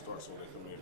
starts when they come in.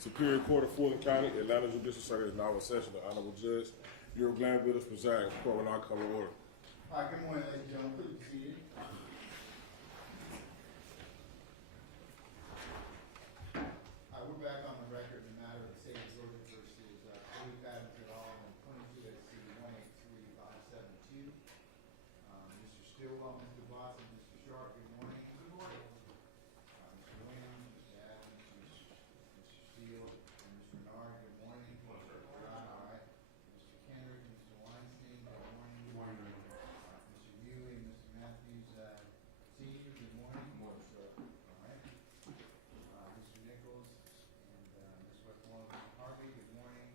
Superior Court of Fulton County, Atlanta Judicial Circuit is now in session. The Honorable Judge, Jeffery Williams, presiding. Court will now come to order. All right, good morning, ladies and gentlemen. Please be seated. We're back on the record in the matter of the state of Georgia versus co-defendants et al. On 22 SC 183-572. Mr. Stillwell, Mr. Watson, Mr. Sharp, good morning. Good morning. Mr. Williams, Mr. Adams, Mr. Steele, and Mr. Nard, good morning. Good morning, sir. All right. Mr. Kendrick, Mr. Weinstein, good morning. Good morning. Mr. Ewing, Mr. Matthews, Senior, good morning. Good morning, sir. All right. Mr. Nichols and Ms. Westmoreland, Mr. Harvey, good morning.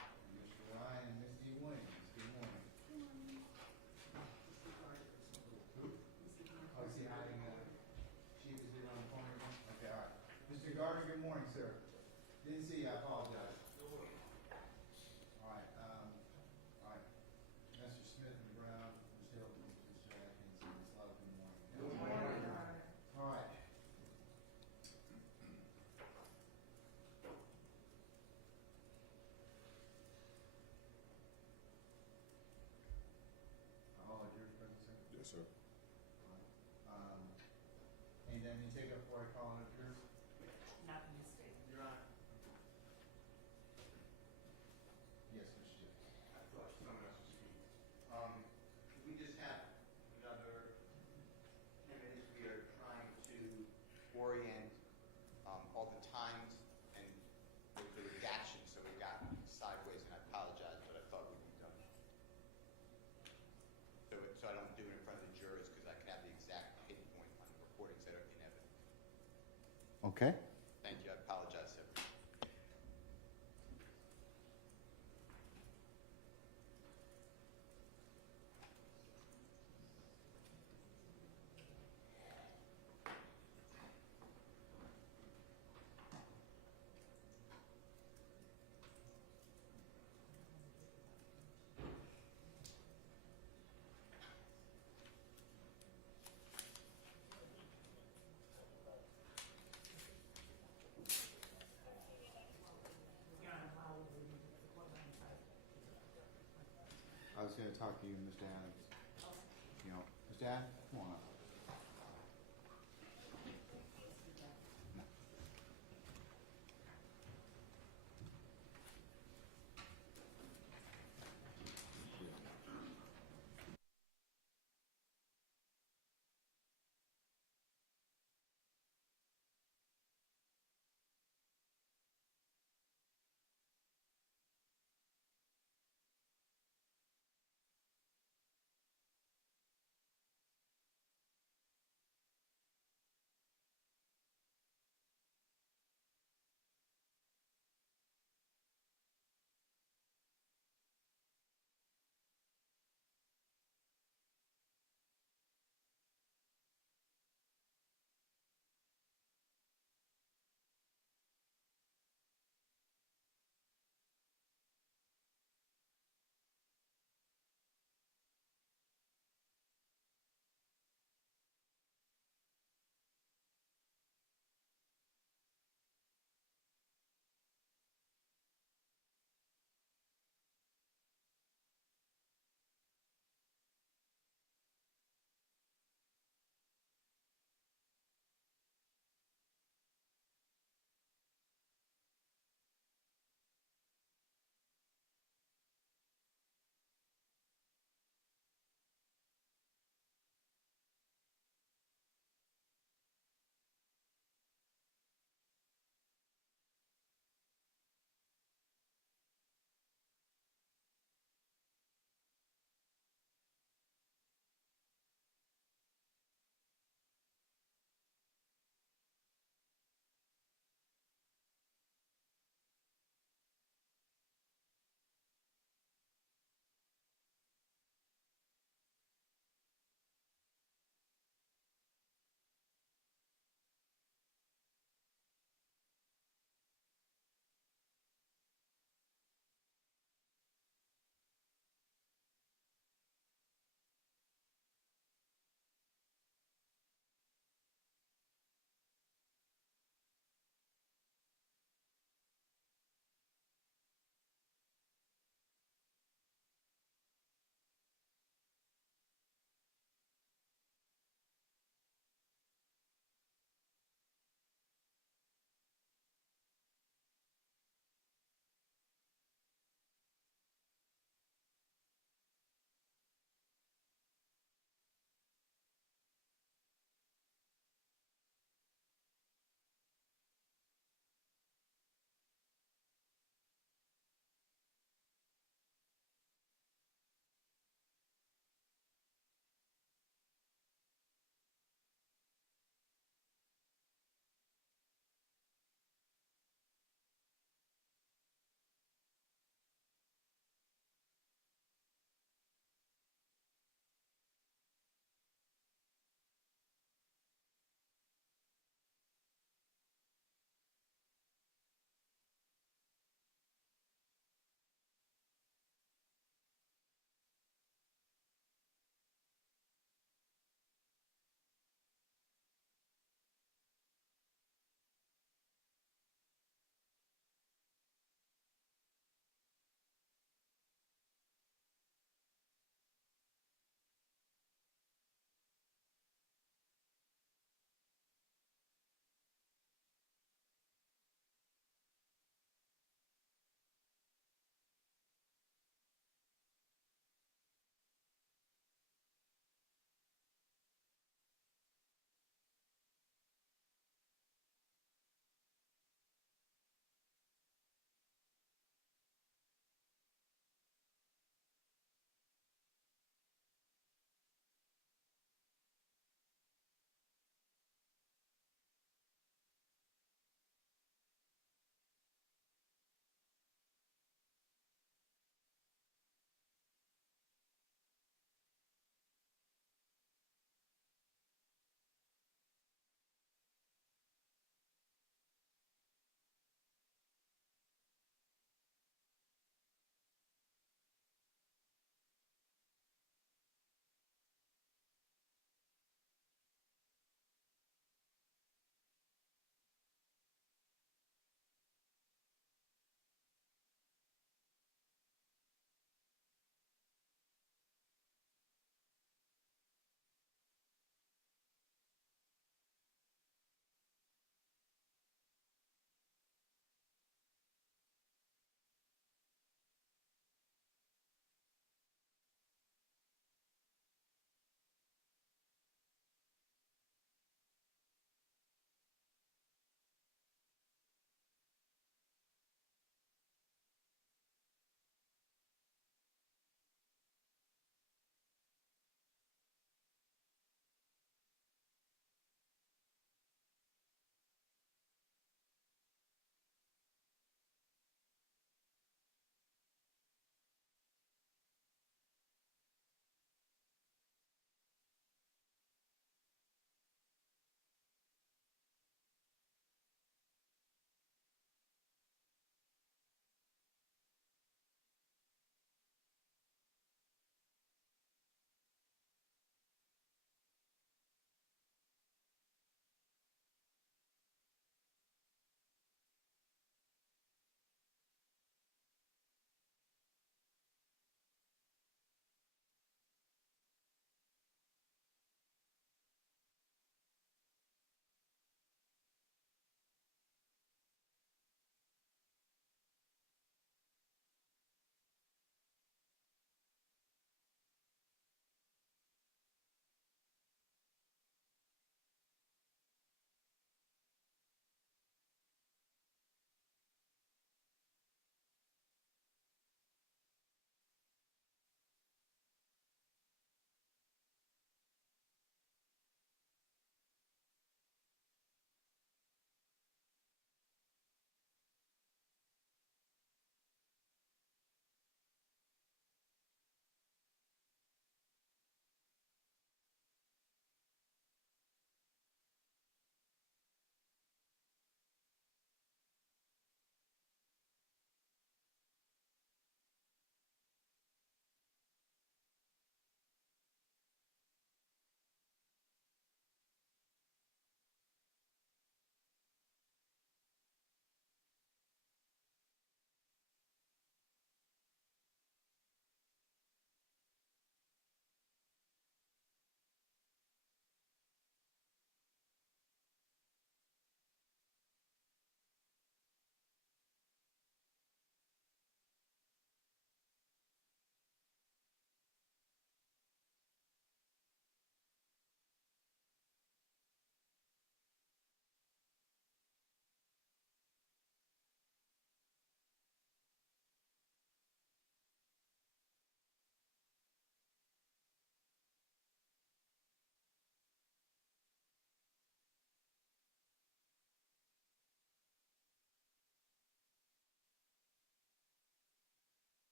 And Mr. Ryan and Misty Williams, good morning. Good morning. Who? Oh, is he hiding? Chief is here on the corner. Okay, all right. Mr. Gardner, good morning, sir. Didn't see you, I apologize. All right, Mr. Smith and Brown, Ms. Hilton, Mr. Atkins, and Ms. Love, good morning. Good morning. All right. All of yours, present, sir? Yes, sir. And then you take up before I call it up yours? Not in this state. Your Honor. Yes, Mr. Jeffrey. I thought someone else was speaking. We just have another 10 minutes. We are trying to orient all the times and the redaction, so we got sideways, and I apologize, but I thought we'd be done. So I don't do it in front of the jurors, because I can have the exact pinpoint on the recordings that are in evidence. Okay. Thank you. I apologize, sir. Your Honor, how will we use the court line side? I was going to talk to you, Mr. Adams. You know, Mr. Adams, come on up.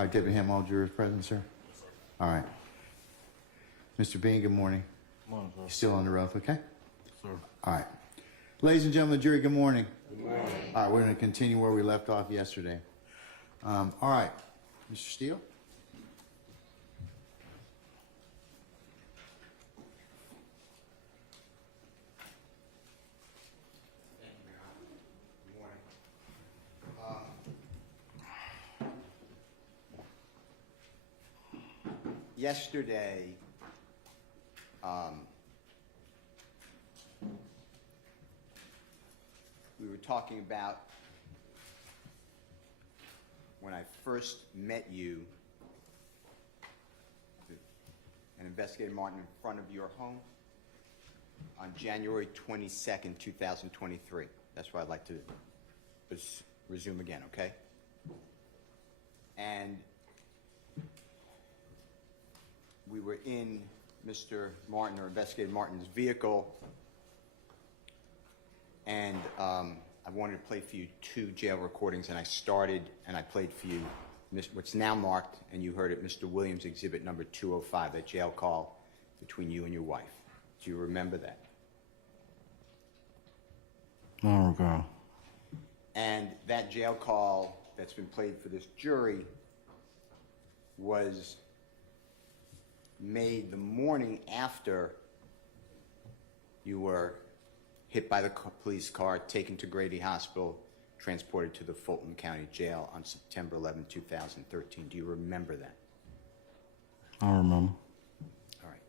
All right, Deputy Ham, all jurors present, sir? All right. Mr. Bean, good morning. Morning, sir. You're still on the oath, okay? Sir. All right. Ladies and gentlemen of the jury, good morning. Good morning. All right, we're going to continue where we left off yesterday. All right, Mr. Steele? Thank you, Your Honor. Good morning. Yesterday, we were talking about when I first met you, and Investigator Martin in front of your home on January 22nd, 2023. That's where I'd like to resume again, okay? And we were in Mr. Martin, or Investigator Martin's vehicle, and I wanted to play for you 2 jail recordings, and I started and I played for you what's now marked, and you heard it, Mr. Williams exhibit number 205, that jail call between you and your wife. Do you remember that? I don't recall. And that jail call that's been played for this jury was made the morning after you were hit by the police car, taken to Grady Hospital, transported to the Fulton County Jail on September 11, 2013. Do you remember that? I don't remember. All right.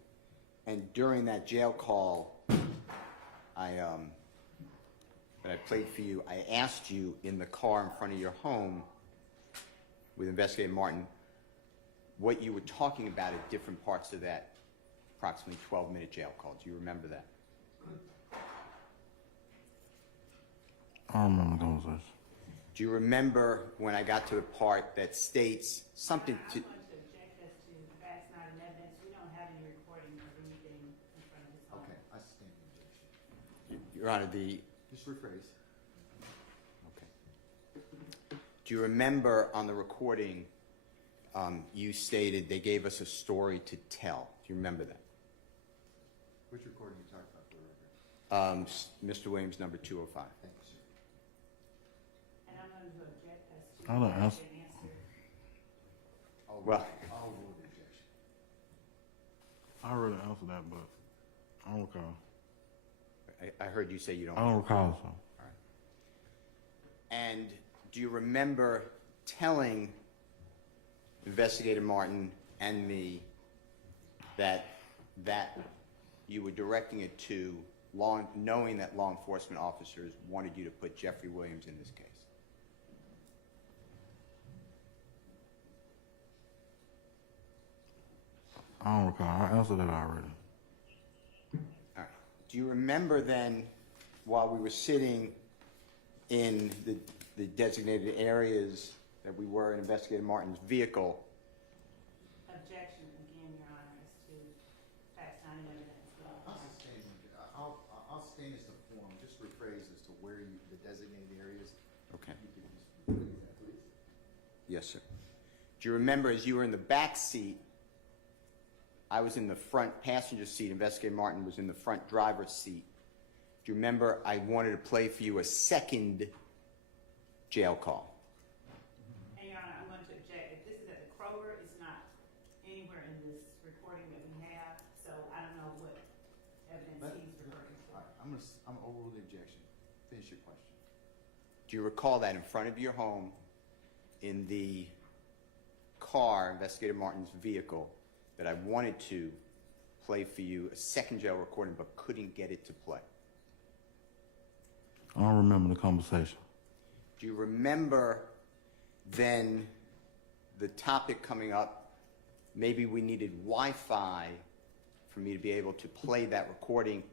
And during that jail call, that I played for you, I asked you in the car in front of your home with Investigator Martin what you were talking about at different parts of that approximately 12-minute jail call. Do you remember that? I don't remember the conversation. Do you remember when I got to the part that states something to... I'm going to object as to that's not an evidence. We don't have any recording of anything in front of his home. Okay, I sustain the objection. Your Honor, the... Just rephrase. Okay. Do you remember on the recording, you stated they gave us a story to tell? Do you remember that? Which recording you talking about for the record? Mr. Williams, number 205. Thank you, sir. And I'm going to object as to I don't ask. the answer. Well- I'll rule the objection. I already answered that, but I don't recall. I heard you say you don't... I don't recall, so. And do you remember telling Investigator Martin and me that you were directing it to knowing that law enforcement officers wanted you to put Jeffery Williams in this case? I don't recall. I answered that already. All right. Do you remember then, while we were sitting in the designated areas that we were in Investigator Martin's vehicle, Objection again, Your Honor, as to that's not an evidence. I'll sustain as the form, just rephrase as to where you, the designated areas. okay. You can just rephrase that, please. Yes, sir. Do you remember as you were in the back seat, I was in the front passenger seat, Investigator Martin was in the front driver's seat. Do you remember I wanted to play for you a second jail call? And Your Honor, I'm going to object. If this is at the Kroger, it's not anywhere in this recording that we have, so I don't know what evidence he's referring to. All right, I'm gonna overrule the objection. Finish your question. Do you recall that in front of your home, in the car, Investigator Martin's vehicle, that I wanted to play for you a second jail recording but couldn't get it to play? I don't remember the conversation. Do you remember then the topic coming up, maybe we needed Wi-Fi for me to be able to play that recording,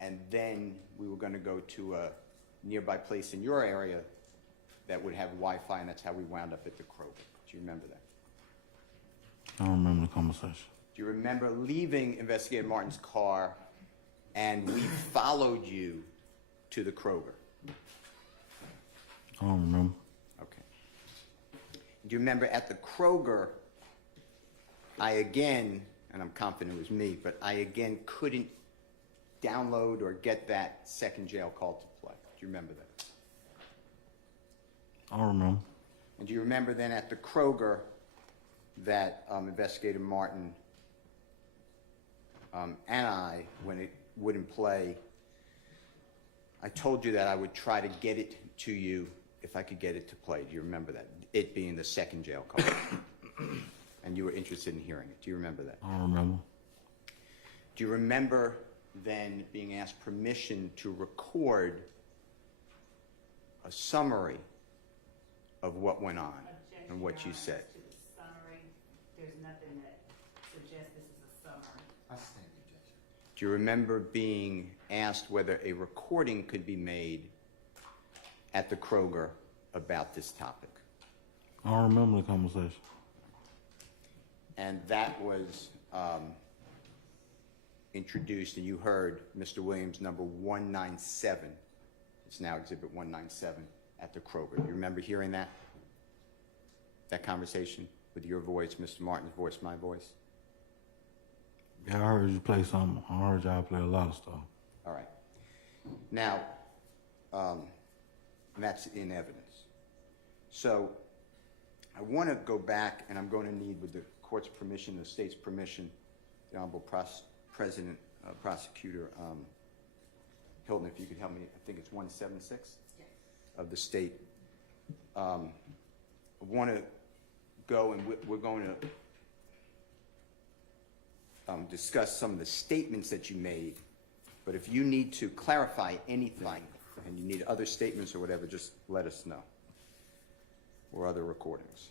and then we were going to go to a nearby place in your area that would have Wi-Fi, and that's how we wound up at the Kroger. Do you remember that? I don't remember the conversation. Do you remember leaving Investigator Martin's car and we followed you to the Kroger? I don't remember. Okay. do you remember at the Kroger, I again, and I'm confident it was me, but I again couldn't download or get that second jail call to play. Do you remember that? I don't remember. And do you remember then at the Kroger that Investigator Martin and I, when it wouldn't play, I told you that I would try to get it to you if I could get it to play. Do you remember that? It being the second jail call. And you were interested in hearing it. Do you remember that? I don't remember. Do you remember then being asked permission to record a summary of what went on and what you said? To the summary, there's nothing that suggests this is a summary. I stand the objection. Do you remember being asked whether a recording could be made at the Kroger about this topic? I don't remember the conversation. And that was introduced, and you heard Mr. Williams number 197. It's now Exhibit 197 at the Kroger. You remember hearing that? That conversation with your voice, Mr. Martin's voice, my voice? Yeah, I heard you play something. I heard y'all play a lot of stuff. All right. Now, that's in evidence. So I want to go back, and I'm going to need, with the court's permission, the state's permission, the Honorable Prosecutor Hilton, if you could help me, I think it's 176 of the state. I want to go, and we're going to discuss some of the statements that you made, but if you need to clarify anything and you need other statements or whatever, just let us know, or other recordings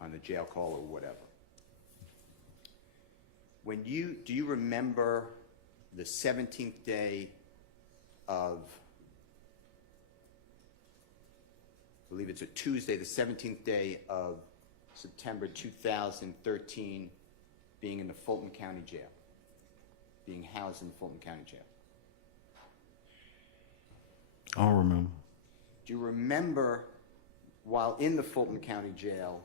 on the jail call or whatever. Do you remember the 17th day of, I believe it's a Tuesday, the 17th day of September 2013, being in the Fulton County Jail, being housed in the Fulton County Jail? I don't remember. Do you remember, while in the Fulton County Jail,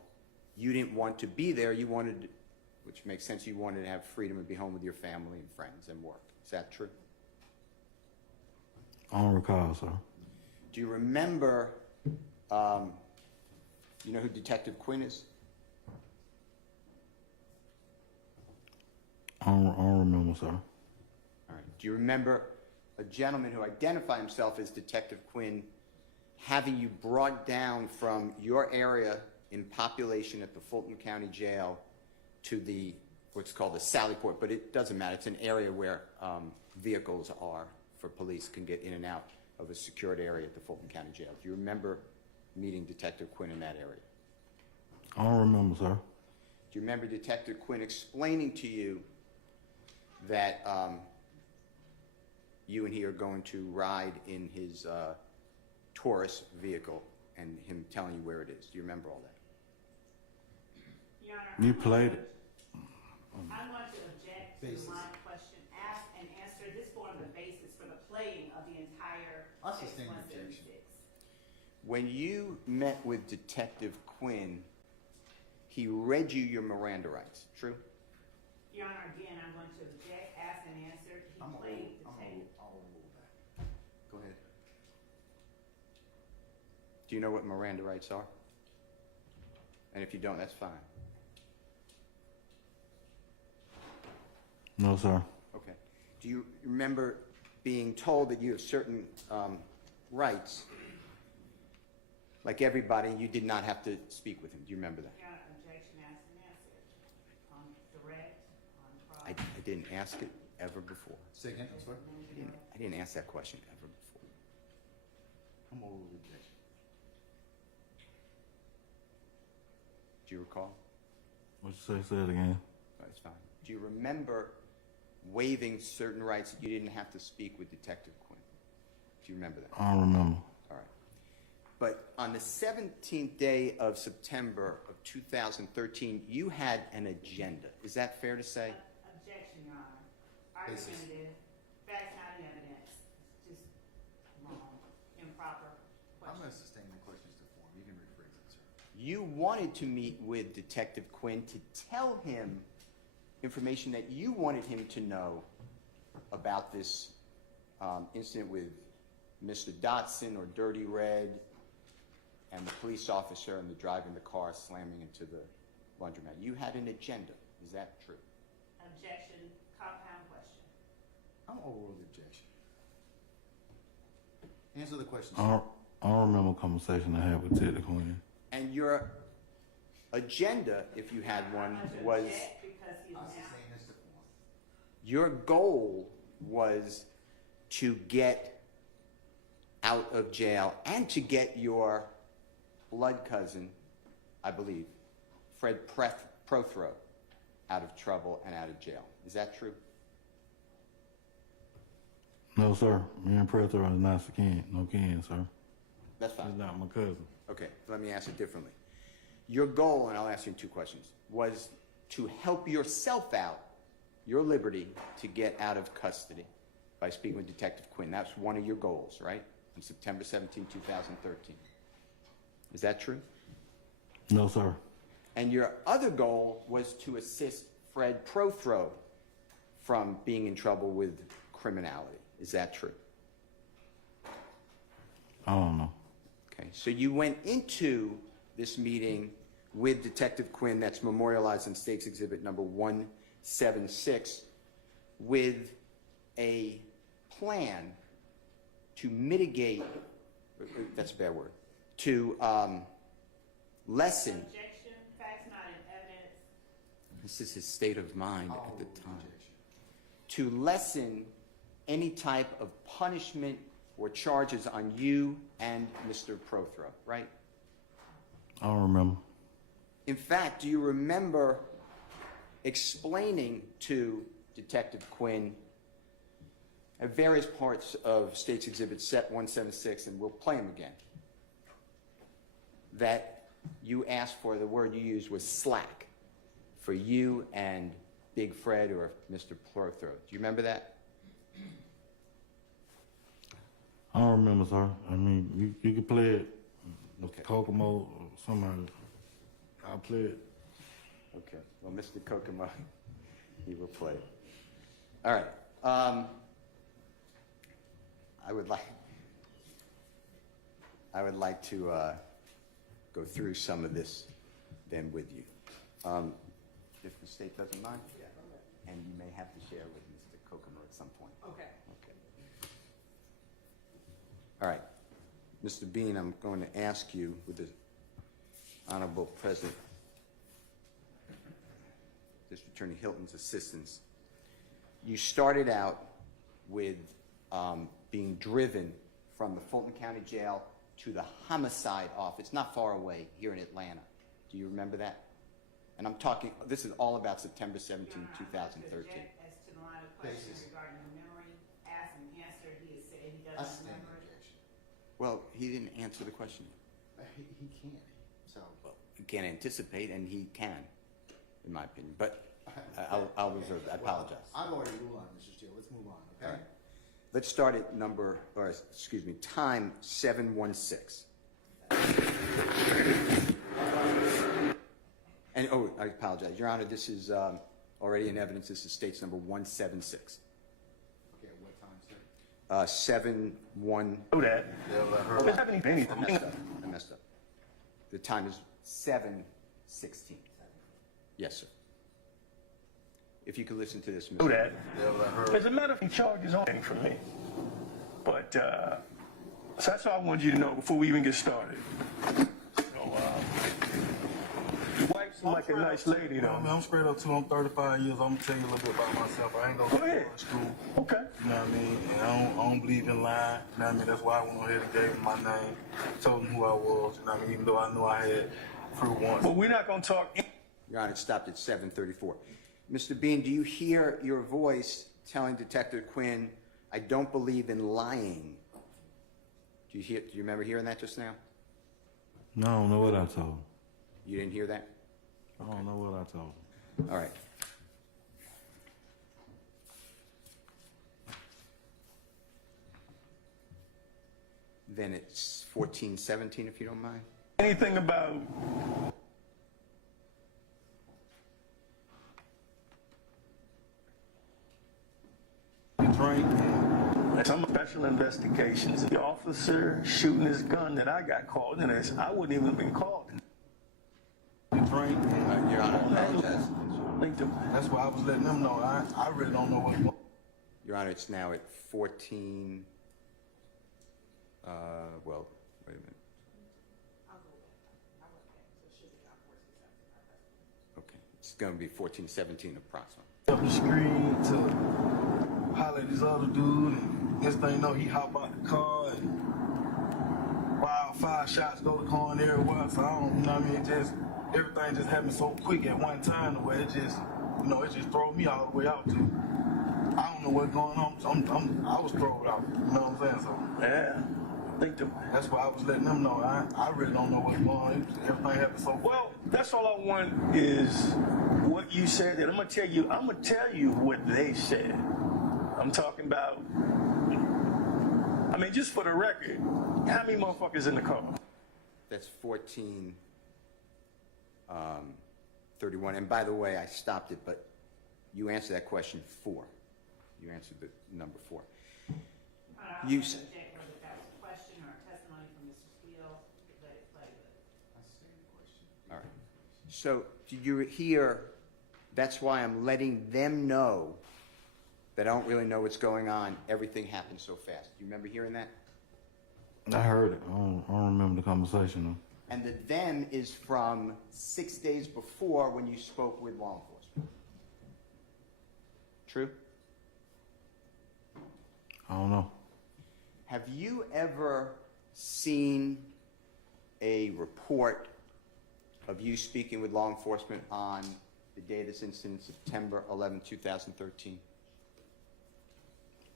you didn't want to be there, you wanted, which makes sense, you wanted to have freedom and be home with your family and friends and work. Is that true? I don't recall, sir. Do you remember, you know who Detective Quinn is? I don't remember, sir. All right. Do you remember a gentleman who identified himself as Detective Quinn having you brought down from your area in population at the Fulton County Jail to the, what's called the Sally Port, but it doesn't matter. It's an area where vehicles are for police, can get in and out of a secured area at the Fulton County Jail. Do you remember meeting Detective Quinn in that area? I don't remember, sir. Do you remember Detective Quinn explaining to you that you and he are going to ride in his Taurus vehicle, and him telling you where it is? Do you remember all that? Your Honor, You played it. I want to object to Basis. the line of question asked and answered. This formed the basis for the playing of the entire I text sustain the objection. 176. When you met with Detective Quinn, he read you your Miranda rights, true? Your Honor, again, I'm going to object, asked and answered. He played the tape. I'll rule that. Go ahead. Do you know what Miranda rights are? And if you don't, that's fine. No, sir. Okay. Do you remember being told that you have certain rights? Like everybody, you did not have to speak with him. Do you remember that? Your Honor, objection asked and answered. On direct, on I cross. didn't ask it ever before. Say again, I'm sorry? I didn't ask that question ever before. I'm over the objection. Do you recall? What you say? Say it again. That's fine. Do you remember waiving certain rights that you didn't have to speak with Detective Quinn? Do you remember that? I don't remember. All right. But on the 17th day of September of 2013, you had an agenda. Is that fair to say? Objection, Your Honor. Basis. Argumentative, facts not in evidence. Just wrong, improper I'm question. going to sustain the questions to form. You can rephrase it, sir. You wanted to meet with Detective Quinn to tell him information that you wanted him to know about this incident with Mr. Dotson or Dirty Red and the police officer and the driving the car slamming into the laundromat. You had an agenda. Is that true? Objection, compound question. I'm overruled objection. Answer the question. I don't remember a conversation I had with Detective Quinn. And your agenda, if you had one, I'm going to was object because he's I'm now. just saying this to form. your goal was to get out of jail and to get your blood cousin, I believe, Fred Prothro, out of trouble and out of jail. Is that true? No, sir. Me and Predator are not kin. No kin, sir. That's fine. He's not my cousin. Okay, let me ask it differently. Your goal, and I'll ask you in two questions, was to help yourself out, your liberty, to get out of custody by speaking with Detective Quinn. That's one of your goals, right? On September 17, 2013. Is that true? No, sir. And your other goal was to assist Fred Prothro from being in trouble with criminality. Is that true? I don't know. Okay, so you went into this meeting with Detective Quinn, that's memorialized in State's Exhibit number 176, with a plan to mitigate, that's a bad word, to lessen, Objection, facts not in evidence. this is his state of mind I'll at the overrule time, objection. to lessen any type of punishment or charges on you and Mr. Prothro, right? I don't remember. In fact, do you remember explaining to Detective Quinn at various parts of State's Exhibit Set 176, and we'll play them again, that you asked for, the word you used was slack, for you and Big Fred or Mr. Prothro. Do you remember that? I don't remember, sir. I mean, you can play it. Okay. Kokomo or somebody. I'll play it. Okay. Well, Mr. Kokomo, he will play it. All right. I would like to go through some of this then with you, if the state doesn't mind. Yeah. And you may have to share with Mr. Kokomo at some point. Okay. Okay. All right. Mr. Bean, I'm going to ask you, with the Honorable President, District Attorney Hilton's assistance, you started out with being driven from the Fulton County Jail to the homicide office, not far away, here in Atlanta. Do you remember that? And I'm talking, this is all about September 17, Your Honor, I'd like to 2013. object as to the line of questions Basis. regarding the memory, asked and answered, he has said he I doesn't stand remember it. objection. Well, he didn't answer the question. He can't, so. He can't anticipate, and he can, in my opinion. But I'll reserve that. I apologize. I've already ruled on it, Mr. Steele. Let's move on, All okay? right. Let's start at time 716. And, oh, I apologize. Your Honor, this is already in evidence. This is State's number 176. Okay, what time, sir? 71. know that. It's happening to I anything. messed up. The time is 7:16. Yes, sir. If you could listen to this, Know Mr. that. As a matter of fact, charges on for me. But, so that's all I wanted you to know before we even get started. So, your wife seems like a nice lady, though. I'm straight up too. I'm 35 years. I'm gonna tell you a little bit about myself. I ain't gonna Go ahead. to school. Okay. You know what I mean? And I don't believe in lying. You know what I mean? That's why I went ahead and gave him my name, told him who I was. You know what I mean? Even though I knew I had fruit once. But we're not going to talk. Your Honor, it stopped at 7:34. Mr. Bean, do you hear your voice telling Detective Quinn, I don't believe in lying? Do you remember hearing that just now? No, I don't know what I told him. You didn't hear that? I don't know what I told him. All right. Then it's 14:17, if you don't mind. Anything about special investigations. The officer shooting his gun that I got called in this, I wouldn't even have been called. Drink. Your Honor, I apologize. Linked him. That's why I was letting them know. I really don't know what's going on. Your Honor, it's now at 14, well, wait a minute. Okay, it's going to be 14:17 approximately. Up the screen to holler at this other dude, and next thing you know, he hop out the car, and wow, 5 shots go to car and everywhere. So I don't, you know what I mean? Everything just happened so quick at one time, the way it just, it just throw me all the way out too. I don't know what's going on. I was thrown out. You know what I'm saying? So Yeah. Linked him. that's why I was letting them know. I really don't know what's going on. Everything happened so quick. Well, that's all I want is what you said. And I'm gonna tell you what they said. I'm talking about. I mean, just for the record, how many motherfuckers in the car? That's 14:31. And by the way, I stopped it, but you answered that question 4. You answered the number 4. I You don't s- object whether that was a question or a testimony from Mr. Steele, let it play with it. That's the same question. All right. So did you hear, that's why I'm letting them know that I don't really know what's going on. Everything happened so fast. Do you remember hearing that? I heard it. I don't remember the conversation though. And the them is from 6 days before when you spoke with law enforcement. True? I don't know. Have you ever seen a report of you speaking with law enforcement on the day of this incident, September 11, 2013?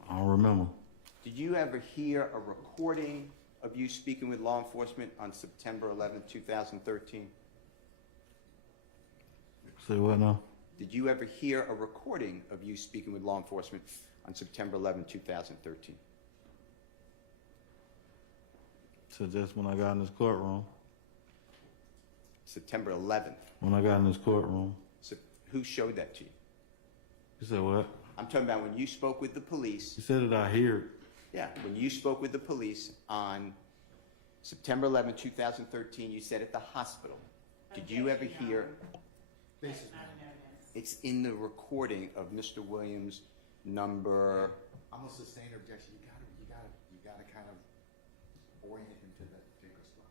I don't remember. Did you ever hear a recording of you speaking with law enforcement on September 11, 2013? Say what now? Did you ever hear a recording of you speaking with law enforcement on September 11, 2013? So just when I got in this courtroom. September 11th. When I got in this courtroom. So who showed that to you? You said what? I'm talking about when you spoke with the police. You said that I hear it. Yeah, when you spoke with the police on September 11, 2013, you said at the hospital. Did you ever hear? That's not an evidence. It's in the recording of Mr. Williams' number. I'm gonna sustain her objection. You gotta kind of orient him to that particular spot.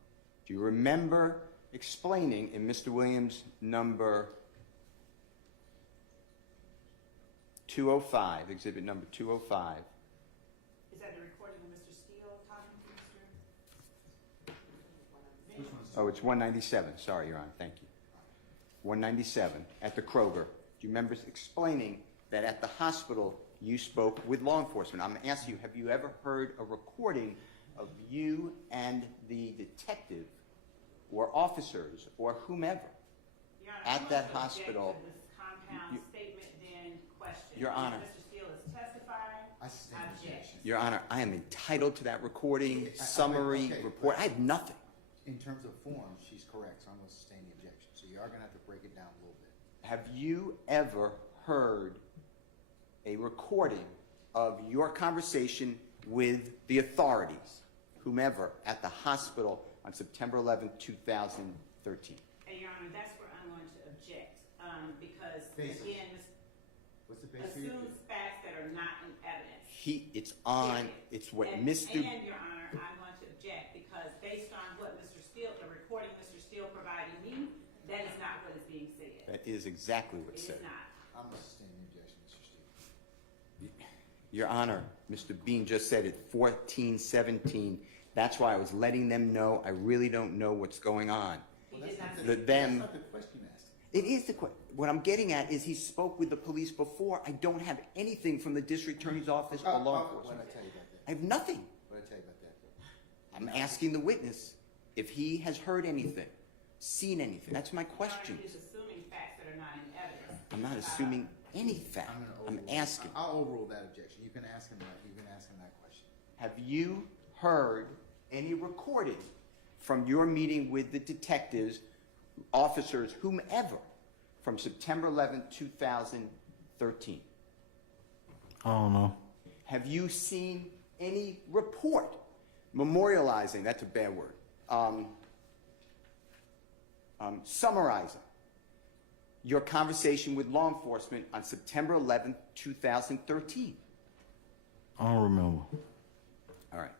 Do you remember explaining in Mr. Williams' number 205, exhibit number 205? Is that the recording of Mr. Steele talking to Mr.? Which one's? Oh, it's 197. Sorry, Your Honor. Thank you. 197 at the Kroger. Do you remember explaining that at the hospital you spoke with law enforcement? I'm asking you, have you ever heard a recording of you and the detective or officers or whomever Your Honor, at I'm that going to object hospital? to this compound statement then question. Your Honor. Mr. Steele is testifying. I sustain I the object. objection. Your Honor, I am entitled to that recording, summary, okay, report. but- I have nothing. In terms of form, she's correct, so I'm gonna sustain the objection. So you are gonna have to break it down a little bit. Have you ever heard a recording of your conversation with the authorities, whomever, at the hospital on September 11, 2013? And Your Honor, that's where I'm going to object, because Basis. again, What's the this base for your? assumes facts that are not in evidence. It's on, Period. it's what And- Mr. And, Your Honor, I'm going to object because based on what Mr. Steele, the recording Mr. Steele provided me, that is not what is being said. That is exactly It what's is said. not. I'm gonna sustain the objection, Mr. Steve. Your Honor, Mr. Bean just said it, 1417. That's why I was letting them know I really don't know what's going on. He did not say. The them, That's not the question you asked. it is the question. What I'm getting at is he spoke with the police before. I don't have anything from the district attorney's office or law What enforcement. did I tell you about I that? have nothing. What did I tell you about that? I'm asking the witness if he has heard anything, seen anything. That's my Your Honor, question. he's assuming facts that are not in evidence. I'm not assuming any fact. I'm asking. I'll overrule that objection. You can ask him that question. Have you heard any recording from your meeting with the detectives, officers, whomever, from September 11, 2013? I don't know. Have you seen any report memorializing, that's a bad word, summarizing your conversation with law enforcement on September 11th, 2013? I don't remember. All right.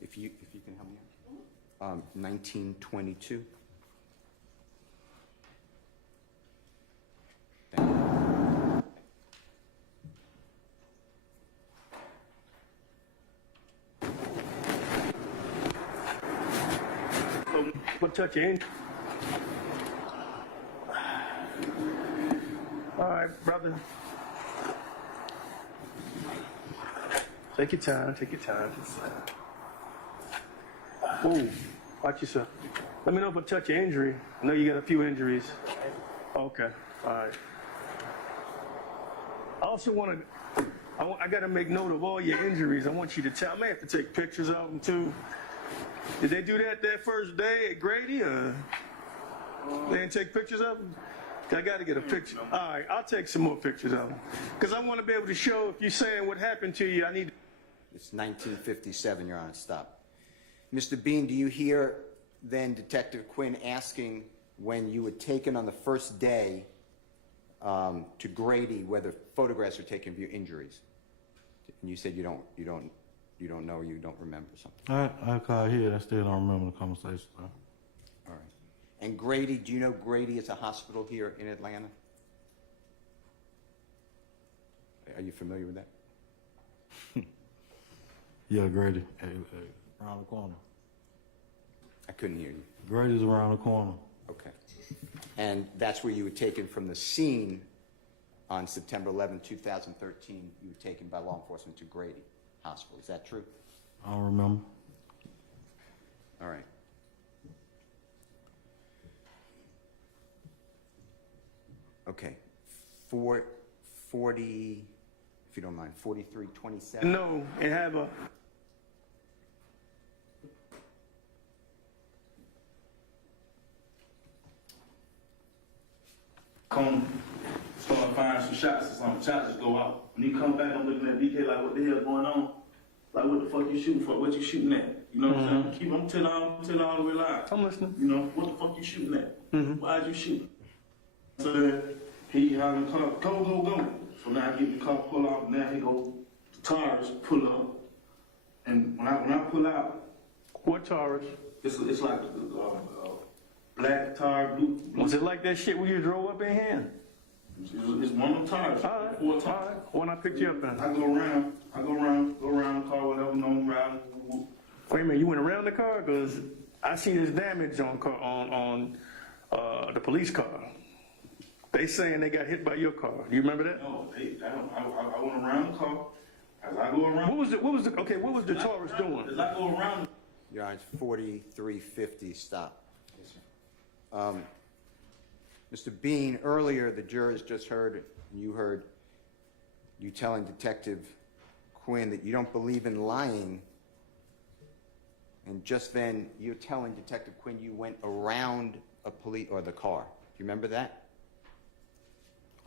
If you can help me out. 1922. Thank you. What touch your injury? All right, brother. Take your time, take your time. Whoa, watch yourself. Let me know if I touch your injury. I know you got a few injuries. Okay, all right. I also want to, I got to make note of all your injuries. I want you to tell, I may have to take pictures of them too. Did they do that first day at Grady, or they didn't take pictures of them? I got to get a picture. All right, I'll take some more pictures of them. Because I want to be able to show, if you're saying what happened to you, I need. It's 1957, Your Honor, stop. Mr. Bean, do you hear then Detective Quinn asking when you were taken on the first day to Grady whether photographs were taken of your injuries? And you said you don't know, or you don't remember something. I call here. I still don't remember the conversation. Though. All right. And Grady, do you know Grady is a hospital here in Atlanta? Are you familiar with that? Yeah, Grady. Around the corner. I couldn't hear you. Grady's around the corner. Okay. And that's where you were taken from the scene on September 11, 2013. You were taken by law enforcement to Grady Hospital. Is that true? I don't remember. All right. Okay. 40, if you don't mind, 4327? No, and have a. Come start firing some shots or something. Shots just go out. When you come back, I'm looking at DK like, what the hell going on? Like, what the fuck you shooting for? What you shooting at? You know what I'm saying? I'm telling all the way live. I'm listening. You know, what the fuck you shooting at? Why'd you shoot? So then he had the car, go. So now I get the car, pull out, now he go, the tires pull up. And when I pull out. What tires? It's like black tire, blue. Was it like that shit when you drove up in here? It's one of them tires. All right. Four tires. When I picked you up in. I go around the car, whatever, no riding. Wait a minute, you went around the car? Because I see this damage on the police car. They saying they got hit by your car. Do you remember that? No, I went around the car. As I go around. What was the Taurus doing? As I go around. Your Honor, it's 4350, stop. Yes, sir. Mr. Bean, earlier the jurors just heard, you heard you telling Detective Quinn that you don't believe in lying, and just then you're telling Detective Quinn you went around a police or the car. Do you remember that?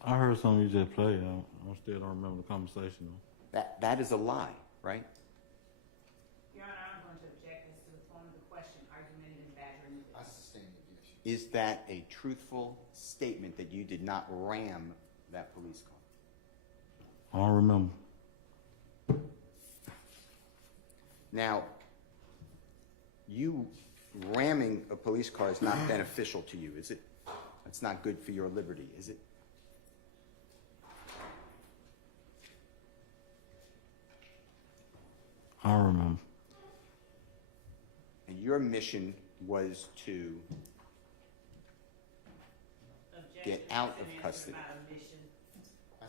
I heard something you just played. I still don't remember the conversation. That is a lie, right? Your Honor, I'm going to object as to the form of the question, argumentative and badgering. I sustain the objection. Is that a truthful statement that you did not ram that police car? I don't remember. Now, you ramming a police car is not beneficial to you, is it? That's not good for your liberty, is it? I don't remember. And your mission was to get out of custody. I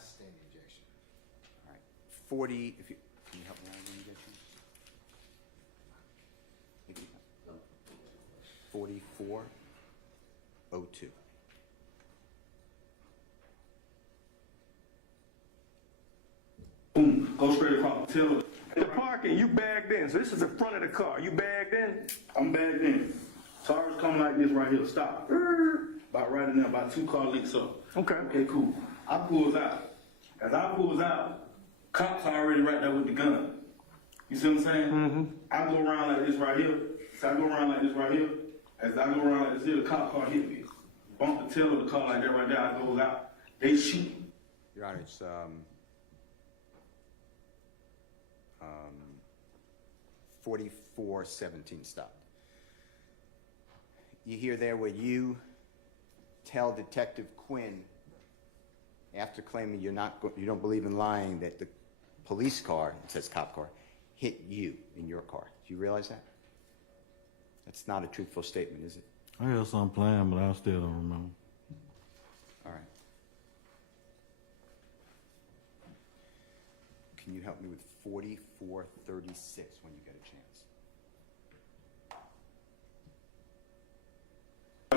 sustain the objection. All right. 40, if you, can you help me out with the objection? 4402. Boom, go straight across the tail. The parking, you bagged in. So this is the front of the car. You bagged in? I'm bagged in. Tires coming like this right here. Stop. About right in there, about 2 car lengths up. Okay. Okay, cool. I pulls out. As I pulls out, Cops are already right there with the gun. You see what I'm saying? Mm-hmm. I go around like this right here. So I go around like this right here. As I go around like this here, the cop car hit me. Bump the tail of the car like that right there. I go out. They shoot me. Your Honor, it's 4417 stopped. You hear there where you tell Detective Quinn, after claiming you don't believe in lying, that the police car, it says cop car, hit you in your car. Do you realize that? That's not a truthful statement, is it? I had something planned, but I still don't remember. All right. Can you help me with 4436 when you get a chance?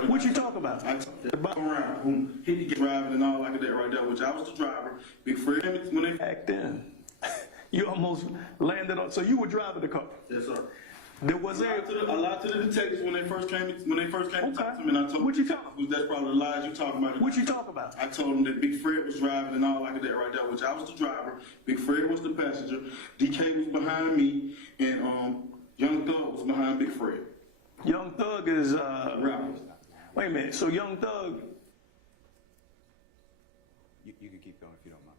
What you talk about? I go around, boom, hit the driving and all like that right there, which I was the driver. Big Fred, when they... Back then, you almost landed on. So you were driving the car. Yes, sir. There was I lied to the detectives when they first came to talk to me, and I told What you talking about? that's probably the lies you talking about. What you talk about? I told them that Big Fred was driving and all like that right there, which I was the driver. Big Fred was the passenger. DK was behind me, and Young Thug was behind Big Fred. Young Thug is. Right. Wait a minute. So Young Thug. You can keep going if you don't mind.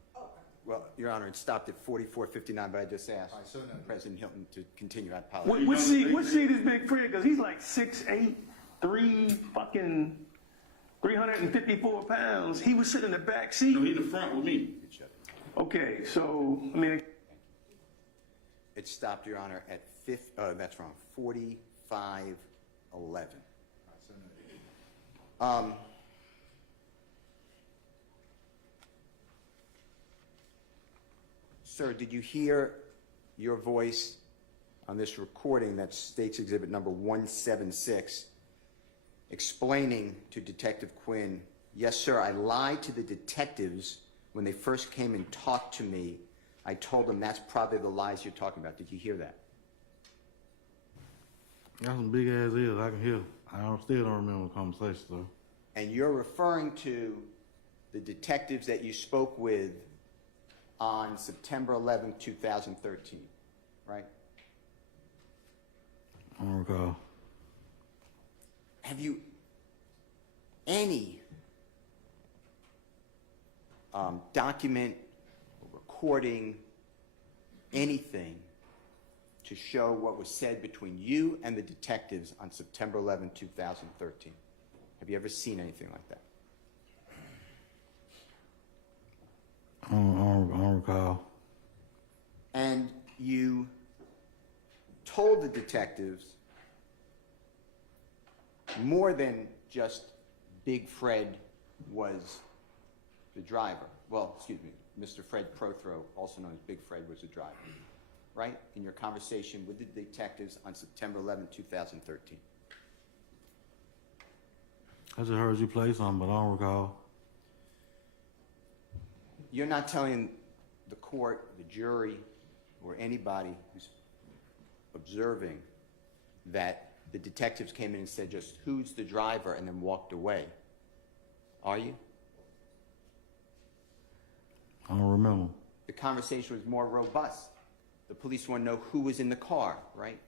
Well, Your Honor, it stopped at 4459, but I just asked All right, so noted. President Hilton to continue. I apologize. What seat is Big Fred? Because he's like 6'8", 354 pounds. He was sitting in the back seat. No, he in the front with me. Good shut. Okay, so I mean, It stopped, Your Honor, at that's wrong, 4511. All right, so noted. Sir, did you hear your voice on this recording that states exhibit number 176 explaining to Detective Quinn, yes, sir, I lied to the detectives when they first came and talked to me. I told them that's probably the lies you're talking about. Did you hear that? Got some big ass ears. I can hear. Still don't remember the conversation, though. And you're referring to the detectives that you spoke with on September 11, 2013, right? I don't recall. Have you any document, recording, anything to show what was said between you and the detectives on September 11, 2013? Have you ever seen anything like that? I don't recall. And you told the detectives more than just Big Fred was the driver. Well, excuse me, Mr. Fred Prothro, also known as Big Fred, was the driver, right? In your conversation with the detectives on September 11, 2013. I just heard you play something, but I don't recall. You're not telling the court, the jury, or anybody who's observing that the detectives came in and said just, who's the driver, and then walked away, are you? I don't remember. The conversation was more robust. The police want to know who was in the car, right?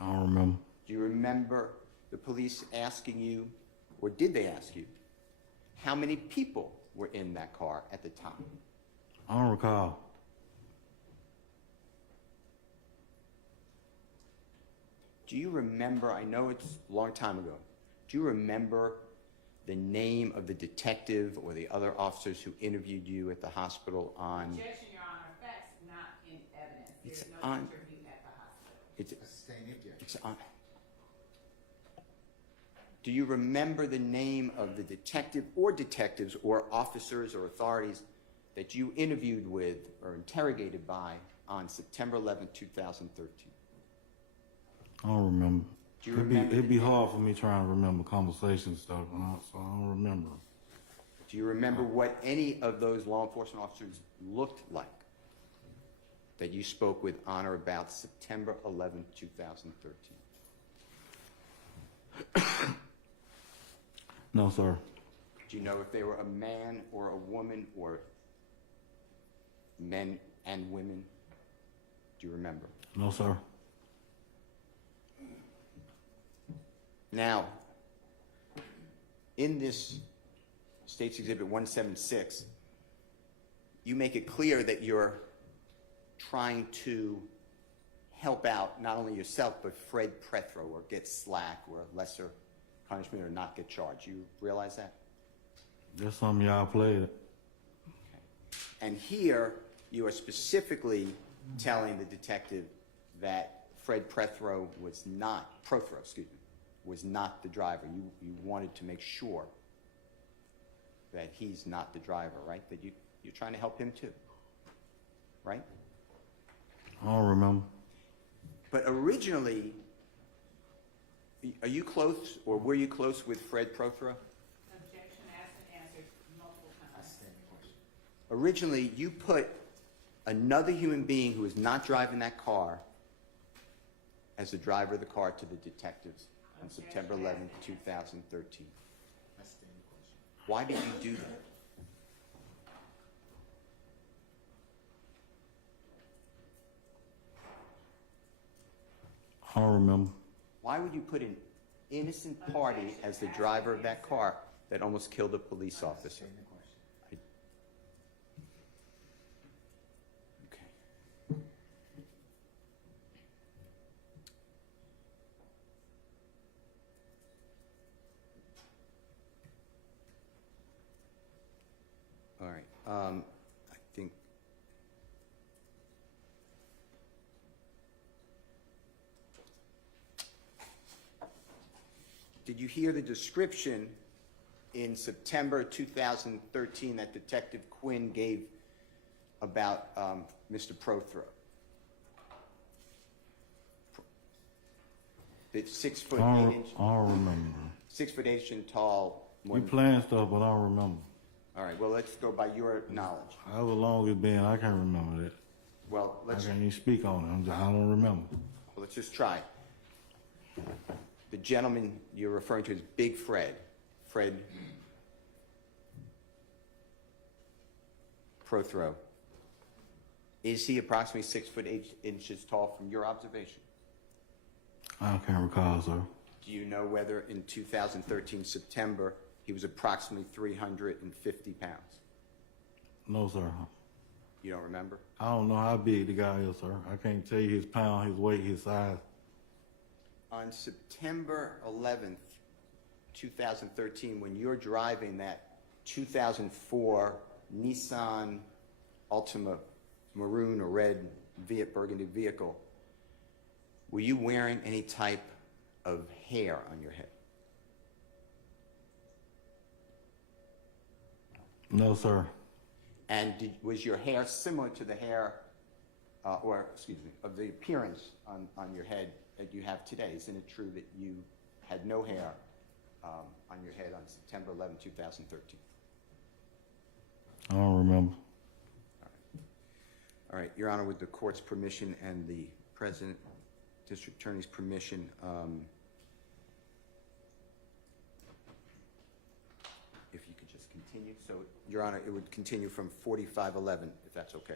I don't remember. Do you remember the police asking you, or did they ask you, how many people were in that car at the time? I don't recall. Do you remember, I know it's a long time ago, do you remember the name of the detective or the other officers who interviewed you at the hospital on... Objection, Your Honor. Facts not in evidence. It's There's no on- interview at the hospital. Sustained objection. It's on... Do you remember the name of the detective or detectives or officers or authorities that you interviewed with or interrogated by on September 11, 2013? I don't remember. Do you remember It'd be the- hard for me trying to remember conversation stuff, so I don't remember. Do you remember what any of those law enforcement officers looked like that you spoke with on or about September 11, 2013? No, sir. Do you know if they were a man or a woman or men and women? Do you remember? No, sir. Now, in this State's Exhibit 176, you make it clear that you're trying to help out not only yourself, but Fred Prethro, or get slack, or lesser punishment, or not get charged. You realize that? That's something y'all played. And here, you are specifically telling the detective that Fred Prothro was not the driver. You wanted to make sure that he's not the driver, right? That you're trying to help him too, right? I don't remember. But originally, are you close, or were you close with Fred Prothro? Objection asked and answered multiple times. Originally, you put another human being who is not driving that car as the driver of the car to the detectives on September 11th, 2013. Why did you do that? I don't remember. Why would you put an innocent party as the driver of that car that almost killed a police officer? Okay. All right. I think. Did you hear the description in September 2013 that Detective Quinn gave about Mr. Prothro? The 6 foot 8 inch. I don't remember. 6 foot 8 inch tall. We playing stuff, but I don't remember. All right. Well, let's go by your knowledge. However long it's been, I can't remember that. Well, I let's. can't even speak on it. I don't remember. Well, let's just try. The gentleman you're referring to is Big Fred. Fred Prothro. Is he approximately 6 foot 8 inches tall from your observation? I can't recall, sir. Do you know whether in 2013 September he was approximately 350 pounds? No, sir. You don't remember? I don't know how big the guy is, sir. I can't tell you his pound, his weight, his size. On September 11th, 2013, when you're driving that 2004 Nissan Altima maroon or red burgundy vehicle, were you wearing any type of hair on your head? No, sir. And was your hair similar to the hair, of the appearance on your head that you have today? Isn't it true that you had no hair on your head on September 11, 2013? I don't remember. All right, Your Honor, with the court's permission and the President, District Attorney's permission, if you could just continue. So, Your Honor, it would continue from 4511, if that's okay.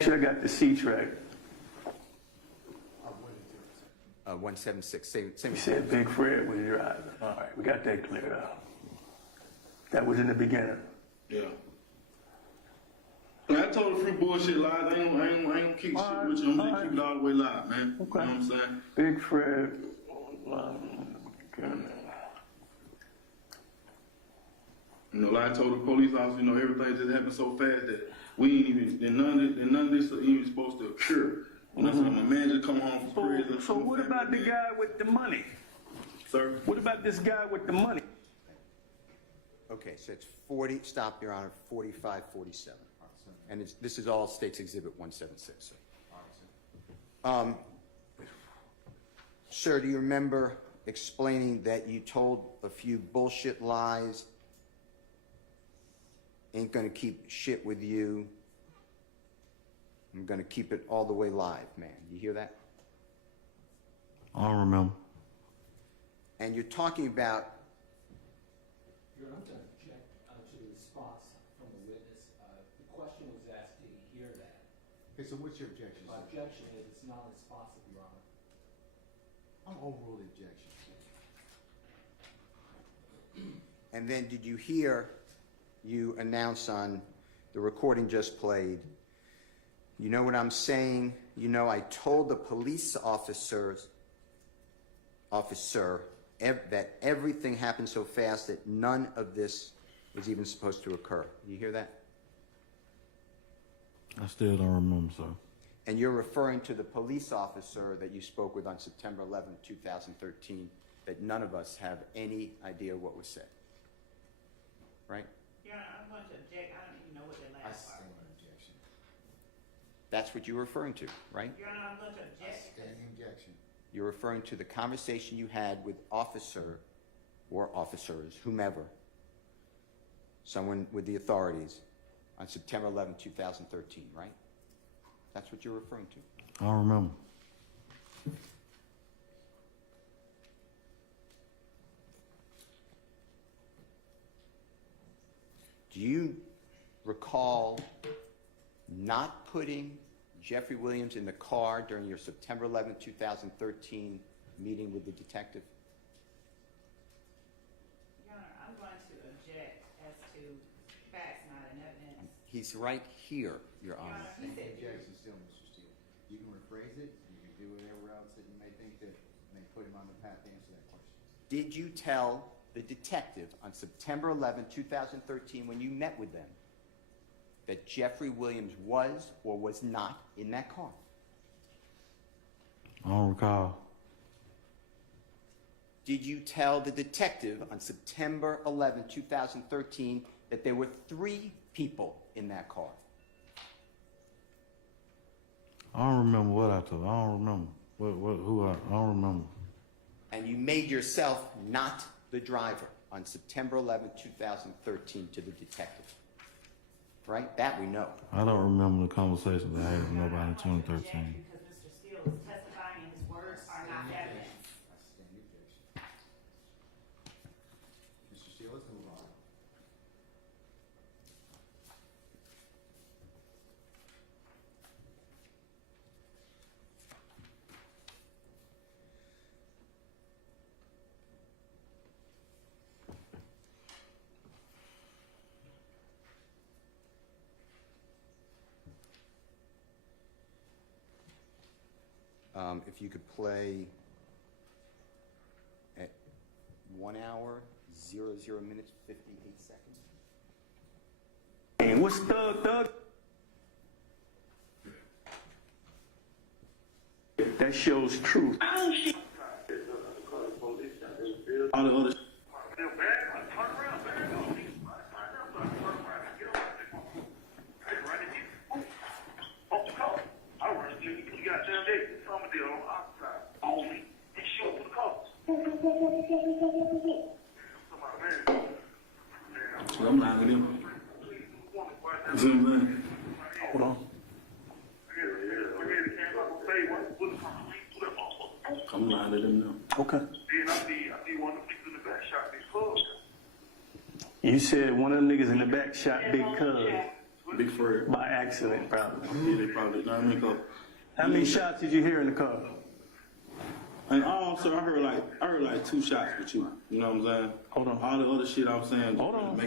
Should have got the C-track. 176, same. You said Big Fred was driving. All right, we got that cleared up. That was in the beginning. Yeah. I told a few bullshit lies. I ain't gonna keep shit with you. I'm gonna keep it all the way live, man. Okay. You know what I'm saying? Big Fred. You know, like I told the police officer, you know, everything just happened so fast that we ain't even, and none of this is even supposed to occur. You know what I'm saying? My man just come home from prison. So what about the guy with the money? Sir? What about this guy with the money? Okay, so it's 40, stop, Your Honor, 4547. And this is all State's Exhibit 176, sir. Sir, do you remember explaining that you told a few bullshit lies? Ain't gonna keep shit with you. I'm gonna keep it all the way live, man. You hear that? I don't remember. And you're talking about. Your Honor, I'm going to object to the response from the witness. The Okay, so what's your objection, My sir? objection is it's not responsive, Your Honor. I'm overruled the objection. And then did you hear you announce on the recording just played, you know what I'm saying? You know, I told the police officer that everything happened so fast that none of this was even supposed to occur. You hear that? I still don't remember, sir. And you're referring to the police officer that you spoke with on September 11, 2013, that none of us have any idea what was said. Right? Your Honor, I'm going to object. I don't even know what the I last part stand was. in objection. That's what you're referring to, right? Your Honor, I'm going to I object stand because in objection. You're referring to the conversation you had with officer or officers, whomever, someone with the authorities, on September 11, 2013, right? That's what you're referring to. I don't remember. Do you recall not putting Jeffery Williams in the car during your September 11, 2013 meeting with the detective? Your Honor, I'm going to object as to facts, not an evidence. He's right here, Your Your Honor. Honor, he Stand in said you objection still, Mr. Steele. You can rephrase it, you can do whatever else that you may think that may put him on the path to answer that question. Did you tell the detective on September 11, 2013, when you met with them, that Jeffery Williams was or was not in that car? I don't recall. Did you tell the detective on September 11, 2013, that there were 3 people in that car? I don't remember what I told. I don't remember. I don't remember. And you made yourself not the driver on September 11, 2013 to the detective. Right? That we know. I don't remember the conversations I had with nobody in 2013. because Mr. Steele is testifying and his words are not evidence. I stand in objection. Mr. Steele, let's move on. If you could play at 1 hour, 00 minutes, 58 seconds. And what's Thug? That shows truth. All the other I'm lying to them. You see what I'm saying? Hold on. I'm lying to them now. Okay. You said one of them niggas in the back shot Big Cuz Big Fred. by accident, probably. Yeah, they probably, you know what I mean? 'Cause How many shots did you hear in the car? and also, I heard like 2 shots with you. You know what I'm saying? Hold on. All the other shit I'm saying. Hold on.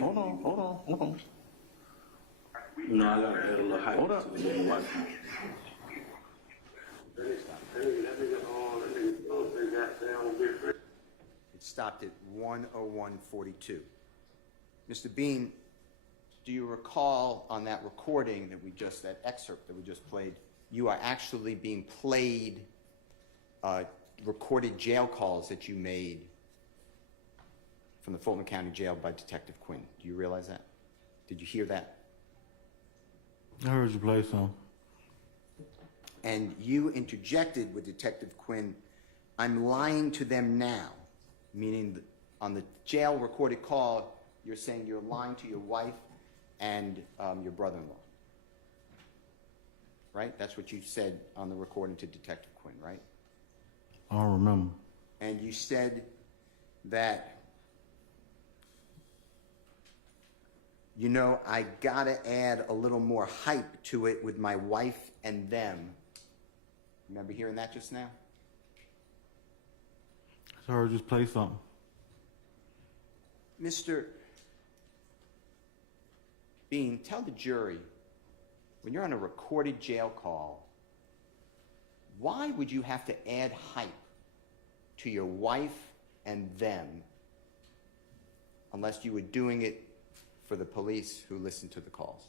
You know, I gotta add a little hype Hold up. to the little life. It stopped at 1:01:42. Mr. Bean, do you recall on that recording that excerpt that we just played, you are actually being played recorded jail calls that you made from the Fulton County Jail by Detective Quinn. Do you realize that? Did you hear that? I heard you play some. And you interjected with Detective Quinn, I'm lying to them now, meaning on the jail recorded call, you're saying you're lying to your wife and your brother-in-law. Right? That's what you said on the recording to Detective Quinn, right? I don't remember. And you said that You know, I gotta add a little more hype to it with my wife and them. Remember hearing that just now? Sir, just play something. Mr. Bean, tell the jury, when you're on a recorded jail call, why would you have to add hype to your wife and them unless you were doing it for the police who listened to the calls?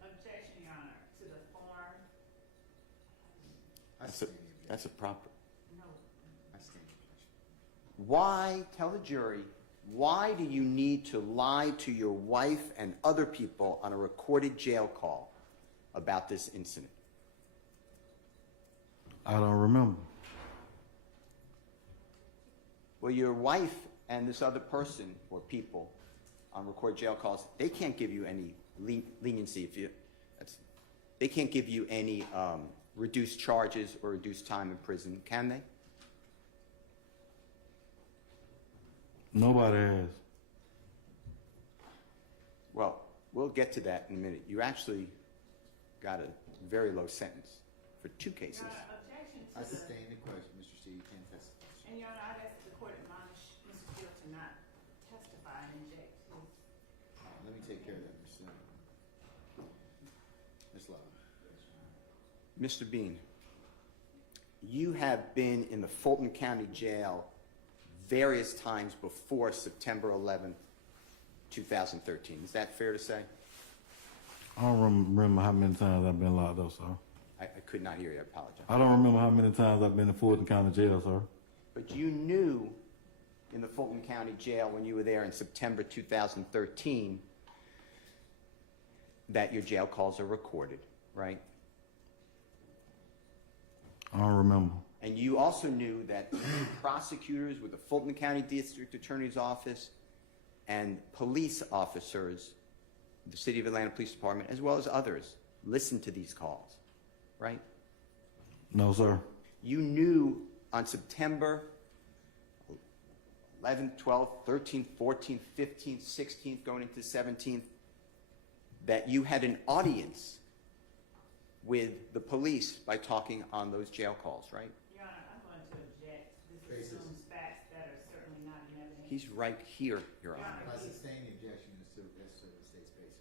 Objection, Your Honor, to the form. That's a proper. No. I stand objection. Why, tell the jury, why do you need to lie to your wife and other people on a recorded jail call about this incident? I don't remember. Well, your wife and this other person or people on recorded jail calls, they can't give you any leniency if you, they can't give you any reduced charges or reduced time in prison, can they? Nobody has. Well, we'll get to that in a minute. You actually got a very low sentence for 2 cases. Your Honor, objection to I the, sustain the question, Mr. Steele, you can't testify. and Your Honor, I'd ask the court admonish Mr. Steele to not testify and inject his. Let me take care of that, Ms. Love. Mr. Bean, you have been in the Fulton County Jail various times before September 11th, 2013. Is that fair to say? I don't remember how many times I've been locked up, sir. I could not hear you. I apologize. I don't remember how many times I've been in Fulton County Jail, sir. But you knew in the Fulton County Jail when you were there in September 2013 that your jail calls are recorded, right? I don't remember. And you also knew that prosecutors with the Fulton County District Attorney's Office and police officers, the City of Atlanta Police Department, as well as others, listened to these calls, right? No, sir. You knew on September 11th, 12th, 13th, 14th, 15th, 16th, going into 17th, that you had an audience with the police by talking on those jail calls, right? Your Honor, I'm going to object. This assumes facts that are certainly not in evidence. He's right here, Your Honor. I sustain the objection as to the state's basis.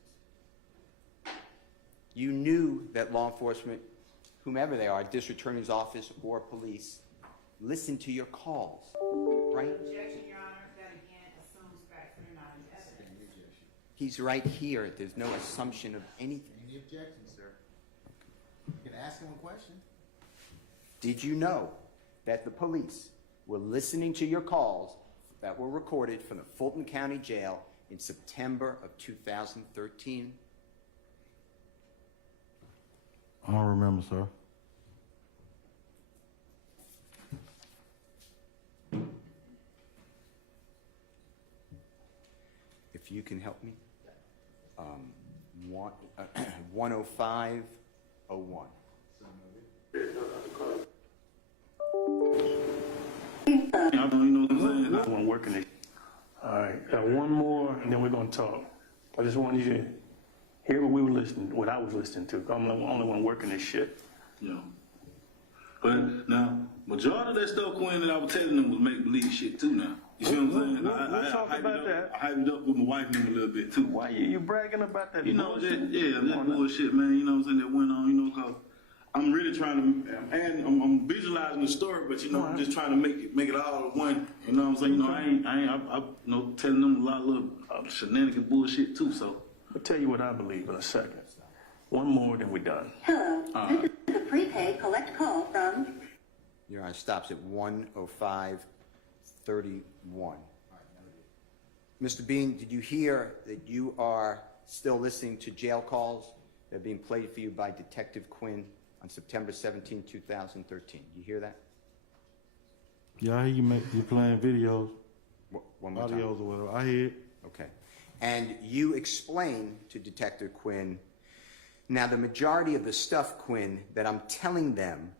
You knew that law enforcement, whomever they are, district attorney's office or police, listened to your calls, right? Objection, Your Honor, that again assumes facts that are not in evidence. Sustain the objection. He's right here. There's no assumption of anything. Sustain the objection, sir. You can ask him a question. Did you know that the police were listening to your calls that were recorded from the Fulton County Jail in September of 2013? I don't remember, sir. If you can help me. 10501. So noted. I don't know what I'm saying. I want working it. All right, got one more, and then we're gonna talk. I just want you to hear what I was listening to. I'm the only one working this shit. Yeah. But now, majority of that stuff, Quinn, that I was telling them was make believe shit too. Now, you see what I'm saying? We'll talk about that. I hyped it up with my wife and them a little bit too. Why you bragging about that? You know, bullshit? that bullshit, man. You know what I'm saying? That went on. You know, cause I'm really trying to, and I'm visualizing the story, but you know, I'm just trying to make it all one. You know what I'm saying? You know, I you know, telling them a lot of little shenanigan bullshit too. So I'll tell you what I believe in a second. One more, then we're done. Hello, this is a prepaid collect call from... Your Honor, stops at 10531. Mr. Bean, did you hear that you are still listening to jail calls that are being played for you by Detective Quinn on September 17, 2013? You hear that? yeah, I hear you playing videos, One more time. audios or whatever. I hear it. Okay. And you explain to Detective Quinn, now the majority of the stuff, Quinn, that I'm telling them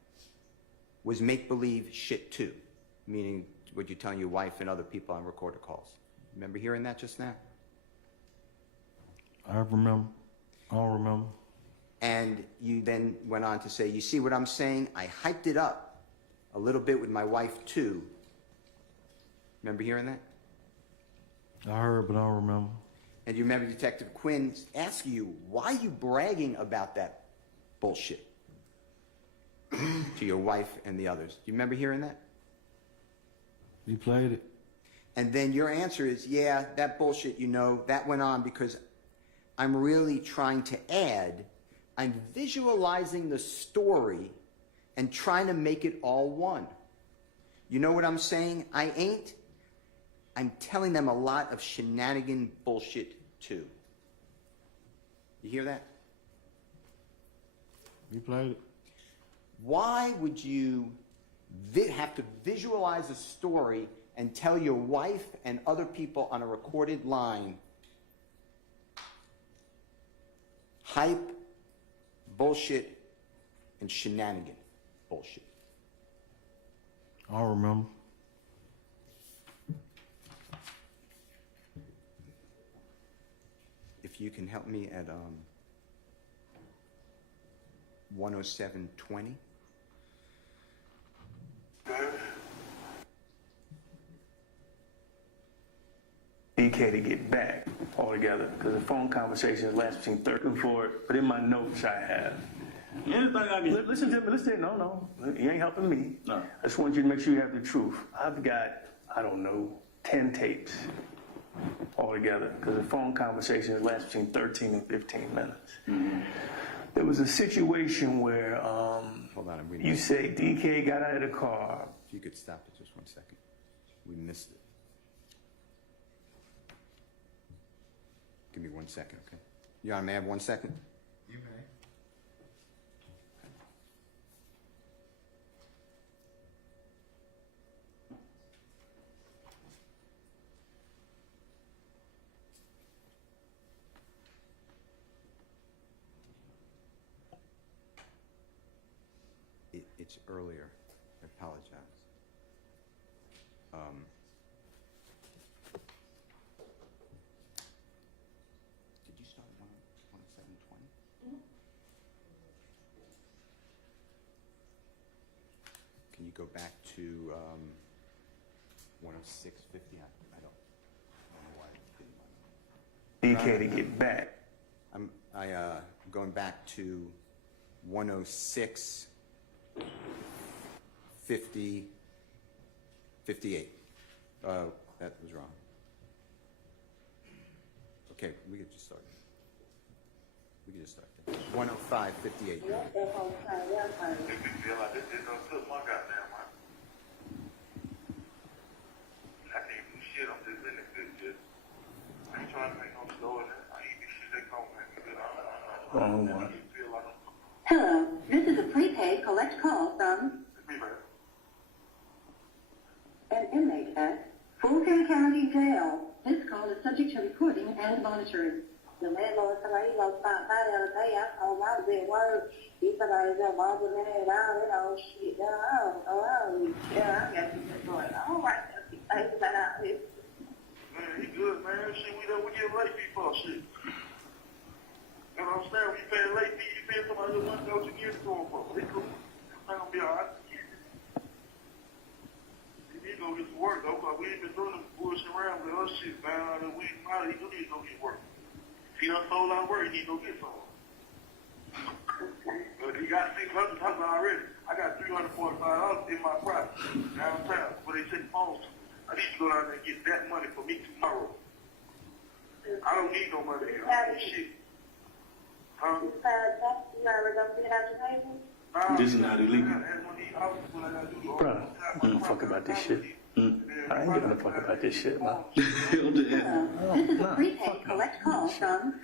was make-believe shit too, meaning what you're telling your wife and other people on recorded calls. Remember hearing that just now? I remember. I don't remember. And you then went on to say, you see what I'm saying? I hyped it up a little bit with my wife too. Remember hearing that? I heard, but I don't remember. And you remember Detective Quinn asking you, why are you bragging about that bullshit to your wife and the others? Do you remember hearing that? He played it. And then your answer is, yeah, that bullshit, you know, that went on because I'm really trying to add, I'm visualizing the story and trying to make it all one. You know what I'm saying? I ain't. I'm telling them a lot of shenanigan bullshit too. You hear that? He played it. Why would you have to visualize a story and tell your wife and other people on a recorded line hype, bullshit, and shenanigan bullshit? I don't remember. If you can help me at 10720. DK to get back altogether because the phone conversations last between 30 and 40. But in my notes I have. Anything I can. Listen to me. Listen. No. You ain't helping me. No. I just want you to make sure you have the truth. I've got, I don't know, 10 tapes altogether because the phone conversations last between 13 and 15 minutes. Mm-hmm. There was a situation where Hold on, I'm reading. you say DK got out of the car. If you could stop it just 1 second. We missed it. Give me 1 second, okay? Your Honor, may I have 1 second? You may. It's earlier. I apologize. Did you start 10720? Can you go back to 10650? I don't know why I didn't. DK to get back. I'm going back to 106 50 58. Oh, that was wrong. Okay, we could just start. We could just start there. 105 58. Wrong one. Hello, this is a prepaid collect call from an inmate at Fulton County Jail. This call is subject to recording and monitoring. The landlord somebody was stopped by the other day. I told him I was at work. He said I was at work with me around, you know, shit. Yeah, I got you just going, all right, thanks for that. Man, he good, man. Shit, we get late fee for shit. You know what I'm saying? When you pay late fee, you pay somebody that wants to go to get to him for. He cool. It's not gonna be all right. He need to go get to work, though, because we ain't been doing them bullshit around with us shit, man. We probably do need to go get work. If he done sold out work, he need to go get some. But he got $600 already. I got $345 in my property downtown where they take phones. I need to go down there and get that money for me tomorrow. I don't need no money. I don't need shit. Huh? This is not illegal. Bro, I don't give a fuck about this shit. I ain't giving a fuck about this shit, man. This is a prepaid collect call from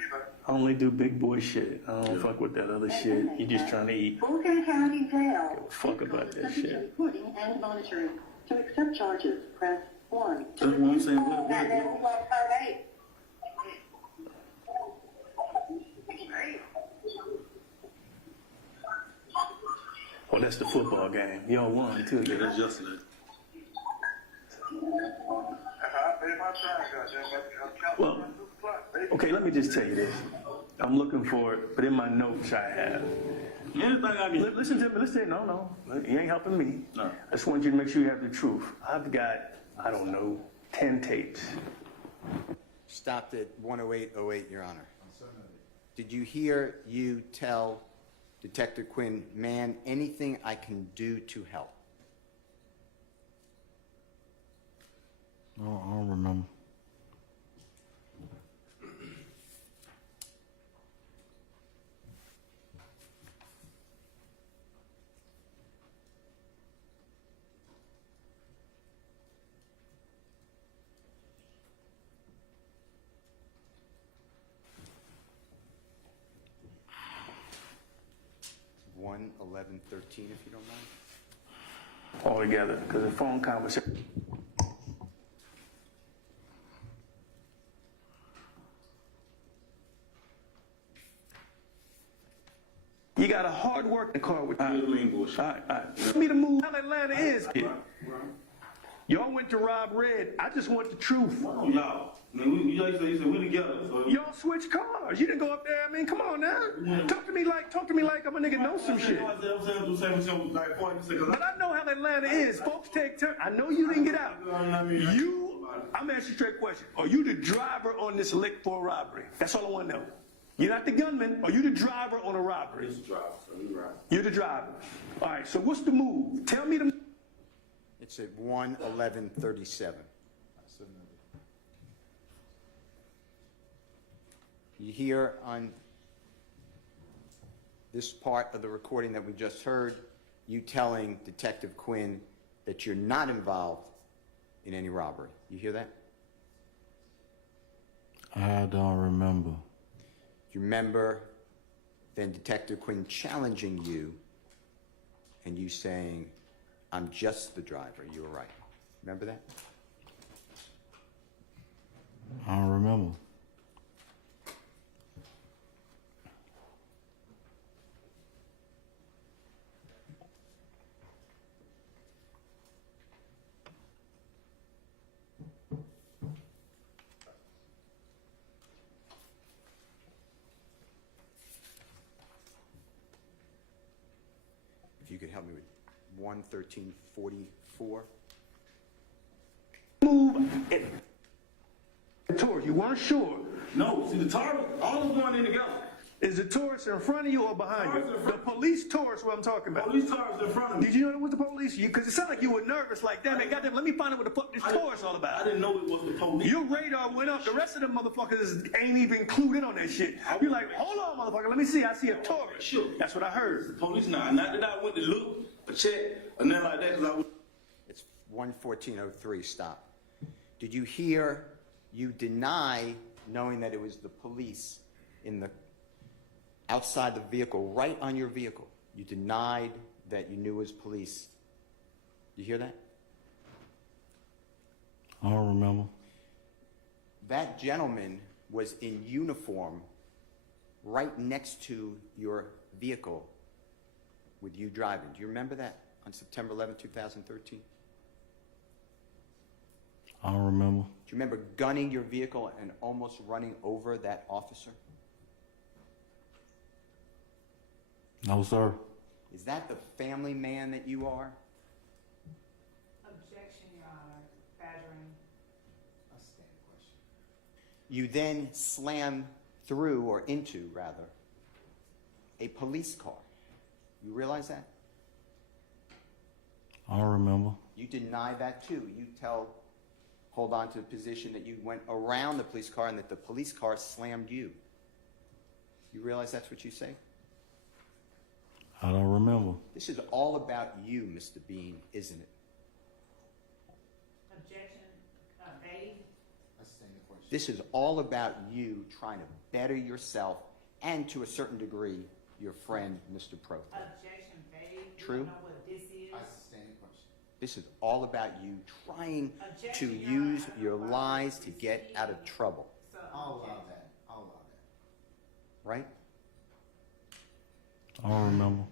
I only do big boy shit. I don't fuck with that other shit. You just trying to eat. Fulton County Jail. Give a fuck about that Subject to shit. recording and monitoring. To accept charges, press 1. That's what I'm saying. Oh, that's the football game. Y'all won too. Yeah, that's yesterday. Well, okay. Okay, let me just tell you this. I'm looking for it, but in my notes I have. Anything I can. Listen to me, listen, no, you ain't helping me. No. I just want you to make sure you have the truth. I've got, I don't know, 10 tapes. Stopped at 10808, Your Honor. Did you hear you tell Detective Quinn, man, anything I can do to help? No, I don't remember. One 1113, if you don't mind. All together, because the phone conversation. You got a hard working car with you. All right. Tell me to move how Atlanta is. Y'all went to rob Red. I just want the truth. No. Man, you like you said, we together. So. Y'all switched cars. You didn't go up there. I mean, come on now. Talk to me like I'm a nigga know some shit. But I know how Atlanta is. Folks take turns. I know you didn't get out. I'm asking you a straight question. Are you the driver on this lick for a robbery? That's all I want to know. You're not the gunman. Are you the driver on a robbery? It's the driver, so you're right. You're the driver. All right, so what's the move? Tell me the... It's at 11137. You hear on this part of the recording that we just heard, you telling Detective Quinn that you're not involved in any robbery. You hear that? I don't remember. You remember then Detective Quinn challenging you and you saying, I'm just the driver. You were right. Remember that? I don't remember. If you could help me with 11344. Move it. Taurus, you weren't sure. No, see the Taurus, all of them going in together. Is the Taurus in front of you or behind you? The police Taurus, what I'm talking about. Police Taurus in front of me. Did you know it was the police? Because it sounded like you were nervous, like, damn it, goddamn, let me find out what the fuck this Taurus all about. I didn't know it was the police. Your radar went up. The rest of them motherfuckers ain't even clued in on that shit. You're like, hold on, motherfucker, let me see. I see a Taurus. Sure. That's what I heard. The police, not that I went to look, or check, or nothing like that, because I was... It's 11403. Stop. Did you hear you deny knowing that it was the police in the outside the vehicle, right on your vehicle? You denied that you knew it was police. You hear that? I don't remember. That gentleman was in uniform right next to your vehicle with you driving. Do you remember that on September 11, 2013? I don't remember. Do you remember gunning your vehicle and almost running over that officer? No, sir. Is that the family man that you are? Objection, Your Honor. Badgering. I'll stand the question. You then slam through, or into rather, a police car. You realize that? I don't remember. You deny that too. You hold on to the position that you went around the police car and that the police car slammed you. You realize that's what you say? I don't remember. This is all about you, Mr. Bean, isn't it? Objection. Babe. I stand the question. This is all about you trying to better yourself and, to a certain degree, your friend, Mr. Pro. Objection, babe. True. You don't know what this is? I stand the question. This is all about you trying to Objection, Your use Honor. your lies to get out of trouble, So, I'll allow objection. that. I'll allow that. right? I don't remember.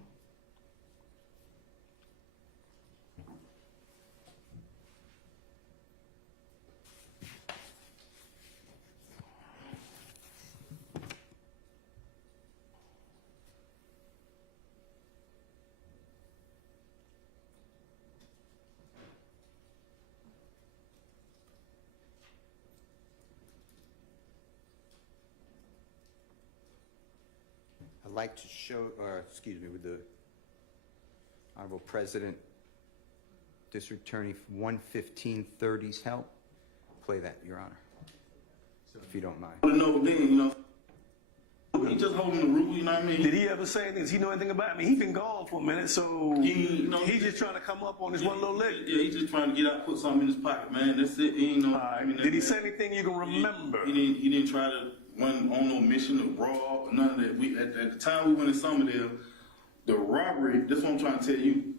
like to show, with the Honorable President, District Attorney 11530's help, play that, Your Honor, if you don't mind. I don't know then, you know. He just holding the rule, you know what I mean? Did he ever say anything? Does he know anything about it? I mean, he's been gone for a minute, so he's just trying to come up on his one little lick. Yeah, he's just trying to get out, put something in his pocket, man. That's it. He ain't no. All right. I mean, Did he say anything you can remember? He didn't try to run on no mission or rob or none of that. We at the time we went in Summerdale, the robbery. That's what I'm trying to tell you.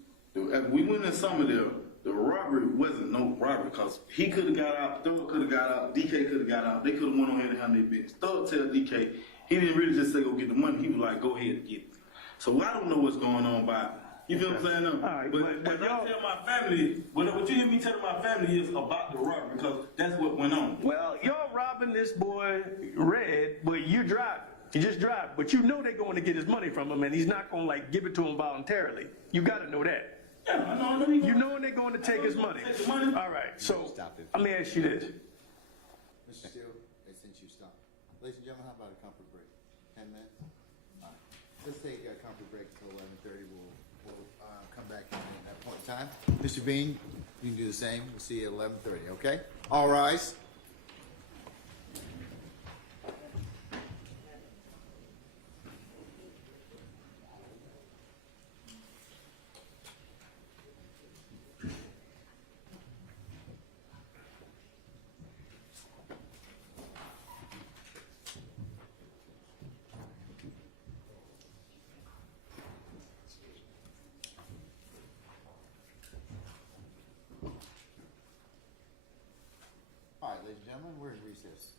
As we went in Summerdale, the robbery wasn't no robbery because he could have got out, Thug could have got out, DK could have got out. They could have went on ahead and handled their business. Thug tell DK. He didn't really just say go get the money. He was like, go ahead and get it. So I don't know what's going on by. You feel what I'm saying? No? All right, but I tell my family, what you hear me telling my family is about the robbery because that's what went on. Well, y'all robbing this boy Red, but you drive. You just drive. But you know they're going to get his money from him, and he's not going to like give it to him voluntarily. You got to know that. Yeah, I know. You know they're going to take his money. Take the money. All right, so let me ask you this. Mr. Steele, since you stopped. Ladies and gentlemen, how about a comfort break? 10 minutes? All right. Let's take a comfort break until 11:30. We'll come back in at that point in time. Mr. Bean, you can do the same. We'll see you at 11:30, okay? All rise. All right, ladies and gentlemen, we're in recess.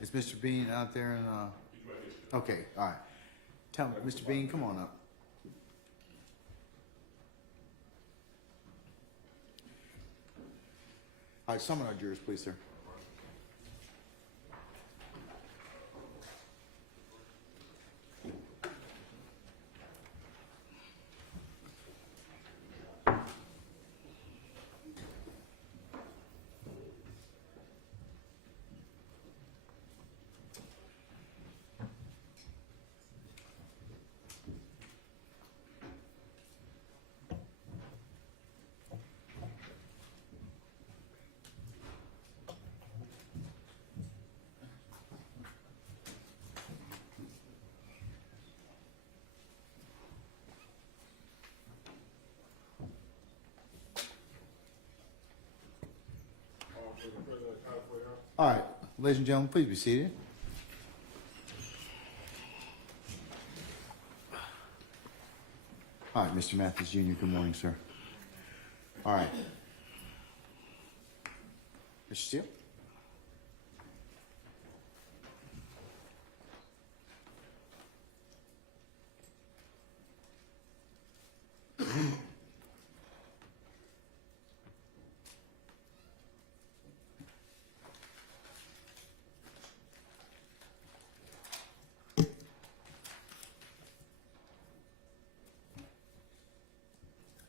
Is Mr. Bean out there? Okay, all right. Tell me, Mr. Bean, come on up. All right, summon our jurors, please, sir. All right, ladies and gentlemen, please be seated. All right, Mr. Mathis Jr., good morning, sir. All right. Mr. Steele?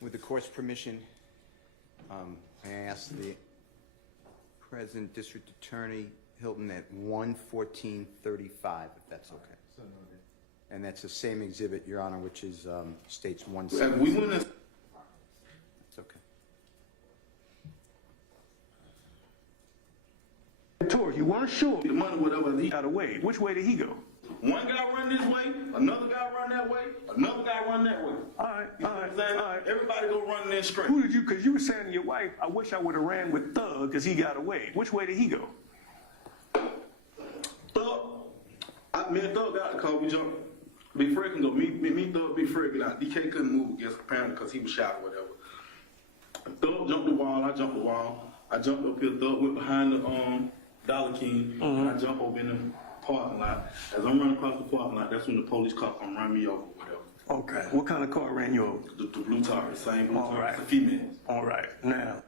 With the court's permission, I ask the President District Attorney Hilton at 1:14:35, if that's okay. So noted. And that's the same exhibit, Your Honor, which is states We 117. went in. It's okay. Tour, you weren't sure. The money, whatever. He Got away. Which way did he go? one guy run this way, another guy run that way, another guy run that way. All right, You know what I'm saying? all right. Everybody go running in straight. Who did you, because you were saying to your wife, I wish I would have ran with Thug because he got away. Which way did he go? Me and Thug got the car. We jumped. Big Fred can go. Me, Thug, Big Fred get out. DK couldn't move against apparently because he was shot or whatever. Thug jumped the wall. I jumped the wall. I jumped up here. Thug went behind the Dollar King. And I jumped over in the parking lot. As I'm running across the parking lot, that's when the police car come run me over, whatever. Okay. What kind of car ran you over? The blue tar, the same blue All tar. right. It's a female. All right. Now,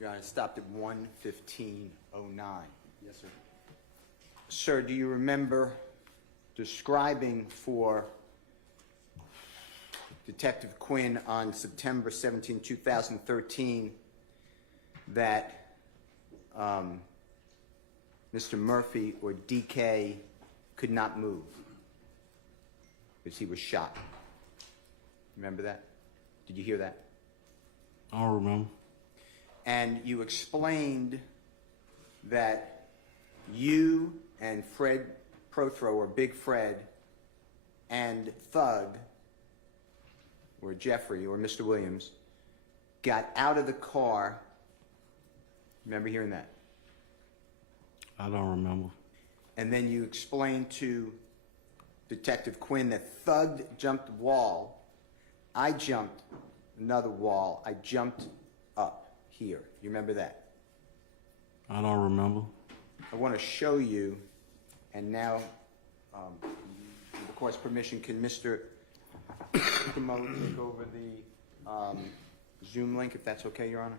Your Honor, it stopped at 1:15:09. Yes, sir. Sir, do you remember describing for Detective Quinn on September 17, 2013, that Mr. Murphy or DK could not move because he was shot? Remember that? Did you hear that? I don't remember. And you explained that you and Fred Prothro, or Big Fred, and Thug, or Jeffrey, or Mr. Williams, got out of the car. Remember hearing that? I don't remember. And then you explained to Detective Quinn that Thug jumped the wall. I jumped another wall. I jumped up here. You remember that? I don't remember. I want to show you, and now, with the court's permission, can Mr. Commode take over the Zoom link, if that's okay, Your Honor?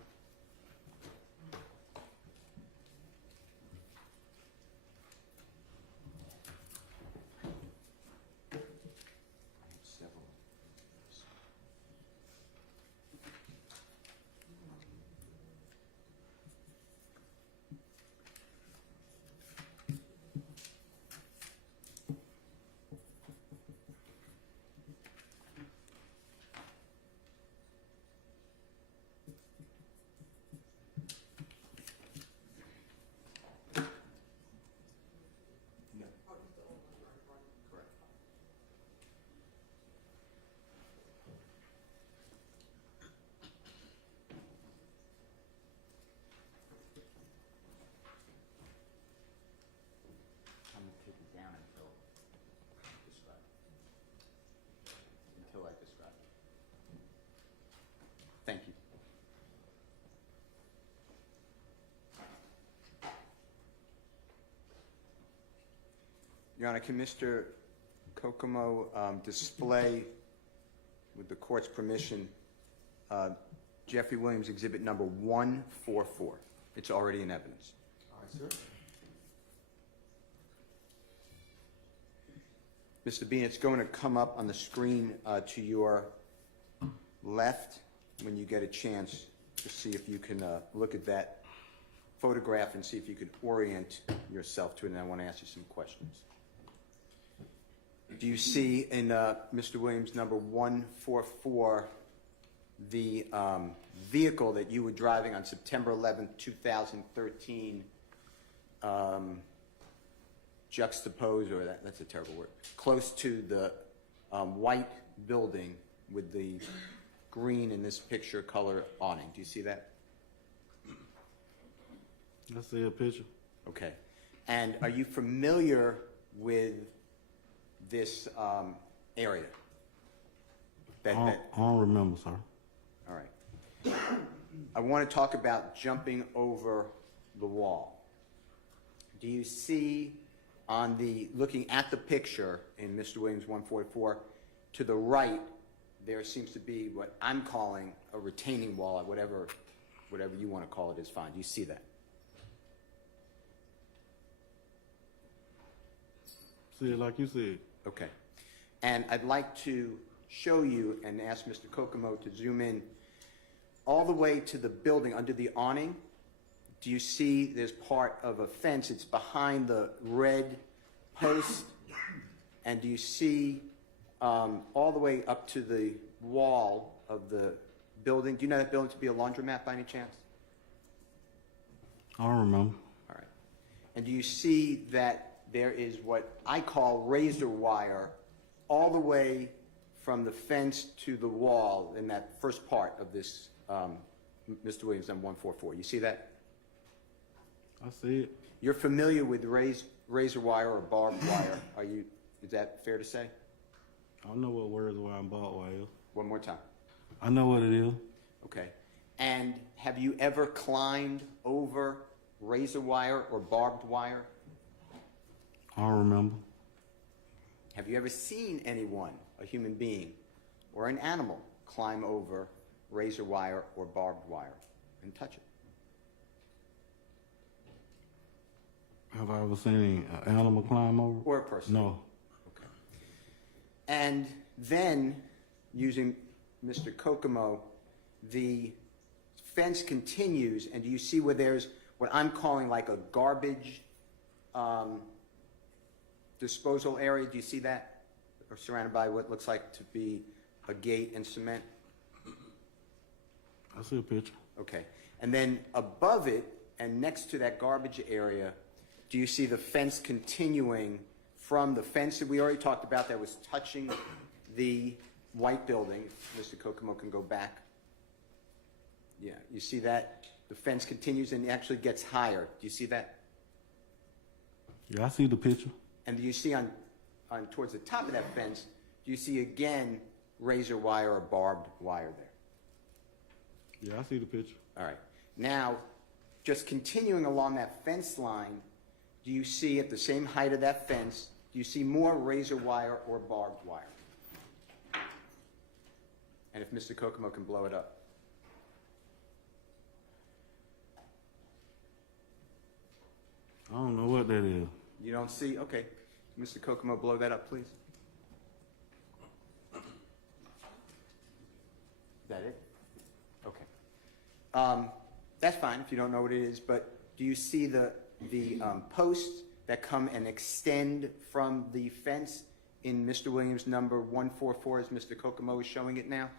Your Honor, can Mr. Kokomo display, with the court's permission, Jeffery Williams exhibit number 144? It's already in evidence. All right, sir. Mr. Bean, it's going to come up on the screen to your left when you get a chance to see if you can look at that photograph and see if you can orient yourself to it, and I want to ask you some questions. Do you see in Mr. Williams number 144 the vehicle that you were driving on September 11, 2013, juxtaposed, or that's a terrible word, close to the white building with the green in this picture color awning? Do you see that? I see a picture. Okay. And are you familiar with this area? I don't remember, sir. All right. I want to talk about jumping over the wall. Do you see on the, looking at the picture in Mr. Williams 144, to the right, there seems to be what I'm calling a retaining wall, or whatever you want to call it is fine. Do you see that? See it like you said. Okay. And I'd like to show you and ask Mr. Kokomo to zoom in all the way to the building under the awning. Do you see there's part of a fence? It's behind the red post. And do you see all the way up to the wall of the building? Do you know that building to be a laundromat by any chance? I don't remember. All right. And do you see that there is what I call razor wire all the way from the fence to the wall in that first part of this Mr. Williams M144? You see that? I see it. You're familiar with razor wire or barbed wire? Are you? Is that fair to say? I know what razor wire and barbed wire is. One more time. I know what it is. Okay. And have you ever climbed over razor wire or barbed wire? I don't remember. Have you ever seen anyone, a human being or an animal, climb over razor wire or barbed wire and touch it? Have I ever seen an animal climb over? Or a person? No. Okay. And then, using Mr. Kokomo, the fence continues, and do you see where there's what I'm calling like a garbage disposal area? Do you see that? Or surrounded by what looks like to be a gate and cement? I see a picture. Okay. And then above it and next to that garbage area, do you see the fence continuing from the fence that we already talked about that was touching the white building? Mr. Kokomo can go back. Yeah, you see that? The fence continues and actually gets higher. Do you see that? Yeah, I see the picture. And do you see on towards the top of that fence, do you see again razor wire or barbed wire there? Yeah, I see the picture. All right. Now, just continuing along that fence line, do you see at the same height of that fence, do you see more razor wire or barbed wire? And if Mr. Kokomo can blow it up. I don't know what that is. You don't see? Okay. Mr. Kokomo, blow that up, please. Is that it? Okay. That's fine if you don't know what it is, but do you see the posts that come and extend from the fence in Mr. Williams number 144 as Mr. Kokomo is showing it now?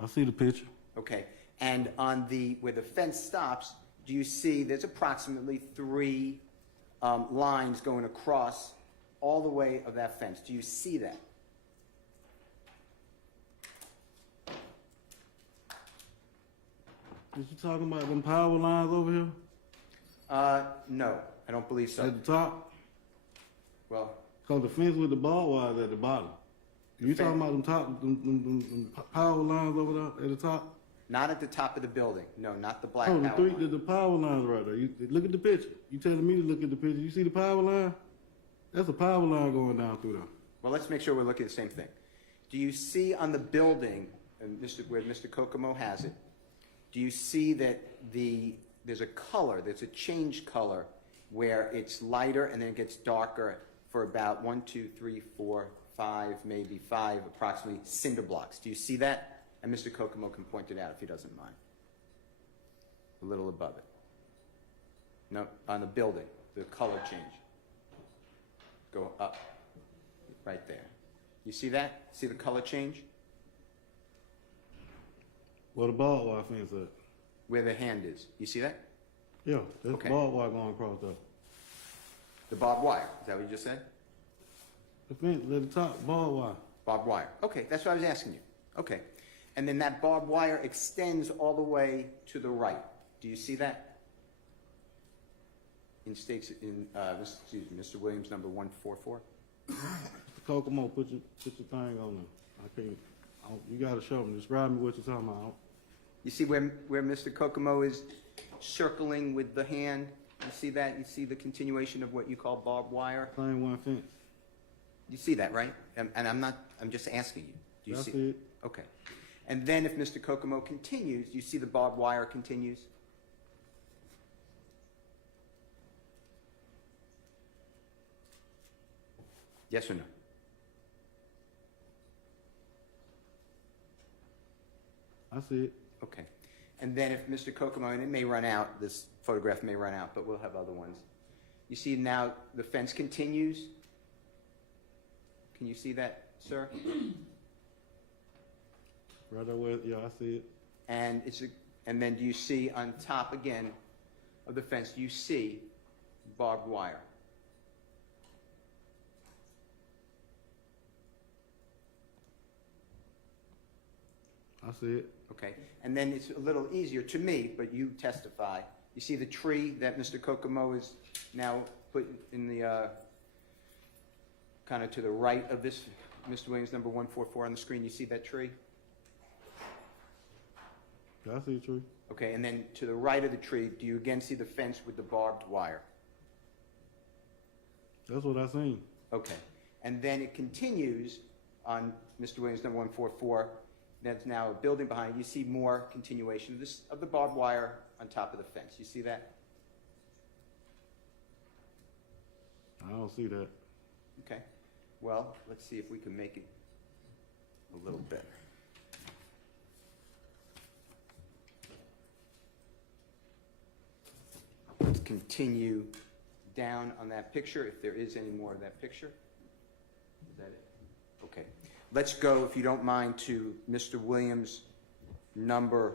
I see the picture. Okay. And on where the fence stops, do you see there's approximately 3 lines going across all the way of that fence? Do you see that? Is you talking about them power lines over here? No, I don't believe so. At the top? Well, Because the fence with the barbed wire is at the bottom. You talking about them power lines over there at the top? not at the top of the building. No, not the black Oh, power line. the power lines right there. You look at the picture. You telling me to look at the picture. You see the power line? That's a power line going down through there. Well, let's make sure we're looking at the same thing. Do you see on the building, and where Mr. Kokomo has it, do you see that there's a color, there's a change color where it's lighter and then it gets darker for about 1, 2, 3, 4, 5, maybe 5 approximately cinder blocks. Do you see that? And Mr. Kokomo can point it out if he doesn't mind. A little above it. No, on the building, the color change. Go up, right there. You see that? See the color change? Where the barbed wire fence at? Where the hand is. You see that? Yeah, there's Okay. barbed wire going across there. The barbed wire. Is that what you just said? The fence at the top, barbed wire. Barbed wire. Okay, that's what I was asking you. Okay. And then that barbed wire extends all the way to the right. Do you see that? In states, Mr. Williams, number 144. Mr. Kokomo, put your thing on there. You gotta show me. Describe me what you're talking about. You see where Mr. Kokomo is circling with the hand? You see that? You see the continuation of what you call barbed wire? Same one fence. You see that, right? And I'm just asking you. Do you I see? see it. Okay. And then if Mr. Kokomo continues, you see the barbed wire continues? Yes or no? I see it. Okay. And then if Mr. Kokomo, and it may run out, this photograph may run out, but we'll have other ones. You see now the fence continues? Can you see that, sir? Right away, yeah, I see it. And and then do you see on top again of the fence, do you see barbed wire? I see it. Okay. And then it's a little easier to me, but you testify. You see the tree that Mr. Kokomo is now put in the kind of to the right of this, Mr. Williams, number 144 on the screen. You see that tree? Yeah, I see the tree. Okay, and then to the right of the tree, do you again see the fence with the barbed wire? That's what I seen. Okay, and then it continues on Mr. Williams, number 144. That's now a building behind it. You see more continuation of the barbed wire on top of the fence. You see that? I don't see that. Okay. Well, let's see if we can make it a little better. Let's continue down on that picture, if there is any more of that picture. Is that it? Okay. Let's go, if you don't mind, to Mr. Williams, number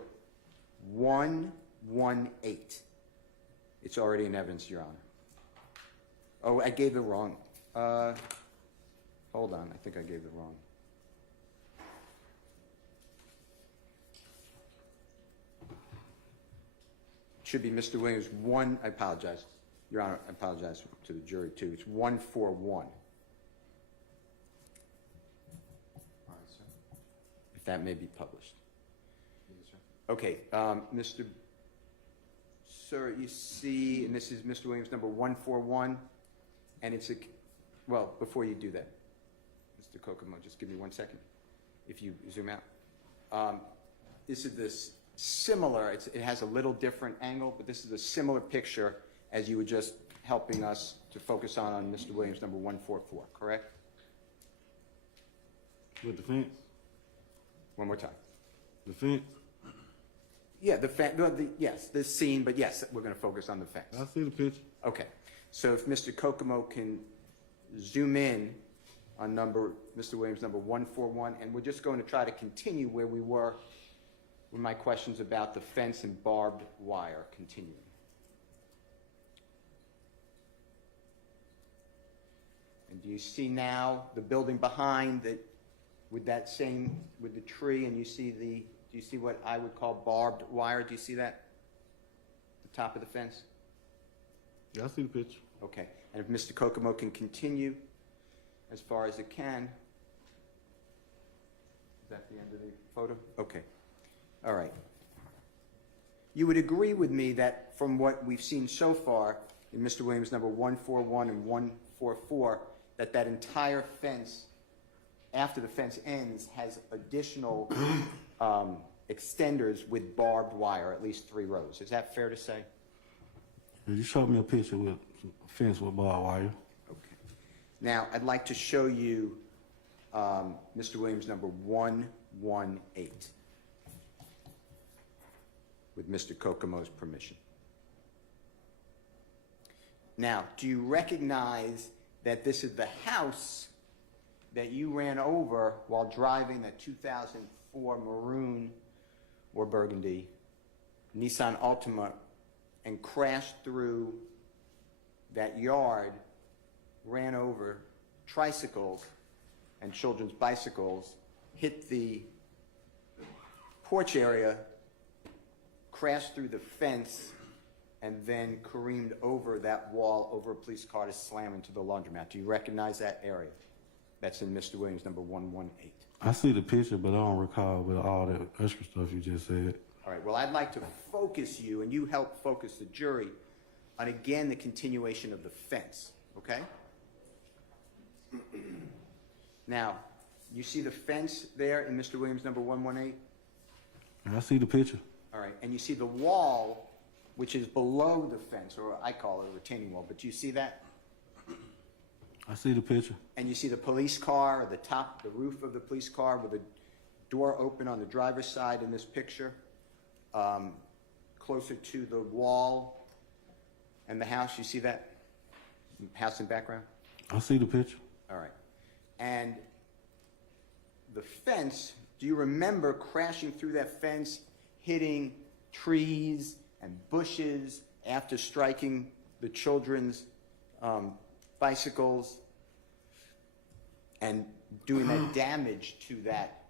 118. It's already in evidence, Your Honor. Oh, I gave the wrong. Hold on, I think I gave the wrong. Should be Mr. Williams 1, I apologize. Your Honor, I apologize to the jury too. It's 141. All right, sir. If that may be published. Yes, sir. Okay, Mr. Sir, you see, and this is Mr. Williams number 141, and it's a, well, before you do that, Mr. Kokomo, just give me 1 second, if you zoom out. This is this similar, it has a little different angle, but this is a similar picture as you were just helping us to focus on Mr. Williams number 144, correct? With the fence? One more time. The fence? Yeah, yes, this scene, but yes, we're going to focus on the fence. I see the picture. Okay, so if Mr. Kokomo can zoom in on Mr. Williams number 141, and we're just going to try to continue where we were with my questions about the fence and barbed wire continuing. And do you see now the building behind that with that same, with the tree, and you see do you see what I would call barbed wire? Do you see that? The top of the fence? Yeah, I see the picture. Okay, and if Mr. Kokomo can continue as far as it can. Is that the end of the photo? Okay. All right. You would agree with me that from what we've seen so far in Mr. Williams number 141 and 144, that that entire fence, after the fence ends, has additional extenders with barbed wire, at least 3 rows. Is that fair to say? You showed me a picture with a fence with barbed wire. Okay. Now, I'd like to show you Mr. Williams number 118 with Mr. Kokomo's permission. Now, do you recognize that this is the house that you ran over while driving the 2004 maroon or burgundy Nissan Altima and crashed through that yard, ran over tricycles and children's bicycles, hit the porch area, crashed through the fence, and then careened over that wall over a police car to slam into the laundromat? Do you recognize that area? That's in Mr. Williams number 118. I see the picture, but I don't recall with all that extra stuff you just said. All right, well, I'd like to focus you, and you help focus the jury, on, again, the continuation of the fence, okay? Now, you see the fence there in Mr. Williams number 118? I see the picture. All right, and you see the wall, which is below the fence, or I call it a retaining wall, but do you see that? I see the picture. And you see the police car, or the top, the roof of the police car with a door open on the driver's side in this picture, closer to the wall and the house. You see that house in background? I see the picture. All right. And the fence, do you remember crashing through that fence, hitting trees and bushes after striking the children's bicycles and doing that damage to that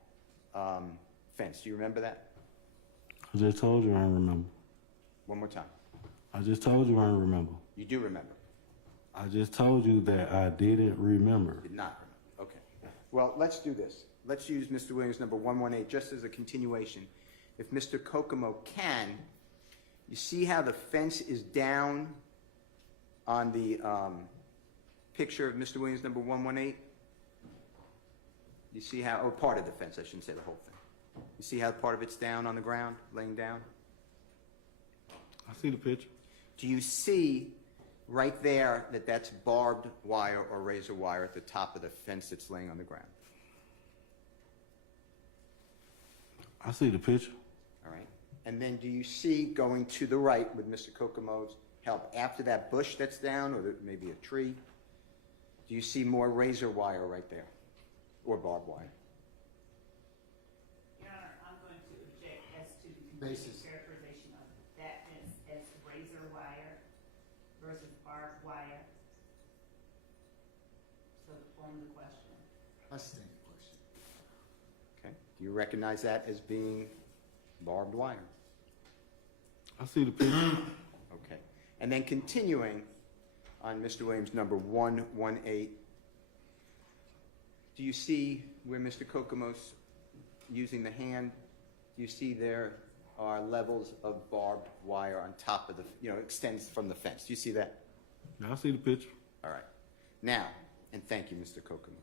fence? Do you remember that? I just told you I don't remember. One more time. I just told you I don't remember. You do remember? I just told you that I didn't remember. Did not remember. Okay. Well, let's do this. Let's use Mr. Williams number 118 just as a continuation. If Mr. Kokomo can, you see how the fence is down on the picture of Mr. Williams number 118? You see how, or part of the fence, I shouldn't say the whole thing. You see how part of it's down on the ground, laying down? I see the picture. Do you see right there that that's barbed wire or razor wire at the top of the fence that's laying on the ground? I see the picture. All right. And then do you see going to the right with Mr. Kokomo's help after that bush that's down, or maybe a tree? Do you see more razor wire right there, or barbed wire? Your Honor, I'm going to object as to the Basis. characterization of that fence as razor wire versus barbed wire. So form the question. I stand the question. Okay. Do you recognize that as being barbed wire? I see the picture. Okay. And then continuing on Mr. Williams number 118, do you see where Mr. Kokomo's using the hand? Do you see there are levels of barbed wire on top of the, extends from the fence? Do you see that? Yeah, I see the picture. All right. Now, and thank you, Mr. Kokomo.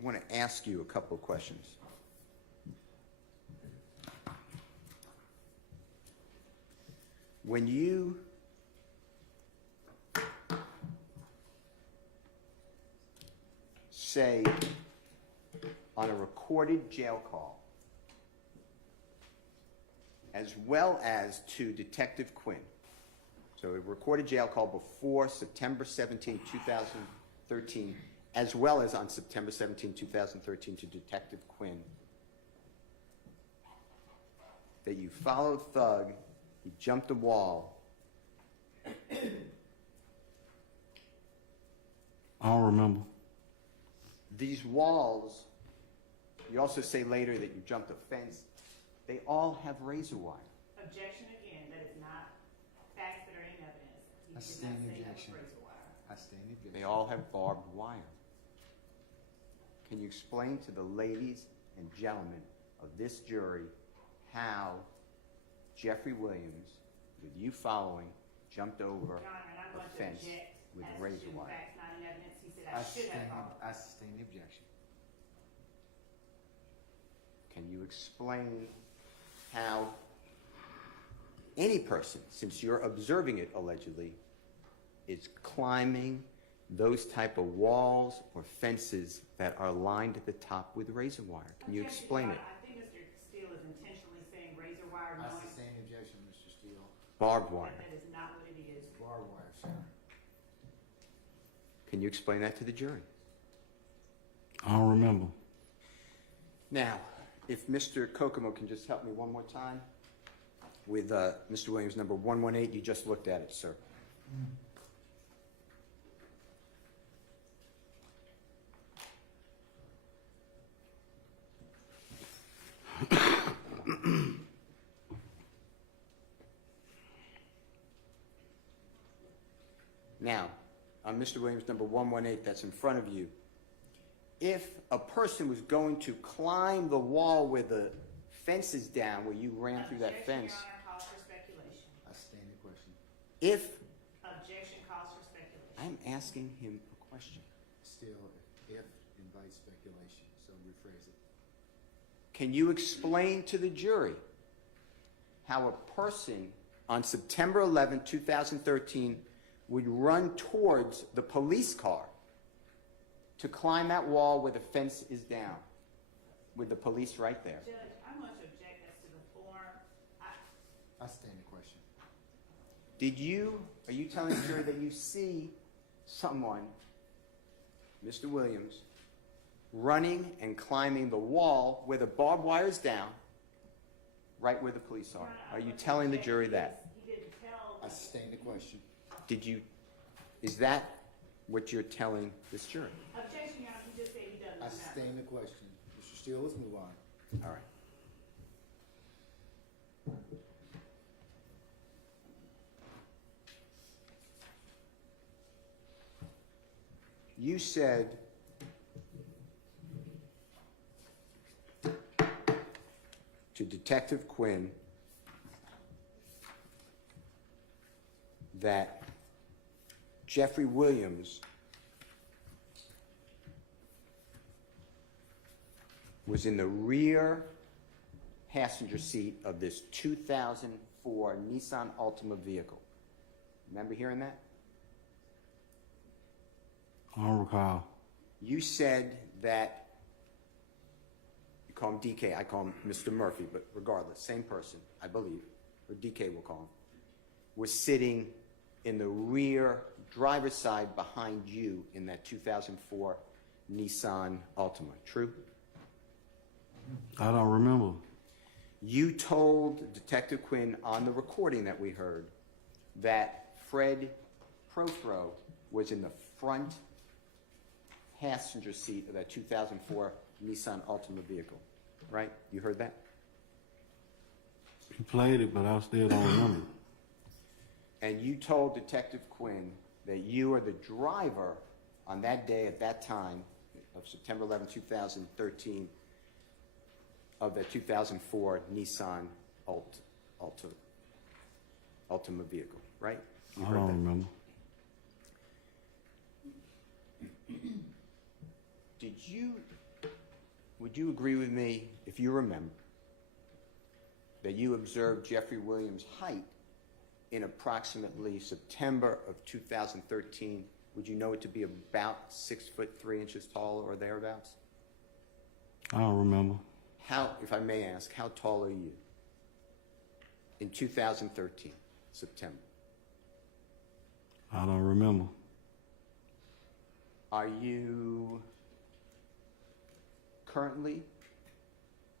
I want to ask you a couple of questions. When you say on a recorded jail call, as well as to Detective Quinn, so a recorded jail call before September 17, 2013, as well as on September 17, 2013 to Detective Quinn, that you followed Thug, he jumped the wall. I don't remember. These walls, you also say later that you jumped a fence, they all have razor wire. Objection again, that is not facts that are in evidence. You I did stand not the say that was objection. razor wire. I stand the objection. They all have barbed wire. Can you explain to the ladies and gentlemen of this jury how Jeffery Williams, with you following, jumped over Your Honor, and I'm a going to fence? object with as razor to wire. facts not in evidence. He said I should have followed. I sustain the objection. Can you explain how any person, since you're observing it allegedly, is climbing those type of walls or fences that are lined at the top with razor wire? Can you explain it? I think Mr. Steele is intentionally saying razor wire, I knowing sustain the objection, Mr. Steele. Barbed wire. that is not what it is. Barbed wire, sir. Can you explain that to the jury? I don't remember. Now, if Mr. Kokomo can just help me one more time with Mr. Williams, number 118, you just looked at it, sir. Now, on Mr. Williams, number 118, that's in front of you, if a person was going to climb the wall where the fence is down, where you ran through that Objection, fence, Your Honor, calls for speculation. I sustain the question. if, Objection calls for speculation. I'm asking him a question. Still, if invites speculation, so rephrase it. Can you explain to the jury how a person on September 11, 2013 would run towards the police car to climb that wall where the fence is down, with the police right there? Judge, I'm going to object as to the form. I sustain the question. Are you telling the jury that you see someone, Mr. Williams, running and climbing the wall where the barbed wire is down, right where the police are? Are you telling the jury that? He didn't tell. I sustain the question. Is that what you're telling this jury? Objection, Your Honor, he just said he doesn't I remember. sustain the question. Mr. Steele, let's move on. All right. You said to Detective Quinn that Jeffery Williams was in the rear passenger seat of this 2004 Nissan Altima vehicle. Remember hearing that? I don't recall. You said that, you call him DK, I call him Mr. Murphy, but regardless, same person, I believe, or DK will call him, was sitting in the rear driver's side behind you in that 2004 Nissan Altima. True? I don't remember. You told Detective Quinn on the recording that we heard that Fred Prothro was in the front passenger seat of that 2004 Nissan Altima vehicle, right? You heard that? He played it, but I still don't remember. And you told Detective Quinn that you were the driver on that day at that time of September 11, 2013 of the 2004 Nissan Altima vehicle, right? You I heard don't that? remember. Would you agree with me, if you remember, that you observed Jeffery Williams' height in approximately September of 2013? Would you know it to be about 6'3" tall or thereabouts? I don't remember. How, if I may ask, how tall are you in 2013, September? I don't remember. Are you currently,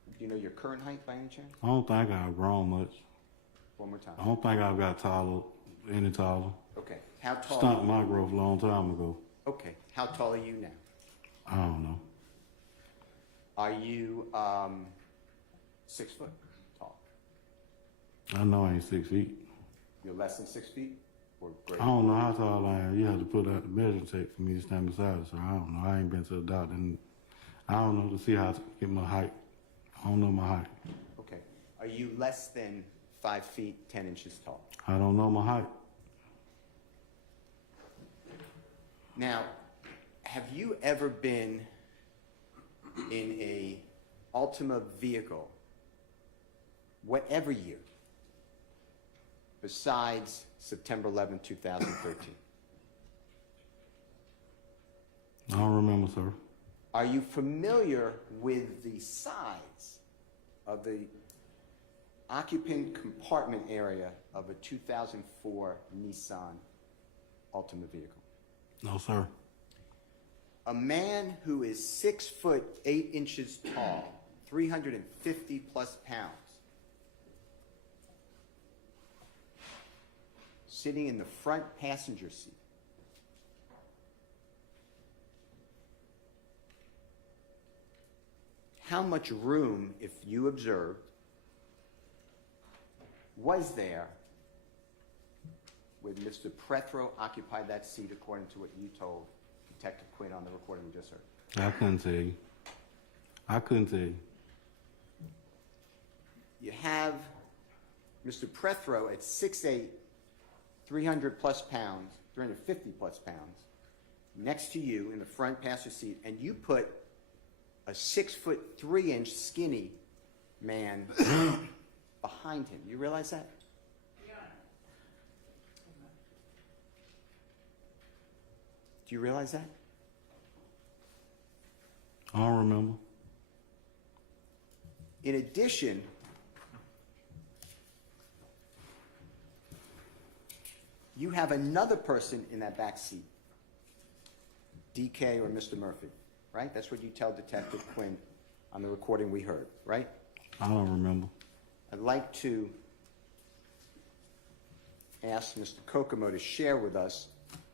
do you know your current height by any chance? I don't think I've grown much. One more time. I don't think I've got taller, any taller. Okay, how tall? Stopped my growth a long time ago. Okay, how tall are you now? I don't know. Are you 6 foot tall? I know I ain't 6 feet. You're less than 6 feet or greater? I don't know how tall I am. You have to put out the measuring tape for me to stand beside it, so I don't know. I ain't been to the doctor, and I don't know to see how to get my height. I don't know my height. Okay. Are you less than 5 feet 10 inches tall? I don't know my height. Now, have you ever been in a Altima vehicle, whatever year, besides September 11, 2013? I don't remember, sir. Are you familiar with the size of the occupant compartment area of a 2004 Nissan Altima vehicle? No, sir. A man who is 6'8" tall, 350 plus pounds, sitting in the front passenger seat. How much room, if you observed, was there when Mr. Prethro occupied that seat according to what you told Detective Quinn on the recording we just heard? I couldn't tell you. I couldn't tell you. You have Mr. Prethro at 6'8", 300 plus pounds, 350 plus pounds, next to you in the front passenger seat, and you put a 6'3" skinny man behind him. You realize that? Do you realize that? I don't remember. In addition, you have another person in that back seat, DK or Mr. Murphy, right? That's what you tell Detective Quinn on the recording we heard, right? I don't remember. I'd like to ask Mr. Kokomo to share with us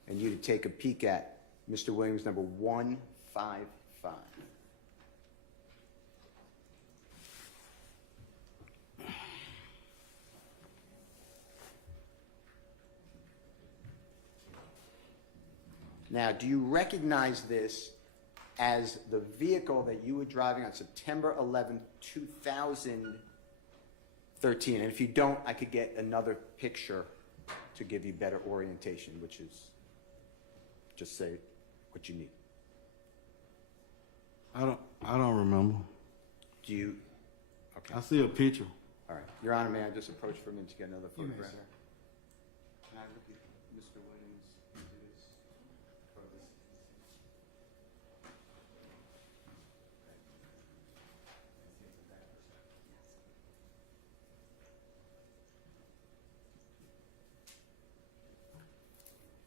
and you to take a peek at Mr. Williams number 155. Now, do you recognize this as the vehicle that you were driving on September 11, 2013? And if you don't, I could get another picture to give you better orientation, which is just say what you need. I don't remember. Do you? Okay. I see a picture. All right. Your Honor, may I just approach for a minute to get another You may, photograph? sir. Can I look at Mr. Williams into this?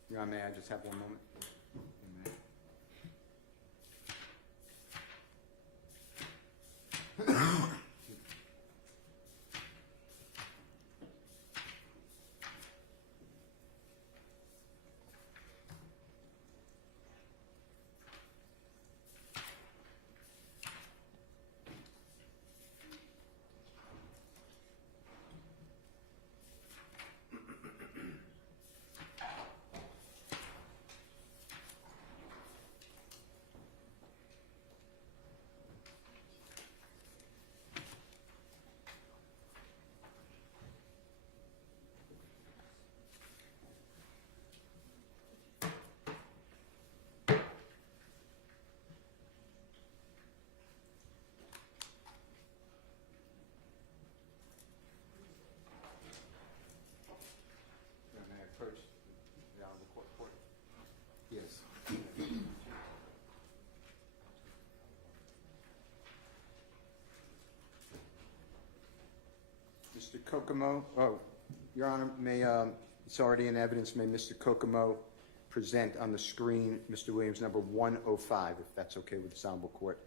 Your Honor, may I just have one moment? May I approach the Honorable Court reporter? Yes. Mr. Kokomo, Your Honor, may, it's already in evidence, may Mr. Kokomo present on the screen Mr. Williams number 105, if that's okay with this Honorable Court?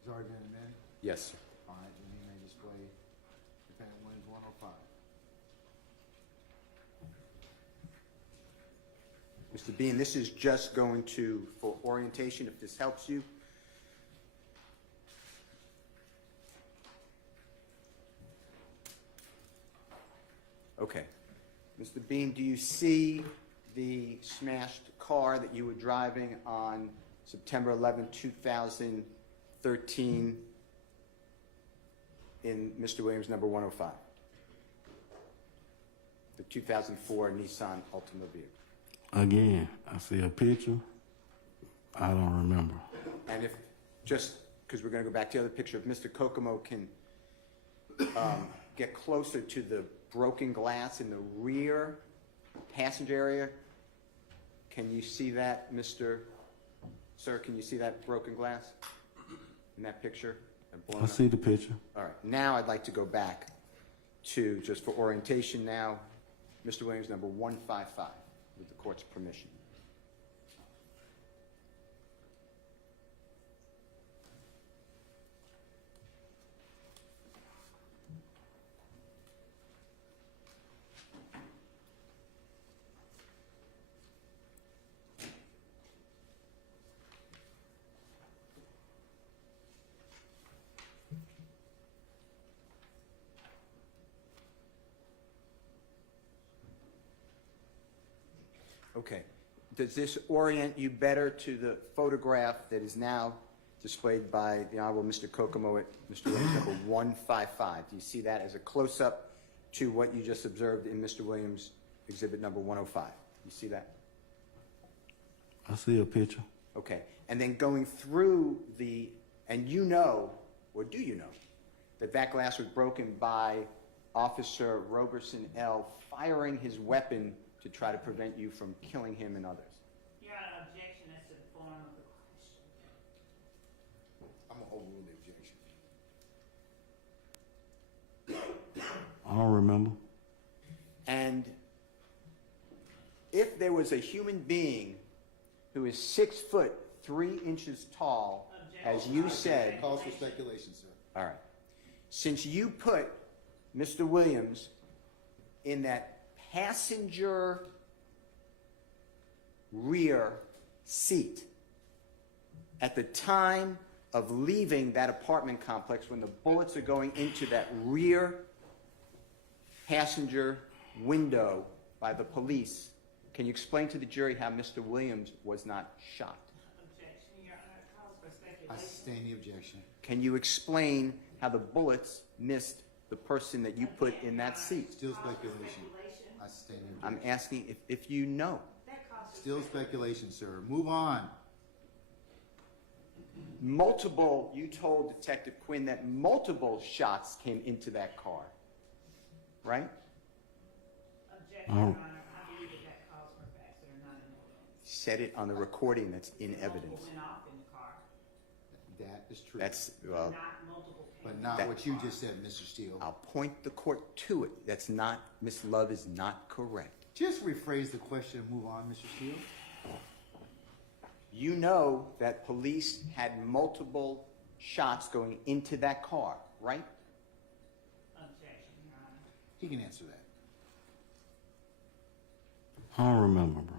It's already been amended? Yes, sir. All right, then he may display defendant Williams 105. Mr. Bean, this is just going to, for orientation, if this helps you. Okay. Mr. Bean, do you see the smashed car that you were driving on September 11, 2013 in Mr. Williams number 105? The 2004 Nissan Altima vehicle. Again, I see a picture. I don't remember. And if, just because we're going to go back to the other picture, if Mr. Kokomo can get closer to the broken glass in the rear passenger area, can you see that, Sir, can you see that broken glass in that picture? I see the picture. All right, now I'd like to go back to, just for orientation now, Mr. Williams, number 155, with the court's permission. Okay. Does this orient you better to the photograph that is now displayed by the Honorable Mr. Kokomo at Mr. Williams, number 155? Do you see that as a close-up to what you just observed in Mr. Williams' exhibit number 105? You see that? I see a picture. Okay. And then going through the, and you know, or do you know, that that glass was broken by Officer Roberson L. firing his weapon to try to prevent you from killing him and others? Your Honor, objection as to the form of the question. I'm gonna overrule the objection. I don't remember. And if there was a human being who is 6 foot 3 inches tall, as you said, Calls for speculation, sir. all right, since you put Mr. Williams in that passenger rear seat at the time of leaving that apartment complex, when the bullets are going into that rear passenger window by the police, can you explain to the jury how Mr. Williams was not shot? Objection, Your Honor, it calls for I speculation. sustain the objection. Can you explain how the bullets missed the person that you put in that seat? Still speculation. I sustain the I'm objection. asking if you know. That calls for Still speculation, sir. Move on. You told Detective Quinn that multiple shots came into that car, right? objection, Your Honor. I believe that that calls for facts that are not in evidence. Said it on the recording that's in evidence. Multiple went off in the car, That is true. That's, well, not multiple came But in not That- what you just said, Mr. Steele. I'll point the court to it. That's not, Miss Love is not correct. Just rephrase the question and move on, Mr. Steele. You know that police had multiple shots going into that car, right? Objection, Your Honor. He can answer that. I don't remember, bro.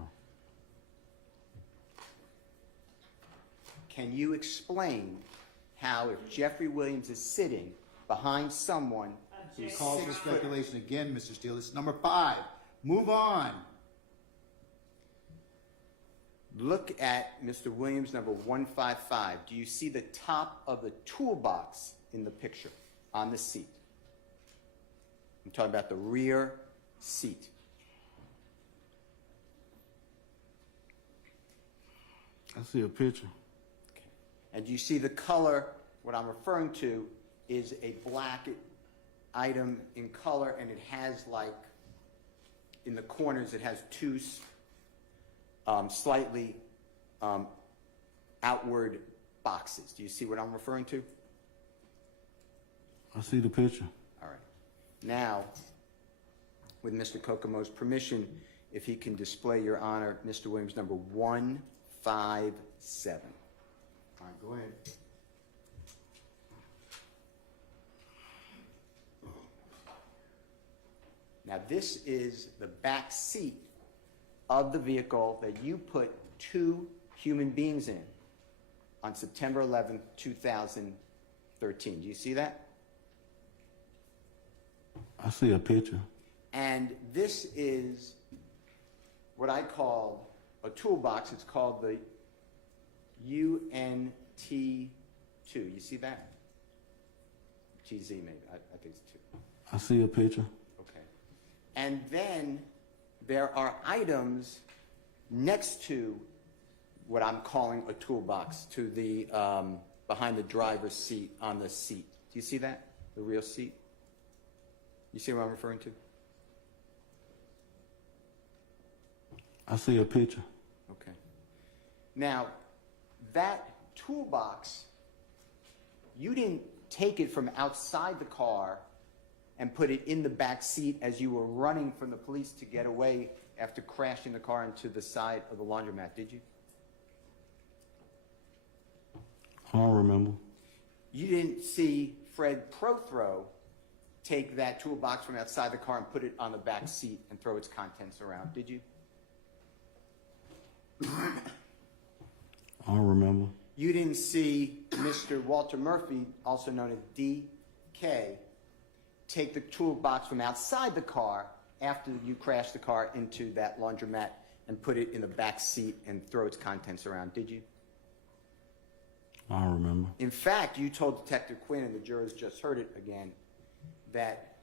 Can you explain how, if Jeffrey Williams is sitting behind someone who's Objection, Calls Your for Honor. speculation again, Mr. Steele. It's number 5. Move on. Look at Mr. Williams, number 155. Do you see the top of the toolbox in the picture on the seat? I'm talking about the rear seat. I see a picture. And do you see the color? What I'm referring to is a black item in color, and it has, like, in the corners, it has two slightly outward boxes. Do you see what I'm referring to? I see the picture. All right. Now, with Mr. Kokomo's permission, if he can display, Your Honor, Mr. Williams, number 157. All right, go ahead. Now, this is the back seat of the vehicle that you put 2 human beings in on September 11th, 2013. Do you see that? I see a picture. And this is what I call a toolbox. It's called the UNT2. You see that? GZ maybe. I think it's 2. I see a picture. Okay. And then there are items next to what I'm calling a toolbox, to the, behind the driver's seat on the seat. Do you see that? The rear seat? You see what I'm referring to? I see a picture. Okay. Now, that toolbox, you didn't take it from outside the car and put it in the back seat as you were running from the police to get away after crashing the car into the side of the laundromat, did you? I don't remember. You didn't see Fred Prothrow take that toolbox from outside the car and put it on the back seat and throw its contents around, did you? I don't remember. You didn't see Mr. Walter Murphy, also known as DK, take the toolbox from outside the car after you crashed the car into that laundromat and put it in the back seat and throw its contents around, did you? I don't remember. In fact, you told Detective Quinn, and the jurors just heard it again, that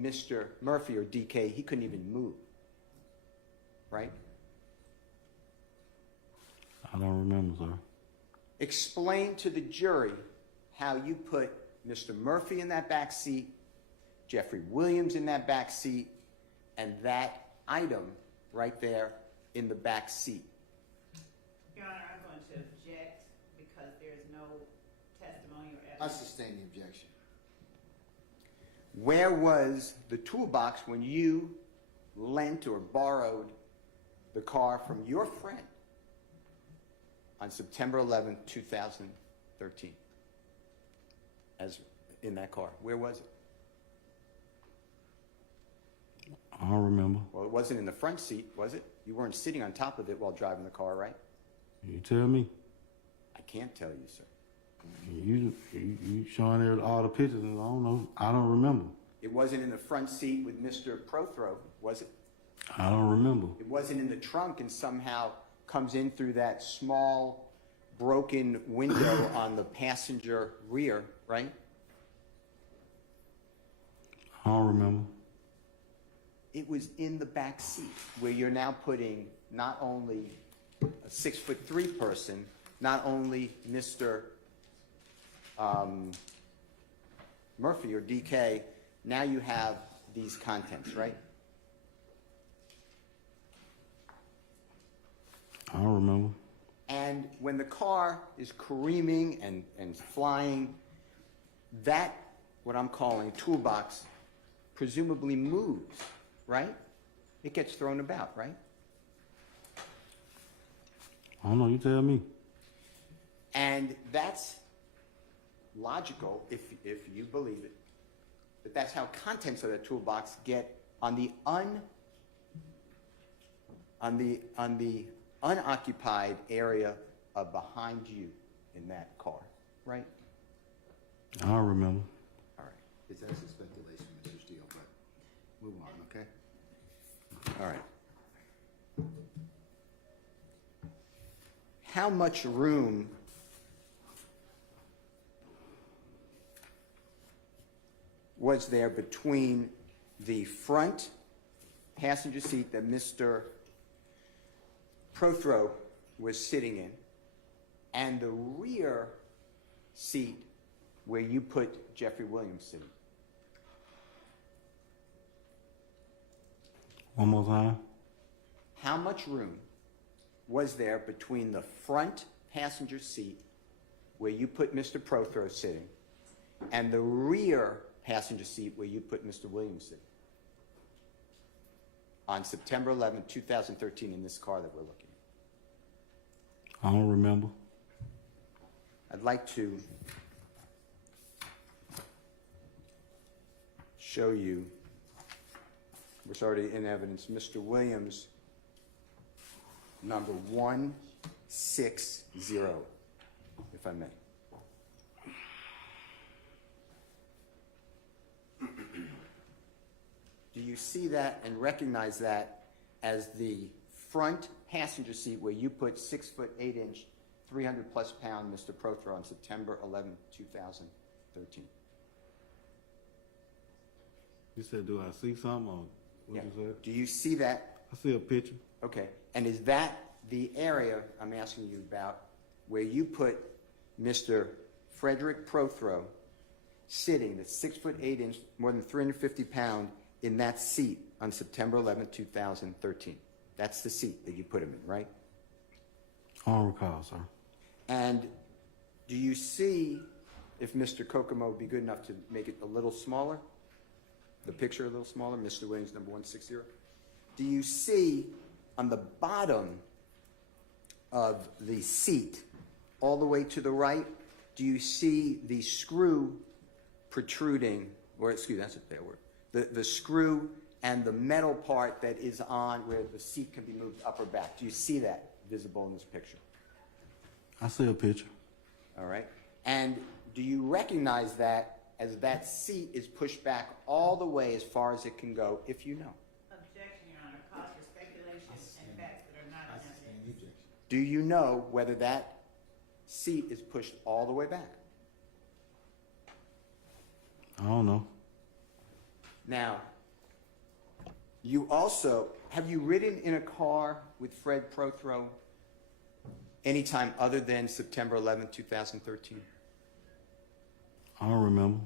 Mr. Murphy, or DK, he couldn't even move, right? I don't remember, sir. Explain to the jury how you put Mr. Murphy in that back seat, Jeffery Williams in that back seat, and that item right there in the back seat. Your Honor, I'm going to object because there's no testimony or I evidence. sustain the objection. Where was the toolbox when you lent or borrowed the car from your friend on September 11, 2013? As in that car, where was it? I don't remember. Well, it wasn't in the front seat, was it? You weren't sitting on top of it while driving the car, right? You tell me. I can't tell you, sir. You showing there all the pictures, and I don't know. I don't remember. It wasn't in the front seat with Mr. Prothrow, was it? I don't remember. It wasn't in the trunk and somehow comes in through that small broken window on the passenger rear, right? I don't remember. It was in the back seat where you're now putting not only a 6'3" person, not only Mr. Murphy or DK, now you have these contents, right? I don't remember. And when the car is careening and flying, that, what I'm calling toolbox, presumably moves, right? It gets thrown about, right? I don't know. You tell me. And that's logical if you believe it. But that's how contents of that toolbox get on the unoccupied area behind you in that car, right? I don't remember. All right. That's a speculation, Mr. Steele, but move on, okay? All right. How much room was there between the front passenger seat that Mr. Prothrow was sitting in and the rear seat where you put Jeffery Williams sitting? One more time. How much room was there between the front passenger seat where you put Mr. Prothrow sitting and the rear passenger seat where you put Mr. Williams sitting on September 11, 2013 in this car that we're looking at? I don't remember. I'd like to show you, was already in evidence, Mr. Williams, number 160, if I may. Do you see that and recognize that as the front passenger seat where you put 6'8", 300+ pound Mr. Prothrow on September 11, 2013? You said, do I see something, or what Yeah. you said? Do you see that? I see a picture. Okay. And is that the area I'm asking you about where you put Mr. Frederick Prothro sitting, that's 6'8", more than 350 pounds, in that seat on September 11, 2013. That's the seat that you put him in, right? I don't recall, sir. And do you see, if Mr. Kokomo would be good enough to make it a little smaller, the picture a little smaller, Mr. Williams, number 160? Do you see on the bottom of the seat, all the way to the right, do you see the screw protruding, or excuse me, that's a bad word, the screw and the metal part that is on where the seat can be moved up or back? Do you see that visible in this picture? I see a picture. All right. And do you recognize that as that seat is pushed back all the way as far as it can go, if you know? Objection, Your Honor, cause for speculation and facts that are not in evidence. Do you know whether that seat is pushed all the way back? I don't know. Now, you also, have you ridden in a car with Fred Prothro anytime other than September 11, 2013? I don't remember.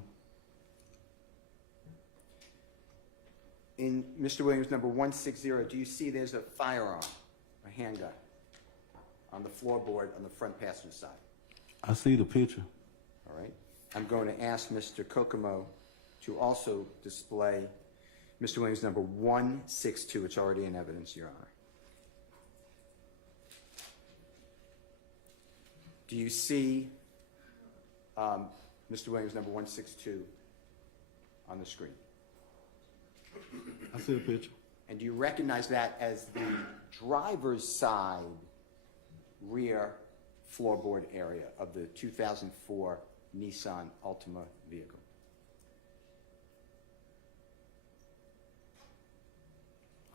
In Mr. Williams, number 160, do you see there's a firearm, a handgun, on the floorboard on the front passenger side? I see the picture. All right. I'm going to ask Mr. Kokomo to also display Mr. Williams, number 162. It's already in evidence, Your Honor. Do you see Mr. Williams, number 162, on the screen? I see a picture. And do you recognize that as the driver's side rear floorboard area of the 2004 Nissan Altima vehicle?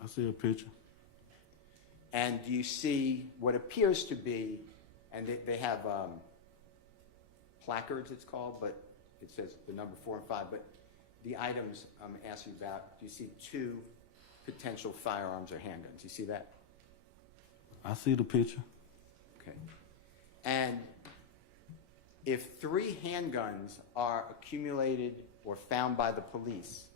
I see a picture. And do you see what appears to be, and they have placards, it's called, but it says the number 4 and 5, but the items I'm asking about, do you see 2 potential firearms or handguns? Do you see that? I see the picture. Okay. And if 3 handguns are accumulated or found by the police,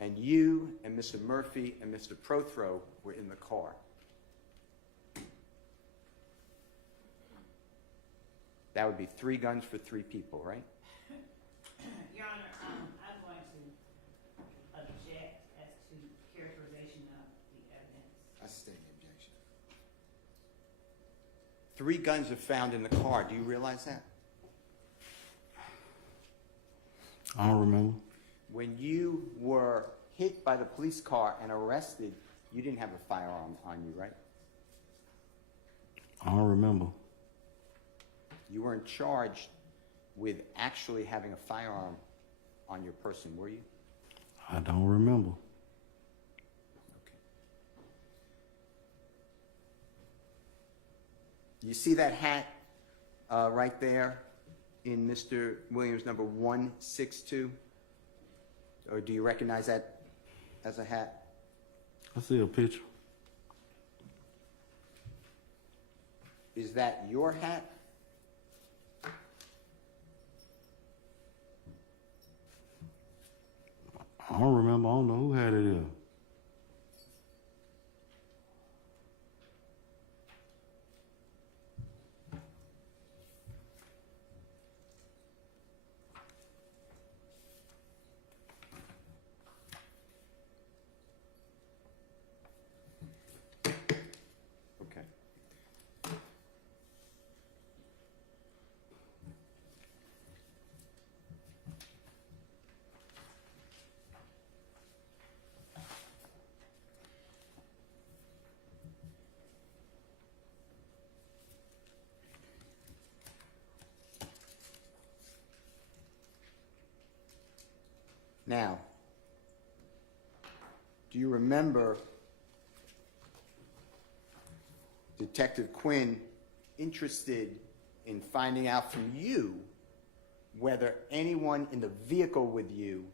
and you and Mr. Murphy and Mr. Prothro were in the car, that would be 3 guns for 3 people, right? Your Honor, I'm going to object as to characterization of the evidence. I sustain the objection. 3 guns are found in the car. Do you realize that? I don't remember. When you were hit by the police car and arrested, you didn't have a firearm on you, right? I don't remember. You weren't charged with actually having a firearm on your person, were you? I don't remember. Okay. You see that hat right there in Mr. Williams, number 162? Or do you recognize that as a hat? I see a picture. Is that your hat? I don't remember. I don't know who had it in. Okay. Now, do you remember Detective Quinn interested in finding out from you whether anyone in the vehicle with you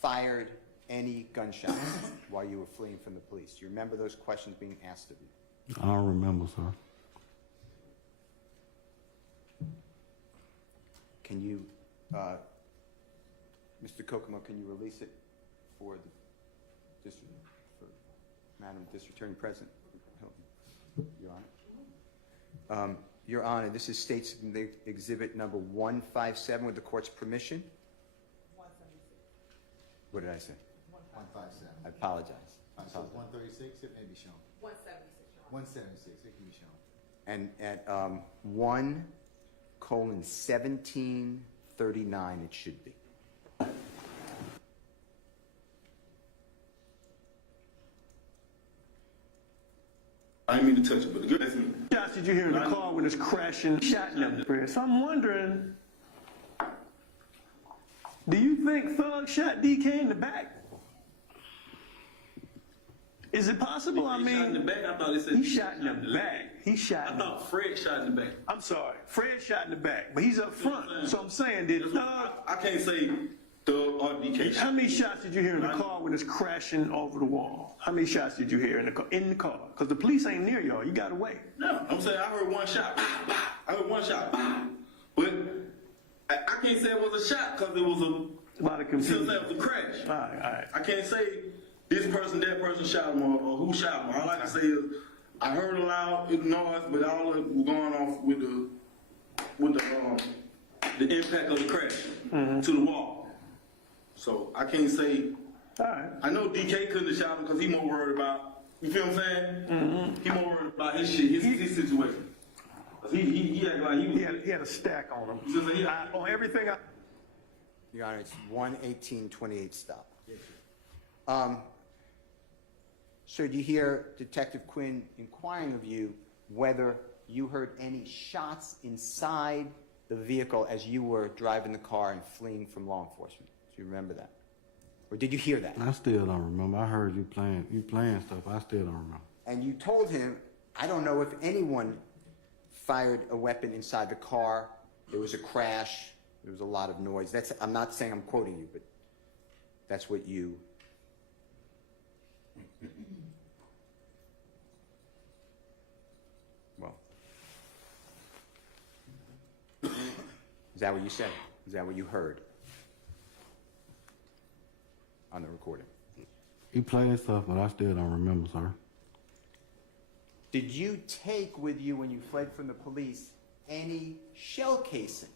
fired any gunshots while you were fleeing from the police? Do you remember those questions being asked of you? I don't remember, sir. Can you, Mr. Kokomo, can you release it for the district, for Madam District Attorney President Your Honor? Your Honor, this is State's Exhibit number 157 with the court's permission. 176. What did I say? 157. I apologize. So 136, it may be shown. 176, Your Honor. 176, it can be shown. And at 1:17:39, it should be. I didn't mean to touch it, but the good thing. Shots did you hear in the car when it's crashing, shot in the So I'm wondering, do you think Thug shot DK in the back? Is it possible? I He mean, shot in the back. I thought it said he shot in the back. He shot. I thought Fred shot in the back. I'm sorry, Fred shot in the back, but he's up front. So I'm saying, did Thug? I can't say Thug or DK. How many shots did you hear in the car when it's crashing over the wall? How many shots did you hear in the car? Because the police ain't near y'all. You got away. No, I'm saying I heard one shot. Bah, bah. I heard one shot. Bah. But I can't say it was a shot because it was A lot of confusion. It was a crash. All right. I can't say this person, that person shot him or who shot him. All I can say is I heard a loud noise, but all of it was going off with the impact of the crash to the wall. So I can't say. All right. I know DK couldn't have shot him because he more worried about. You feel what I'm saying? He more worried about his shit, his situation. He acted like He had a stack on him. On everything. Your Honor, it's 1:18:28 stop. Yes, sir. Sir, do you hear Detective Quinn inquiring of you whether you heard any shots inside the vehicle as you were driving the car and fleeing from law enforcement? Do you remember that? Or did you hear that? I still don't remember. I heard you playing stuff. I still don't remember. And you told him, I don't know if anyone fired a weapon inside the car. There was a crash. There was a lot of noise. I'm not saying I'm quoting you, but that's what you... Well, is that what you said? Is that what you heard on the recording? He played stuff, but I still don't remember, sir. Did you take with you, when you fled from the police, any shell casing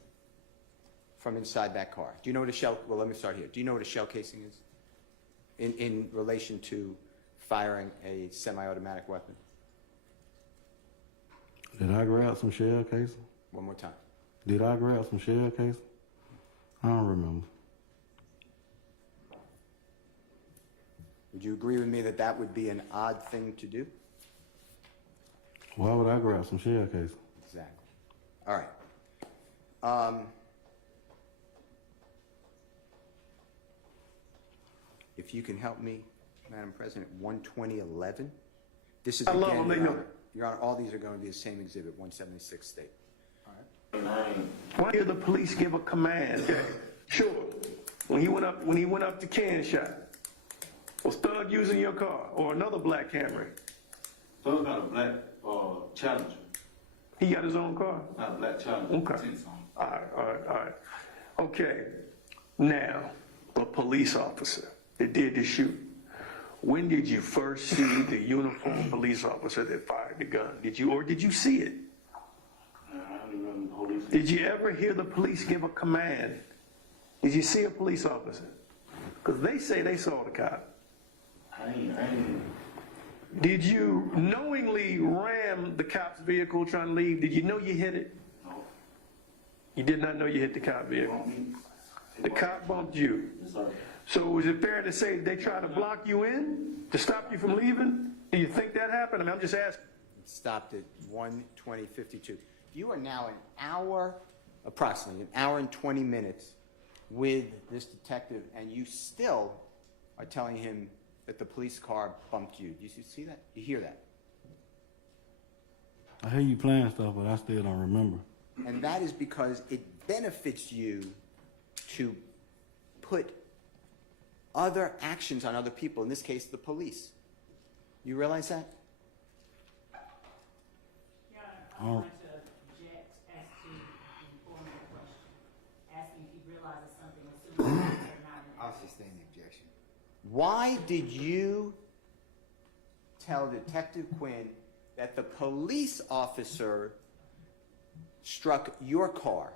from inside that car? Do you know what a shell... Well, let me start here. Do you know what a shell casing is in relation to firing a semi-automatic weapon? Did I grab some shell casing? One more time. Did I grab some shell casing? I don't remember. Would you agree with me that that would be an odd thing to do? Why would I grab some shell casing? Exactly. All right. If you can help me, Madam President, 12011. This is I love again, them, they Your know Honor, Your Honor, all these are going to be the same exhibit, 176 State. Why did the police give a command? Sure. When he went up to Ken shot, was Thug using your car or another black Camry? Thug got a black Challenger. He got his own car? Not a black Challenger. Okay. All right. Okay. Now, a police officer that did the shoot, when did you first see the uniformed police officer that fired the gun? Did you see it? I don't remember the police. Did you ever hear the police give a command? Did you see a police officer? Because they say they saw the cop. I ain't. Did you knowingly ram the cop's vehicle trying to leave? Did you know you hit it? No. You did not know you hit the cop vehicle. The cop bumped you. Yes, sir. So is it fair to say they tried to block you in to stop you from leaving? Do you think that happened? I mean, I'm just asking. It stopped at 1:20:52. You are now approximately an hour and 20 minutes with this detective, and you still are telling him that the police car bumped you. Do you see that? You hear that? I hear you playing stuff, but I still don't remember. And that is because it benefits you to put other actions on other people, in this case, the police. You realize that? Your Honor, I'm going to object as to the formal question, asking if he realizes something as soon as they're not in I'll evidence. sustain the objection. Why did you tell Detective Quinn that the police officer struck your car?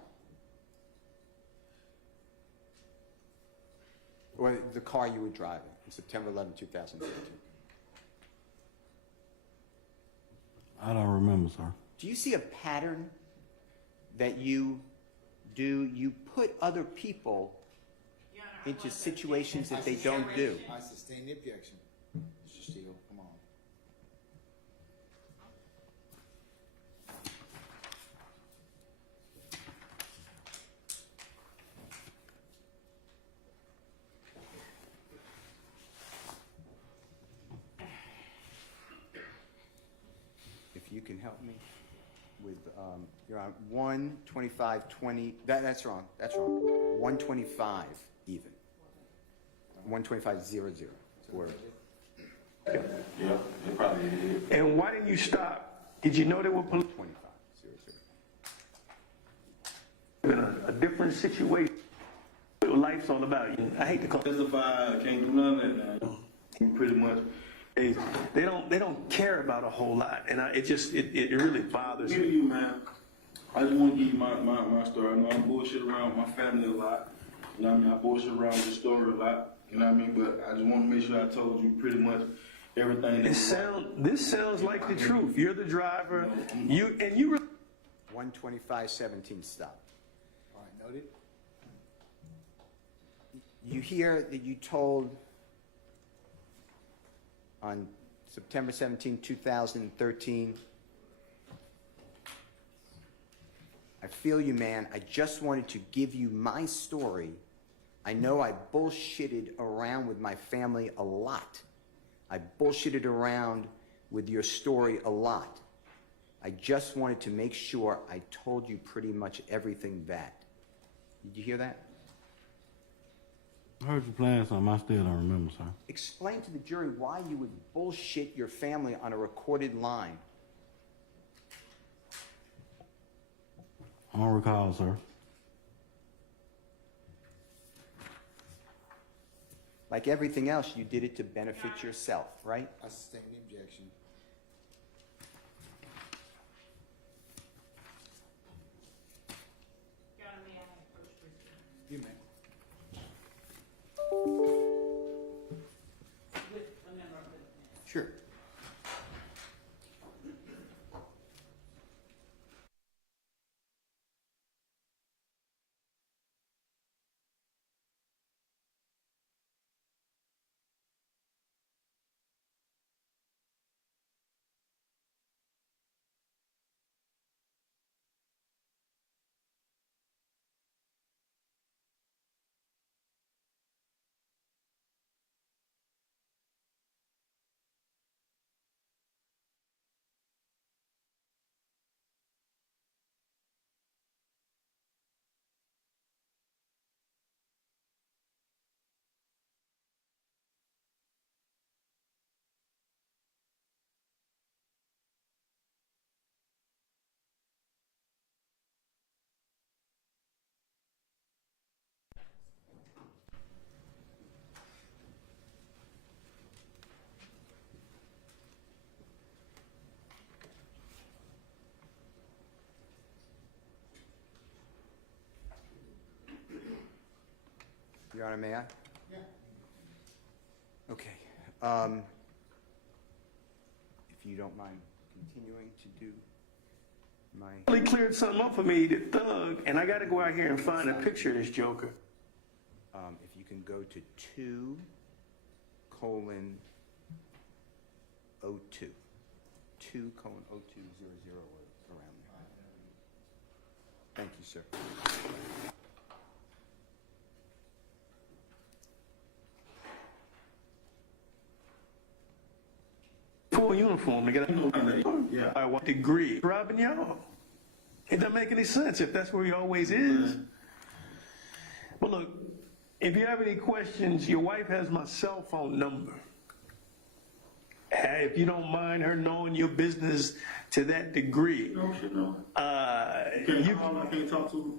Or the car you were driving on September 11, 2013? I don't remember, sir. Do you see a pattern that you do? You put other people Your Honor, I'm into going to situations that object they don't do. I sustain the objection. Mr. Steele, come on. If you can help me with, you're on 12520, that's wrong, that's wrong. 125 even. 125.00. Or Yeah, it probably is. And why didn't you stop? Did you know there were police? 25.00. In a different situation. What life's all about. I hate to call Testify, I can't do none of that now. Pretty much. they don't care about a whole lot, and it really bothers Me to me. you, man. I just want to give you my story. I know I'm bullshit around my family a lot. You know what I mean? I bullshit around the story a lot. You know what I mean? But I just want to make sure I told you pretty much everything. This sounds like the truth. You're the driver. You 125.17 stop. All right, noted. You hear that you told on September 17, 2013, I feel you, man. I just wanted to give you my story. I know I bullshitted around with my family a lot. I bullshitted around with your story a lot. I just wanted to make sure I told you pretty much everything that. Did you hear that? I heard you playing something. I still don't remember, sir. Explain to the jury why you would bullshit your family on a recorded line. I don't recall, sir. Like everything else, you did it to benefit yourself, right? I sustain the objection. Your Honor, may I approach Procedural? You may. With a member of the defense. Sure. Your Honor, may I? Yeah. Okay. If you don't mind continuing to do my... really cleared something up for me, the thug, and I got to go out here and find a picture of this joker. if you can go to 2:02. 2:0200 or around there. Thank you, sir. Full uniform, they got Yeah. I want degree. Robbing y'all. It doesn't make any sense if that's where he always is. But look, If you have any questions, your wife has my cell phone number. If you don't mind her knowing your business to that degree, No, shit, no. I can't talk to her.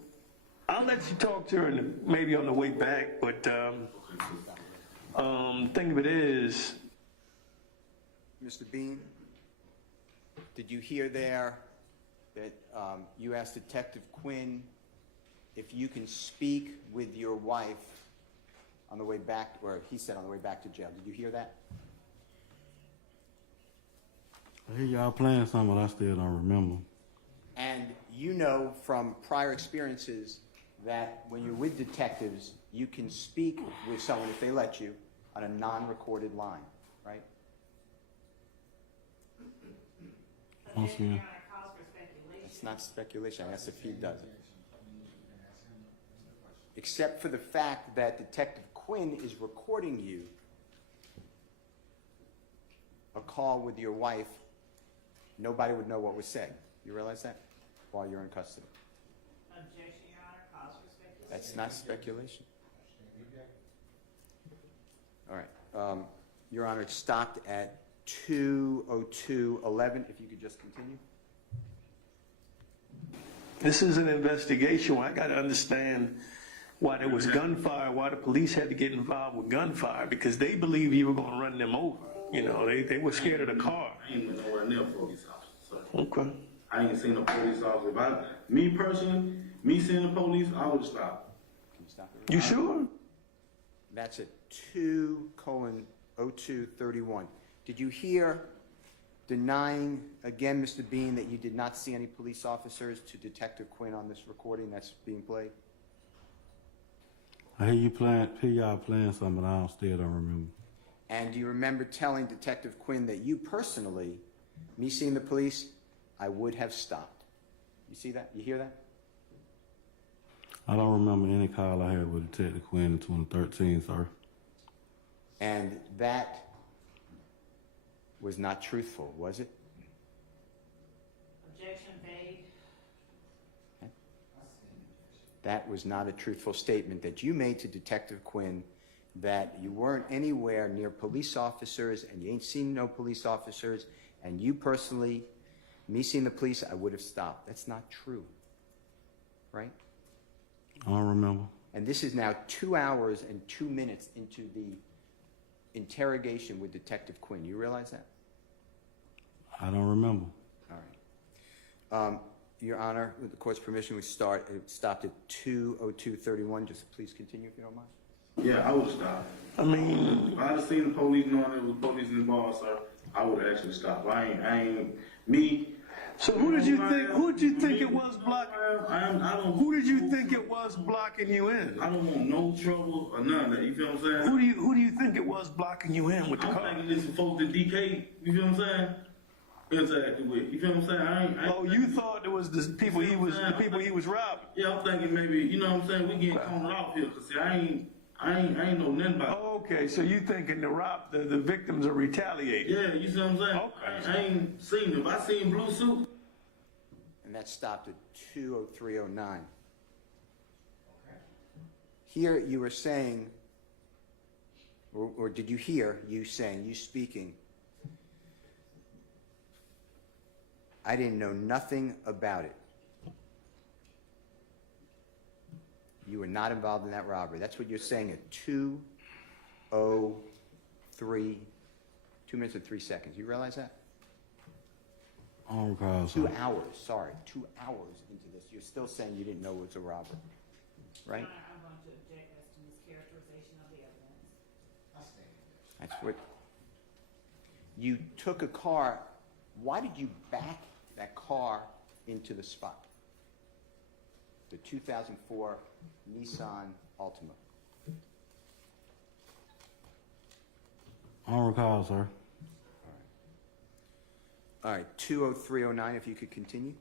I'll let you talk to her maybe on the way back, but thing of it is, Mr. Bean, did you hear there that you asked Detective Quinn if you can speak with your wife on the way back, or he said on the way back to jail? Did you hear that? I hear y'all playing something, but I still don't remember. And you know from prior experiences that when you're with detectives, you can speak with someone, if they let you, on a non-recorded line, right? Objection, Your Honor, calls for speculation. It's not speculation, I guess if he does it. Except for the fact that Detective Quinn is recording you a call with your wife, nobody would know what was said. You realize that? While you're in custody. Objection, Your Honor, calls for speculation. That's not speculation. All right. Your Honor, it stopped at 2:02:11. If you could just continue. this is an investigation. I got to understand why there was gunfire, why the police had to get involved with gunfire, because they believe you were going to run them over. You know, they were scared of the car. I ain't went nowhere near a police officer. So. Okay. I ain't seen a police officer. Me personally, me seeing the police, I would stop. Can you stop it? You sure? That's at 2:02:31. Did you hear denying again, Mr. Bean, that you did not see any police officers to Detective Quinn on this recording that's being played? I hear y'all playing something, but I still don't remember. And do you remember telling Detective Quinn that you personally, me seeing the police, I would have stopped? You see that? You hear that? I don't remember any call I had with Detective Quinn in 2013, sir. And that was not truthful, was it? Objection made. That was not a truthful statement that you made to Detective Quinn, that you weren't anywhere near police officers and you ain't seen no police officers, and you personally, me seeing the police, I would have stopped. That's not true, right? I don't remember. And this is now 2 hours and 2 minutes into the interrogation with Detective Quinn. You realize that? I don't remember. All right. Your Honor, with the court's permission, it stopped at 2:02:31. Just please continue if you don't mind. Yeah, I would stop. I mean, If I'd have seen the police knowing there was police involved, sir, I would have actually stopped. I ain't, me. so who did you think it was blocking? Who did you think it was blocking you in? I don't want no trouble or none of that. You feel what I'm saying? Who do you think it was blocking you in with the car? I'm thinking it's folks that DK. You feel what I'm saying? Interacted with. You feel what I'm saying? I ain't You thought it was the people he was robbing? Yeah, I'm thinking maybe, you know what I'm saying, we getting cornered off here, cause see, I ain't know nothing about it. Oh, okay, so you thinking the victims are retaliating? Yeah, you see what I'm saying? Okay. I ain't seen them. I seen blue suit. And that stopped at 2:03:09. Here you were saying, or did you hear you saying, you speaking, I didn't know nothing about it. You were not involved in that robbery. That's what you're saying at 2:03, 2 minutes and 3 seconds. You realize that? I don't recall, 2 hours, sorry, 2 hours into this. You're still saying you didn't know it was a robbery, right? Your Honor, I'm going to object as to mischaracterization of the evidence. That's what, you took a car, why did you back that car into the spot? The 2004 Nissan Altima. I don't recall, sir. All right, 2:03:09, if you could continue.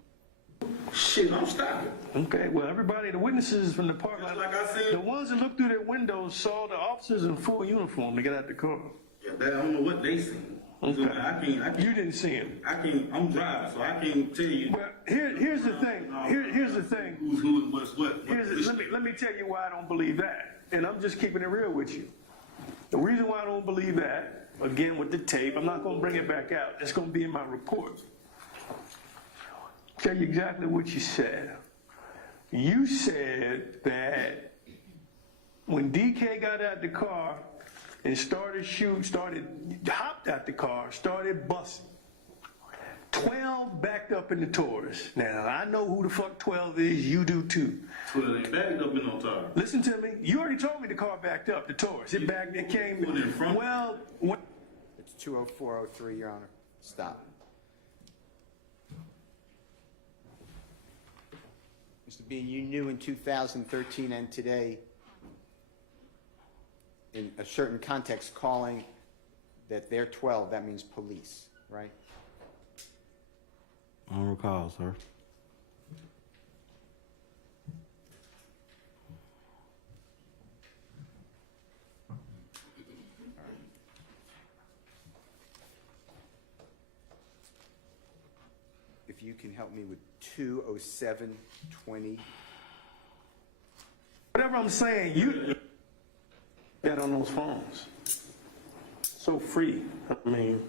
Shit, I'm stopping. Okay, well, everybody, the witnesses from the park lot, Like I said, the ones that looked through their windows saw the officers in full uniform to get out the car. yeah, I don't know what they seen. Okay. I can't. You didn't see him. I'm driving, so I can't tell you. Well, here's the thing. Here's the thing. Who's who and what's what. Let me tell you why I don't believe that. and I'm just keeping it real with you. The reason why I don't believe that, again with the tape, I'm not gonna bring it back out. It's gonna be in my report. Tell you exactly what you said. You said that when DK got out the car and hopped out the car, started busting, 12 backed up in the Taurus. Now, I know who the fuck 12 is, you do too. So it ain't backed up in no time. Listen to me, you already told me the car backed up, the Taurus. It came, Put it in front. well, It's 20403, Your Honor. Stop. Mr. Bean, you knew in 2013 and today, in a certain context, calling that they're 12, that means police, right? I don't recall, sir. If you can help me with 20720. whatever I'm saying, you that on those phones. So free. I mean,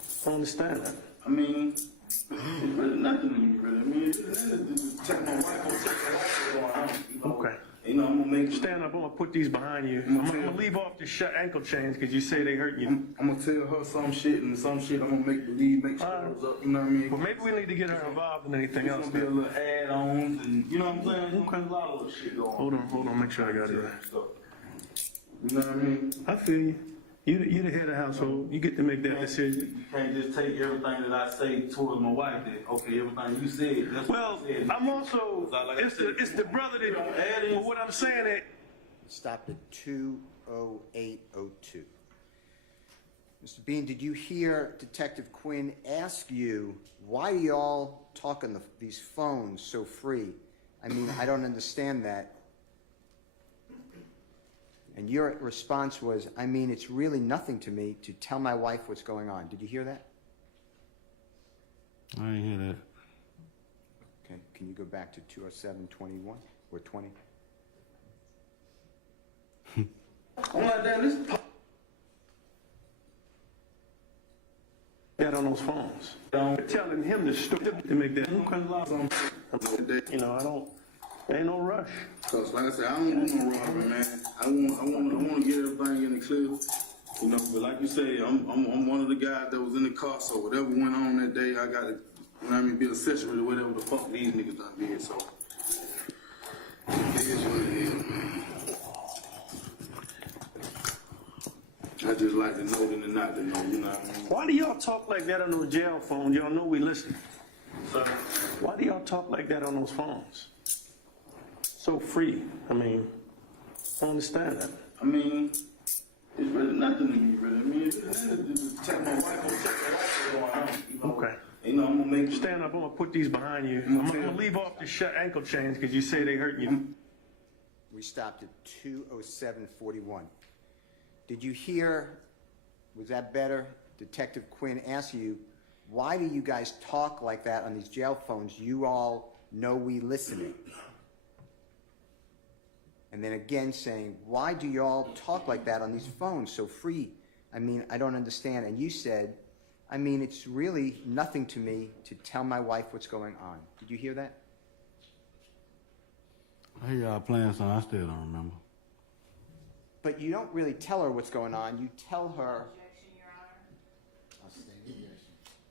I don't understand that. I mean, it's really nothing to me, really. I mean, it's just check my wife, go check my wife going on. You know? Okay. You know, I'm gonna make. Stand up, I'm gonna put these behind you. I'm gonna leave off the ankle chains because you say they hurt you. I'm gonna tell her some shit and some shit I'm gonna make believe, make sure it was up, you know what I mean? But maybe we need to get her involved in anything else. It's gonna be a little add-ons and, you know what I'm saying? There's a lot of little shit going on. Hold on, make sure I got it right. You know what I mean? I feel you. You the head of the household. You get to make that decision. You can't just take everything that I say towards my wife that, okay, everything you said, that's Well, what I said. I'm also, it's the brother that, well, what I'm saying is, Stopped at 20802. Mr. Bean, did you hear Detective Quinn ask you, why do y'all talk on these phones so free? I mean, I don't understand that. And your response was, I mean, it's really nothing to me to tell my wife what's going on. Did you hear that? I didn't hear that. Okay, can you go back to 20721 or 20? I'm like, damn, this that on those phones. Telling him the story to make that. You know, ain't no rush. Cause like I said, I don't do no robbery, man. I want to get everything in the clear. You know, but like you say, I'm one of the guys that was in the car, so whatever went on that day, I got to, you know what I mean, be accessory to whatever the fuck these niggas done did, so. It is what it is, man. I just like to know than not to know, you know what I mean? Why do y'all talk like that on those jail phones? Y'all know we listen. So, Why do y'all talk like that on those phones? So free. I mean, I don't understand that. I mean, it's really nothing to me, really. I mean, it's just check my wife, go check my wife going on. You know? Okay. You know, I'm gonna make. Stand up, I'm gonna put these behind you. I'm gonna leave off the ankle chains because you say they hurt you. We stopped at 20741. Did you hear, was that better? Detective Quinn asked you, why do you guys talk like that on these jail phones? You all know we listening. And then again saying, why do y'all talk like that on these phones so free? I mean, I don't understand. And you said, I mean, it's really nothing to me to tell my wife what's going on. Did you hear that? I hear y'all playing something I still don't remember. But you don't really tell her what's going on. You tell her. Objection, Your Honor.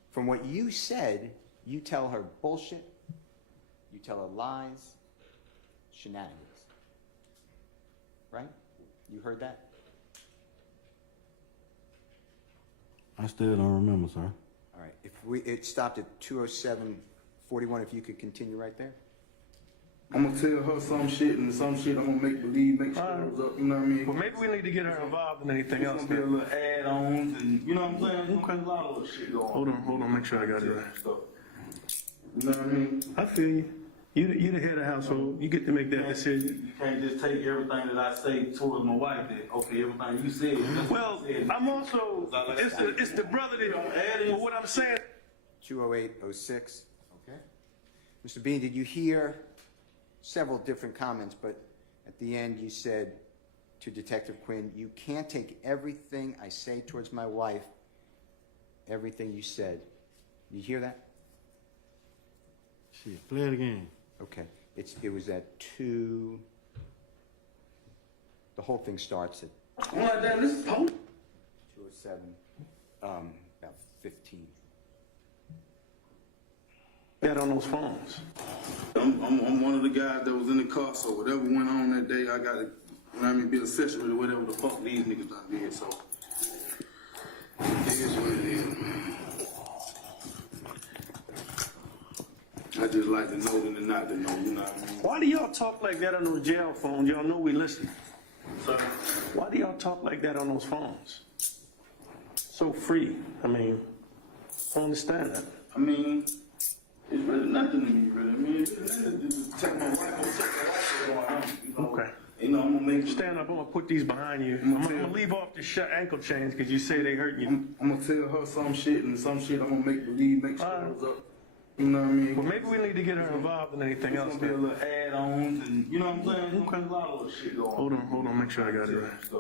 From what you said, you tell her bullshit. You tell her lies, shenanigans. Right? You heard that? I still don't remember, sir. All right. It stopped at 20741. If you could continue right there. I'm gonna tell her some shit and some shit I'm gonna make believe, make sure it was up, you know what I mean? Well, maybe we need to get her involved in anything It's else. gonna be a little add-ons and, you know what I'm saying? There's gonna be a lot of little shit going on. Hold on, make sure I got it right. You know what I mean? I feel you. You the head of the household. You get to make that decision. You can't just take everything that I say towards my wife that, okay, everything you said. That's Well, what I said. I'm also, it's the brother that, well, what I'm saying. 20806. Okay. Mr. Bean, did you hear several different comments, but at the end you said, to Detective Quinn, you can't take everything I say towards my wife, everything you said. You hear that? Shit, play it again. Okay. It was at 2. The whole thing starts at I'm like, damn, this is post. 2:07, about 15. That on those phones. I'm one of the guys that was in the car, so whatever went on that day, I got to, be accessory to whatever the fuck these niggas done did, so. It is what it is, man. I just like to know than not to know, you know what I mean? Why do y'all talk like that on those jail phones? Y'all know we listening. So, Why do y'all talk like that on those phones? So free. I mean, I don't understand that. I mean, it's really nothing to me, really. I mean, it's really nothing to take my wife, I'm taking my wife going home, you know? Okay. You know, I'm gonna make Stand up. I'm gonna put these behind you. I'm gonna leave off the ankle chains because you say they hurt you. I'm gonna tell her some shit, and some shit I'm gonna make believe, make sure it was up. You know what I mean? Well, maybe we need to get her involved in anything else. It's gonna be a little add-ons, and you know what I'm saying? There's gonna be a lot of little shit going on. Hold on. Make sure I got it right. You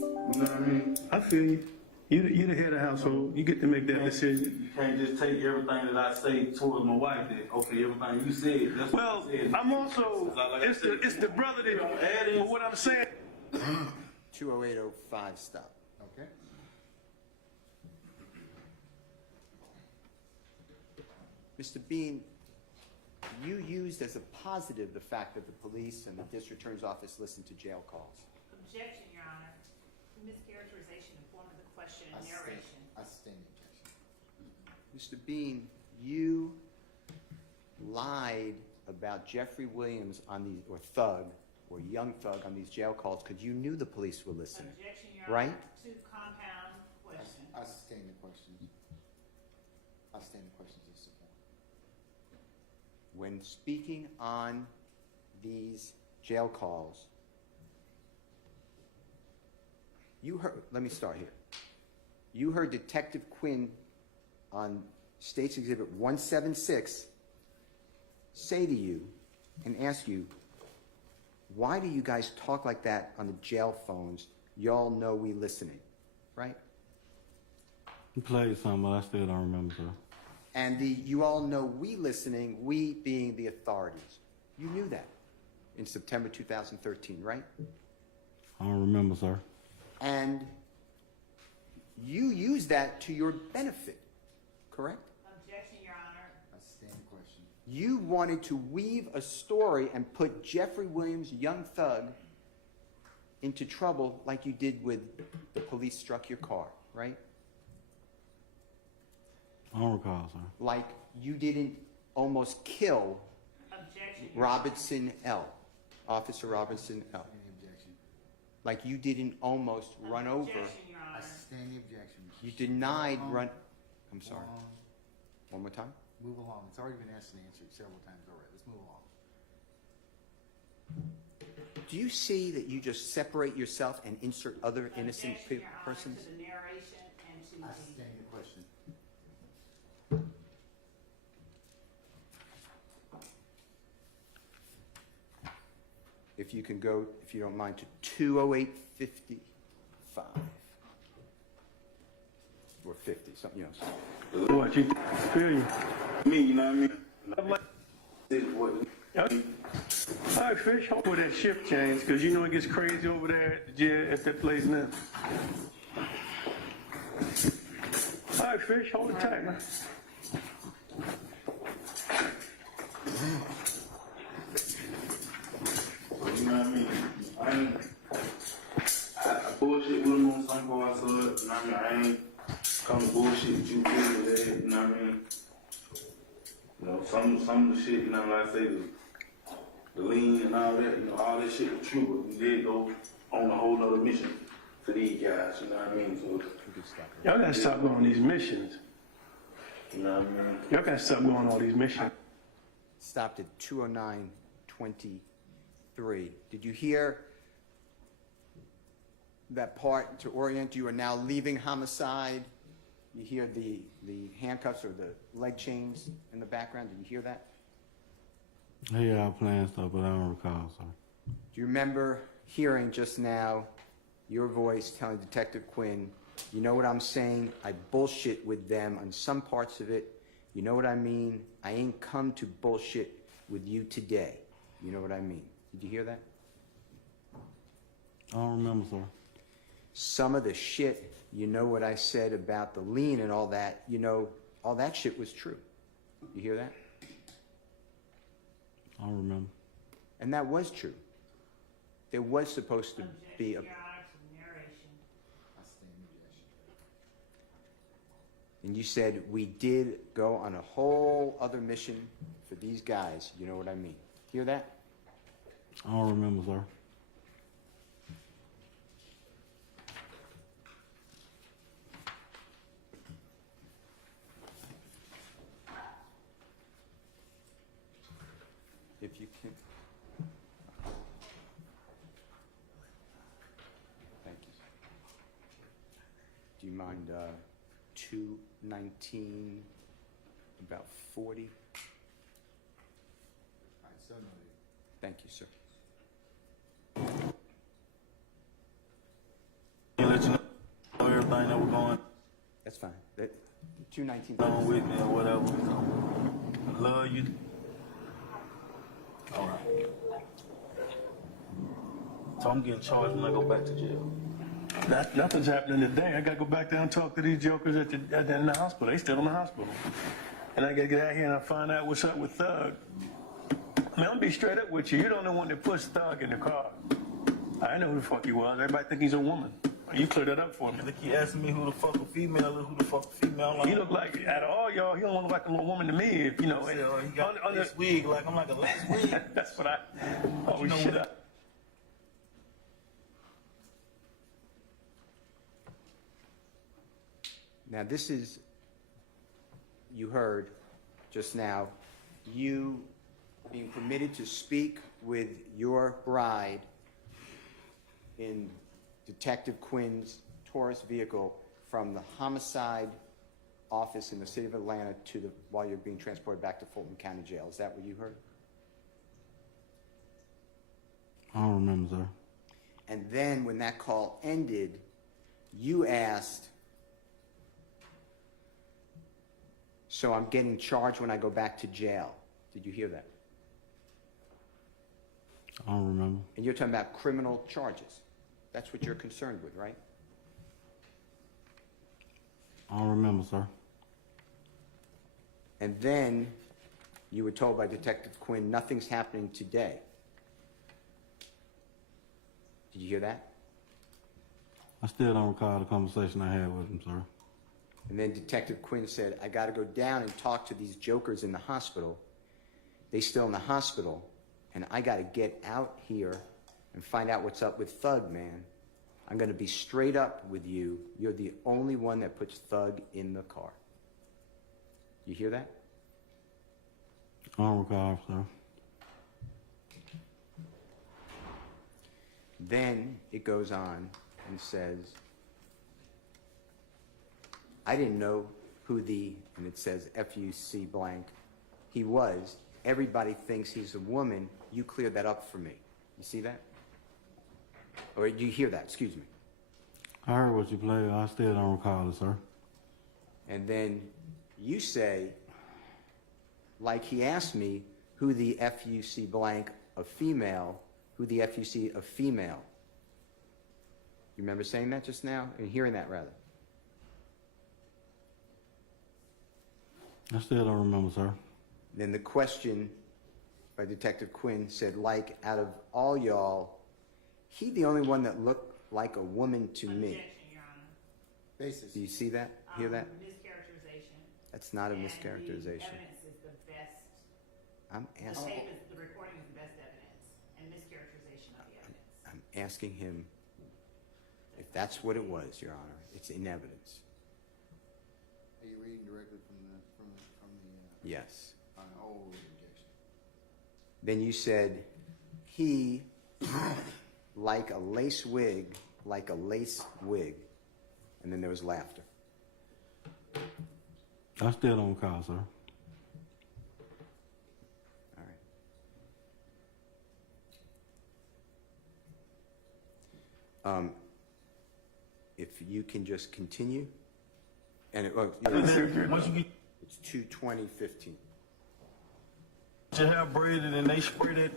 know what I mean? I feel you. You the head of the household. You get to make that decision. You can't just take everything that I say towards my wife. That okay, everything you said. That's Well, what I said. I'm also. It's the brother that. Well, what I'm saying. 20805 stop. Okay. Mr. Bean, you used as a positive the fact that the police and the district attorney's office listened to jail calls. Objection, Your Honor. Mischaracterization in form of the question and narration. I sustain the objection. Mr. Bean, you lied about Jeffery Williams on these, or Thug, or Young Thug on these jail calls because you knew the police were listening. Objection, Your Honor. Right? To compound question. I sustain the question. I sustain the question to support. When speaking on these jail calls, you heard, let me start here. You heard Detective Quinn on State's Exhibit 176 say to you and ask you, why do you guys talk like that on the jail phones? Y'all know we listening, right? You played something, but I still don't remember, sir. And you all know we listening, we being the authorities. You knew that in September 2013, right? I don't remember, sir. And you used that to your benefit, correct? Objection, Your Honor. I sustain the question. You wanted to weave a story and put Jeffery Williams, Young Thug, into trouble like you did with the police struck your car, right? I don't recall, sir. Like you didn't almost kill Objection, Your Honor. Robinson L., Officer Robinson L. Any objection? Like you didn't almost run over. Objection, Your I Honor. sustain the objection. You denied Move run. along. I'm sorry. Move along. One more time. Move along. It's already been asked and answered several times already. Let's move along. Do you see that you just separate yourself and insert other innocent Objection, Your Honor, persons? to the narration and to I the sustain the question. If you can go, if you don't mind, to 20855 or 50, something else. What you feel you? Me, you know what I mean? I'm like, This is what. all right, Fish, hope with that shift change because you know it gets crazy over there at the jail at that place now. All right, Fish, hold it tight, man. You know what I mean? I bullshit with him on some parts of it. You know what I mean? I ain't come bullshit with you with that. You know what I mean? You know, some of the shit, you know, like I say, the lean and all that, you know, all that shit was true, but we did go on a whole nother mission for these guys, you know what I mean? So, Y'all gotta stop going on these missions. you know what I mean? Y'all gotta stop going on all these missions. Stopped at 20923. Did you hear that part to orient you are now leaving homicide? You hear the handcuffs or the leg chains in the background. Did you hear that? Yeah, I playing stuff, but I don't recall, sir. Do you remember hearing just now your voice telling Detective Quinn, you know what I'm saying? I bullshit with them on some parts of it. You know what I mean? I ain't come to bullshit with you today. You know what I mean? Did you hear that? I don't remember, sir. Some of the shit, you know what I said about the lien and all that, you know, all that shit was true. You hear that? I don't remember. And that was true. There was supposed to be a... Your Honor, to narration. I stand objection. And you said, we did go on a whole other mission for these guys. You know what I mean? Hear that? I don't remember, sir. If you can. Thank you. Do you mind 219, about 40? All right, so noted. Thank you, sir. And let you know everything that we're going That's fine. That, 219. on with me or whatever. I love you. All right. So I'm getting charged when I go back to jail. Nothing's happening today. I gotta go back down and talk to these jokers in the hospital. They still in the hospital. And I gotta get out here and I find out what's up with Thug. I mean, I'm gonna be straight up with you. You're the only one that pushed Thug in the car. I know who the fuck he was. Everybody think he's a woman. You clear that up for me. They keep asking me who the fuck a female is, who the fuck a female. I'm like, He look like, out of all y'all, he don't look like a little woman to me. If you know, he got this wig, like I'm like a lace wig. that's what I always shit up. Now, this is, you heard just now, you being permitted to speak with your bride in Detective Quinn's Taurus vehicle from the homicide office in the city of Atlanta to the, while you're being transported back to Fulton County Jail. Is that what you heard? I don't remember, sir. And then when that call ended, you asked, so I'm getting charged when I go back to jail. Did you hear that? I don't remember. And you're talking about criminal charges. That's what you're concerned with, right? I don't remember, sir. And then you were told by Detective Quinn, nothing's happening today. Did you hear that? I still don't recall the conversation I had with him, sir. And then Detective Quinn said, I got to go down and talk to these jokers in the hospital. They still in the hospital, and I got to get out here and find out what's up with Thug, man. I'm going to be straight up with you. You're the only one that puts Thug in the car. You hear that? I don't recall, sir. Then it goes on and says, I didn't know who the, and it says FUC blank, he was. Everybody thinks he's a woman. You cleared that up for me. You see that? Or do you hear that? Excuse me. I heard what you played. I still don't recall it, sir. And then you say, like he asked me, who the FUC blank of female, who the FUC of female. You remember saying that just now? And hearing that, rather. I still don't remember, sir. Then the question by Detective Quinn said, like, out of all y'all, he the only one that looked like a woman to me. Objection, Your Honor. Basis. Do you see that? Hear that? Mischaracterization. That's not a And mischaracterization. the evidence is the best. I'm The asking, tape is, the recording is the best evidence, and mischaracterization of the evidence. I'm asking him if that's what it was, Your Honor. It's in evidence. Are you reading directly from the Yes. old objection? Then you said, he, like a lace wig, like a lace wig. And then there was laughter. I still don't recall, sir. All right. If you can just continue, and Once you get it's 2/20/15. your hair braided and they spray that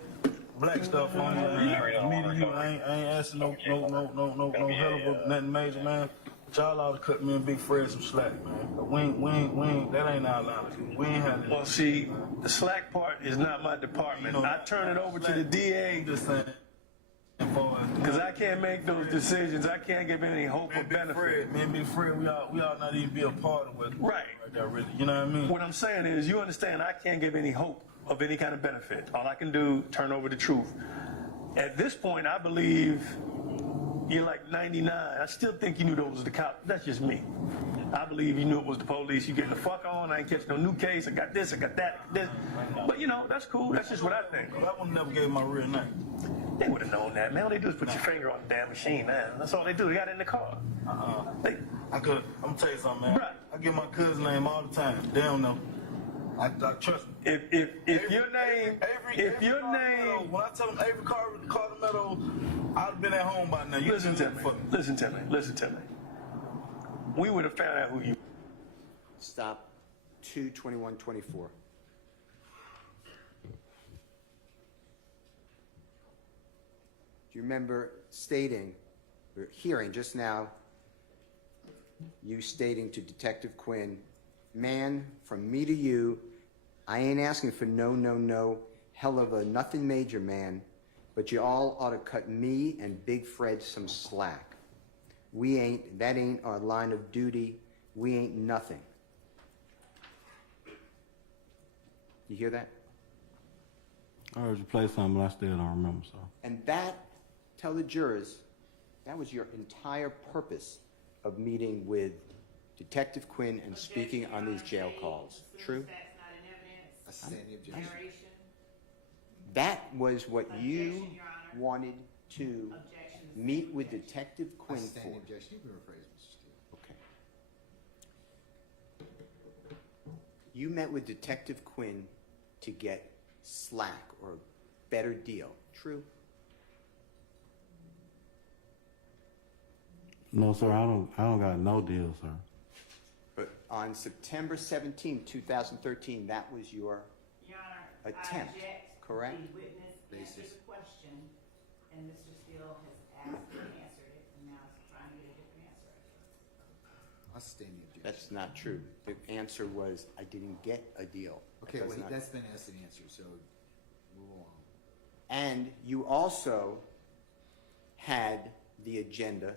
black stuff on you, man. Me to you, I ain't asking no hell of a nothing major, man. But y'all ought to cut me and Big Fred some slack, man. But we ain't, that ain't our line. We ain't having Well, see, the slack part is not my department. I turn it over to the DA Just saying. because I can't make those decisions. I can't give any hope or benefit. Me and Big Fred, we ought not even be a part of it. Right. There, really. You know what I mean? What I'm saying is, you understand, I can't give any hope of any kind of benefit. All I can do, turn over the truth. At this point, I believe you're like 99. I still think you knew those was the cops. That's just me. I believe you knew it was the police. You getting the fuck on. I ain't catching no new case. I got this. I got that. This. But you know, that's cool. That's just what I think. That one never gave my real name. They would have known that, man. All they do is put your finger on the damn machine, man. That's all they do. They got it in the car. I'm gonna tell you something, man. Right. I give my cousin name all the time. They don't know. I trust me. If your name, when I tell them Avery Carter Meadow, I'd have been at home by now. You listen to me. Listen to me. We would have found out who you. Stop. 2/21/24. Do you remember stating, or hearing just now, you stating to Detective Quinn, man, from me to you, I ain't asking for no, hell of a nothing major, man, but you all ought to cut me and Big Fred some slack. That ain't our line of duty. We ain't nothing. You hear that? I heard you play something, but I still don't remember, so. And that, tell the jurors, that was your entire purpose of meeting with Detective Quinn and speaking on these jail calls. True? I sustain the objection. That was what you wanted to meet with Detective I Quinn sustain the for. objection. You can rephrase, Mr. Steele. Okay. You met with Detective Quinn to get slack or a better deal. True? No, sir, I don't got no deal, sir. But on September 17, 2013, that was your Your Honor, attempt, I object. correct? The witness answered the question, and Mr. Steele has asked and answered it, and now is trying to get a different answer. I sustain the objection. That's not true. The answer was, I didn't get a deal. Okay, That well, does not- that's been asked and answered, so move along. And you also had the agenda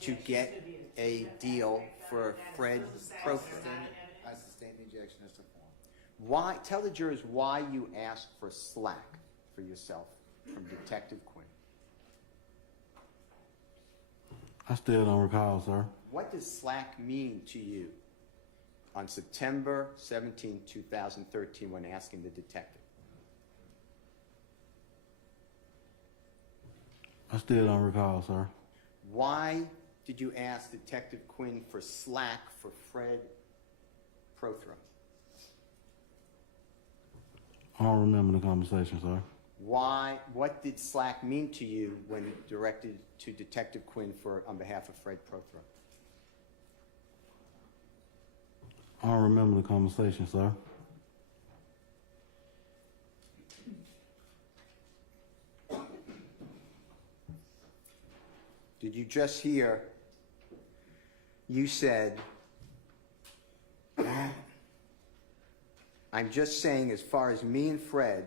to Objection get to the a agenda. deal for That is Fred still Prothro. not in I evidence. sustain the objection as to form. Why? Tell the jurors why you asked for slack for yourself from Detective Quinn. I still don't recall, sir. What does slack mean to you on September 17, 2013, when asking the detective? I still don't recall, sir. Why did you ask Detective Quinn for slack for Fred Prothro? I don't remember the conversation, sir. Why? What did slack mean to you when directed to Detective Quinn on behalf of Fred Prothro? I don't remember the conversation, sir. Did you just hear? You said, I'm just saying, as far as me and Fred,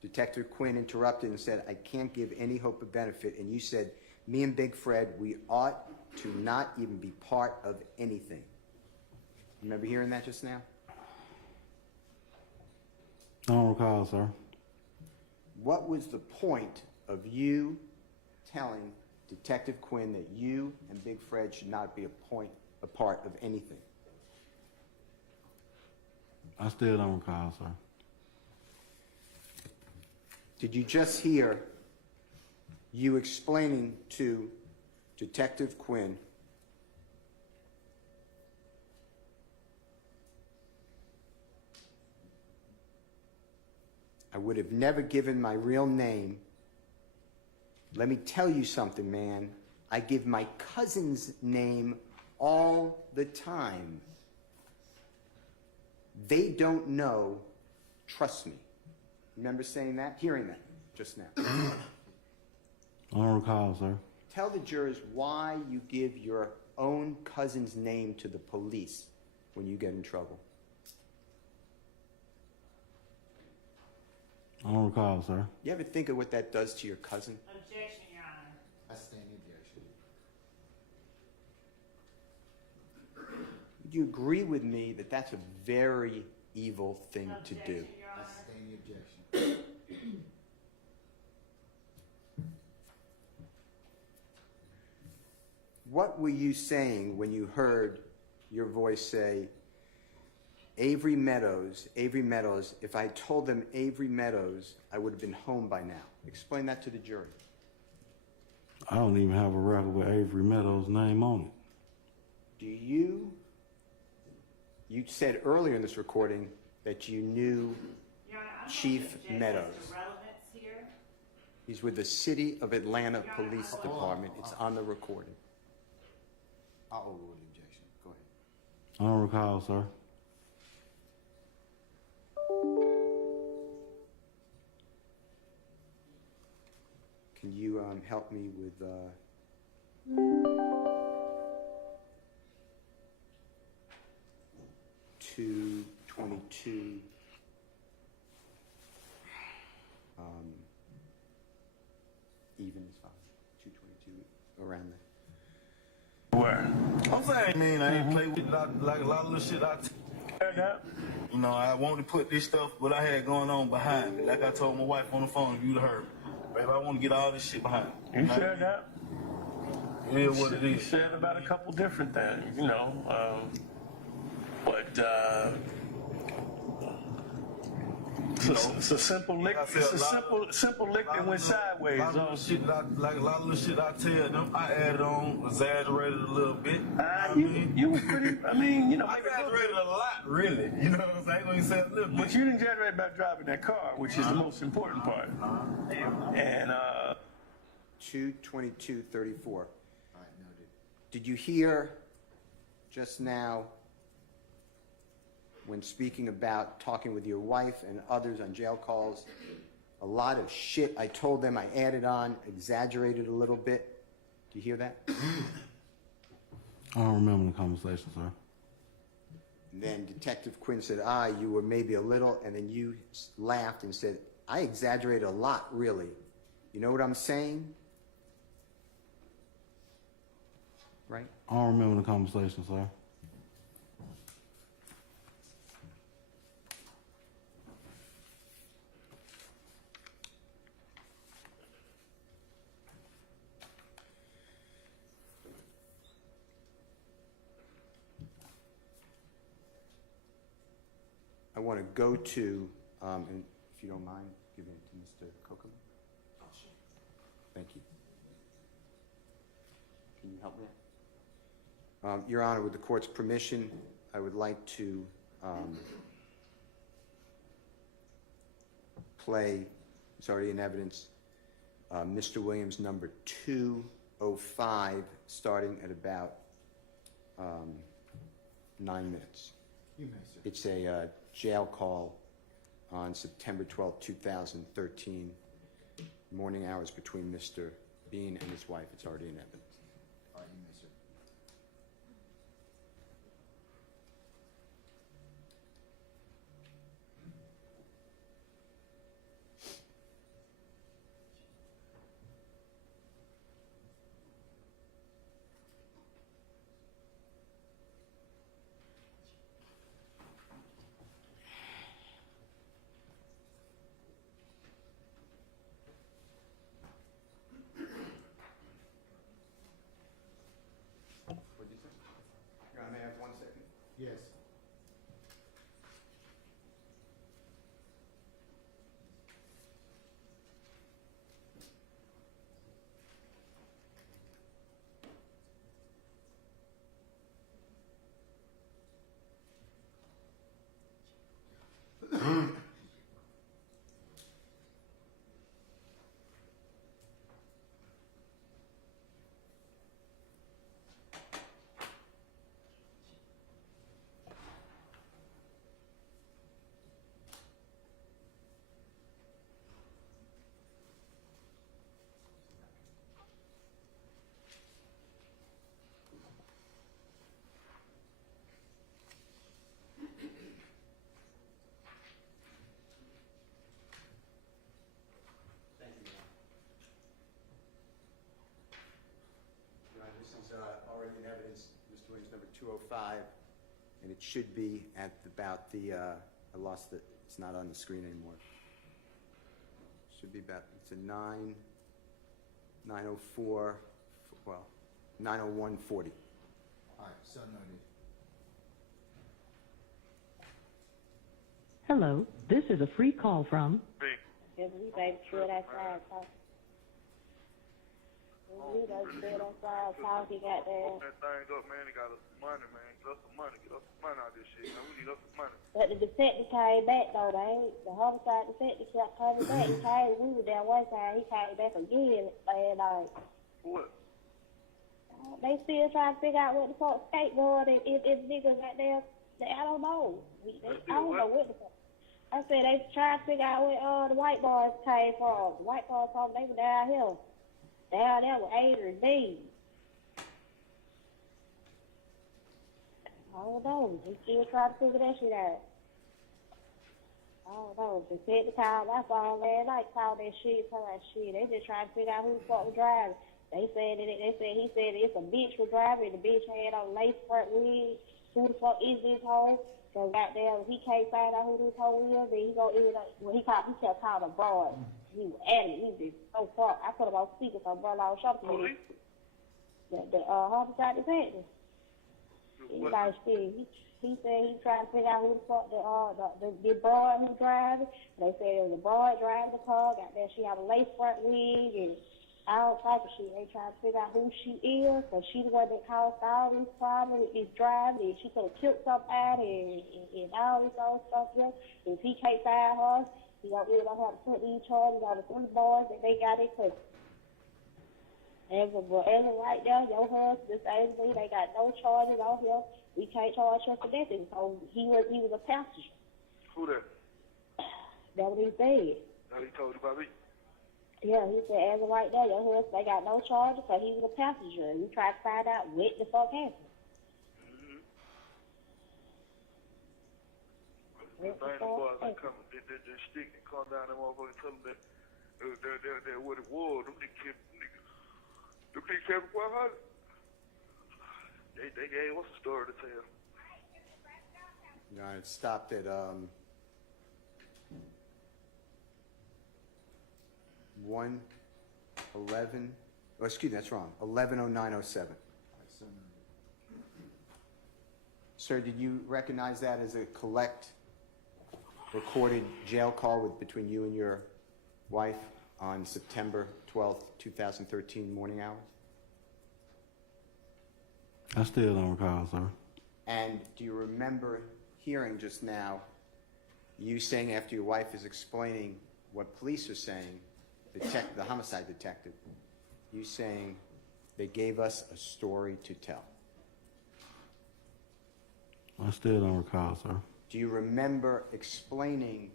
Detective Quinn interrupted and said, I can't give any hope of benefit. And you said, me and Big Fred, we ought to not even be part of anything. Remember hearing that just now? I don't recall, sir. What was the point of you telling Detective Quinn that you and Big Fred should not be a part of anything? I still don't recall, sir. Did you just hear you explaining to Detective Quinn I would have never given my real name Let me tell you something, man. I give my cousin's name all the time. They don't know, trust me. Remember saying that? Hearing that just now. I don't recall, sir. Tell the jurors why you give your own cousin's name to the police when you get in trouble. I don't recall, sir. You ever think of what that does to your cousin? Objection, Your Honor. I stand the objection. Would you agree with me that that's a very evil thing to do? Objection, Your I Honor. sustain the objection. What were you saying when you heard your voice say, Avery Meadows, if I told them Avery Meadows, I would have been home by now. Explain that to the jury. I don't even have a record with Avery Meadows' name on it. Do you said earlier in this recording that you knew Your Honor, I'm Chief going to object Meadows. as to relevance here. He's with the City of Atlanta Your Honor, Police hold on. Department. It's on the recording. I'll overrule the objection. Go ahead. I don't recall, sir. Can you help me with 222? Even is fine. 222 around there. Where? I'm saying, man, I ain't play with like a lot of little shit. You know, I wanted to put this stuff, what I had going on behind me. Like I told my wife on the phone, if you'd have heard me. Baby, I want to get all this shit behind me. You said that? It is what it You is. said about a couple different things, you know. It's a simple lick. Like I said, It's a simple lick that went sideways. A lot of little shit I tell them, I added on, exaggerated a little bit. You were pretty. I mean, you know, I maybe exaggerated a lot, really. You know what I'm saying? I ain't gonna say a little bit. but you didn't exaggerate about driving that car, which is the most important part. And 22234. All right, noted. Did you hear just now when speaking about talking with your wife and others on jail calls, a lot of shit I told them I added on, exaggerated a little bit? Do you hear that? I don't remember the conversation, sir. And then Detective Quinn said, you were maybe a little, and then you laughed and said, I exaggerated a lot, really. You know what I'm saying? Right? I don't remember the conversation, sir. I want to go to, and if you don't mind, giving it to Mr. Kokomo. Thank you. Can you help me out? Your Honor, with the court's permission, I would like to play, it's already in evidence, Mr. Williams number 205, starting at about 9 minutes. You may, sir. It's a jail call on September 12, 2013, morning hours between Mr. Bean and his wife. It's already in evidence. All right, you may, sir. What did you say? Your Honor, may I have 1 second? Yes. is already in evidence, Mr. Williams, number 205, and it should be at about the, I lost it, it's not on the screen anymore. Should be about, it's a 904, well, 90140. All right, so noted. Hello, this is a free call from. If we baby stood outside talk. We done stood outside talk, he got there. Open that thing up, man. He got us some money, man. Get us some money. Get us some money out of this shit, man. We need us some money. But the detective came back though, man. The homicide detective kept coming back. He came, we were there one time, he came back again last night. What? They still trying to figure out what the fuck skateboard and if niggas got there. I don't know. I don't know what the fuck. I said they trying to figure out where the white boys came from. The white boys told me they were down here. Down there with Adrian B. I don't know. They still trying to figure that shit out. I don't know. They said the call my phone last night, called that shit, told that shit. They just trying to figure out who the fuck was driving. He said it's a bitch was driving. The bitch had on lace front wig. Who the fuck is this hoe? So goddamn, he can't find out who this hoe is, and he gonna end up. Well, he kept calling a broad. He was adamant. He was just so far. I put him on speaker so brother I was shopping to me. The homicide detective. He like shit. He said he tried to figure out who the fuck the broad who driving. They said it was a broad driving the car. Goddamn, she had a lace front wig and all type of shit. They trying to figure out who she is, because she the one that caused all this problem is driving, and she could have killed somebody and all this other stuff here. If he can't find her, he gonna have to put these charges on the 3 boys that they got in custody. As of right now, your husband, this Ainsley, they got no charges on him. We can't charge him for nothing. So he was a passenger. Who that? That's what he said. Now he told you about me. Yeah, he said, as of right now, your husband, they got no charges, so he was a passenger. And we tried to find out what the fuck happened. The boys that come, they stick and come down and motherfuckers tell them that they're what it was. Them niggas kept quite hard. They gave us a story to tell. You know, it stopped at 1:11. Oh, excuse me, that's wrong. 11:09:07. Sir, did you recognize that as a collect recorded jail call between you and your wife on September 12th, 2013 morning hours? I still don't recall, sir. And do you remember hearing just now you saying, after your wife is explaining what police are saying, the homicide detective, you saying they gave us a story to tell? I still don't recall, sir. Do you remember explaining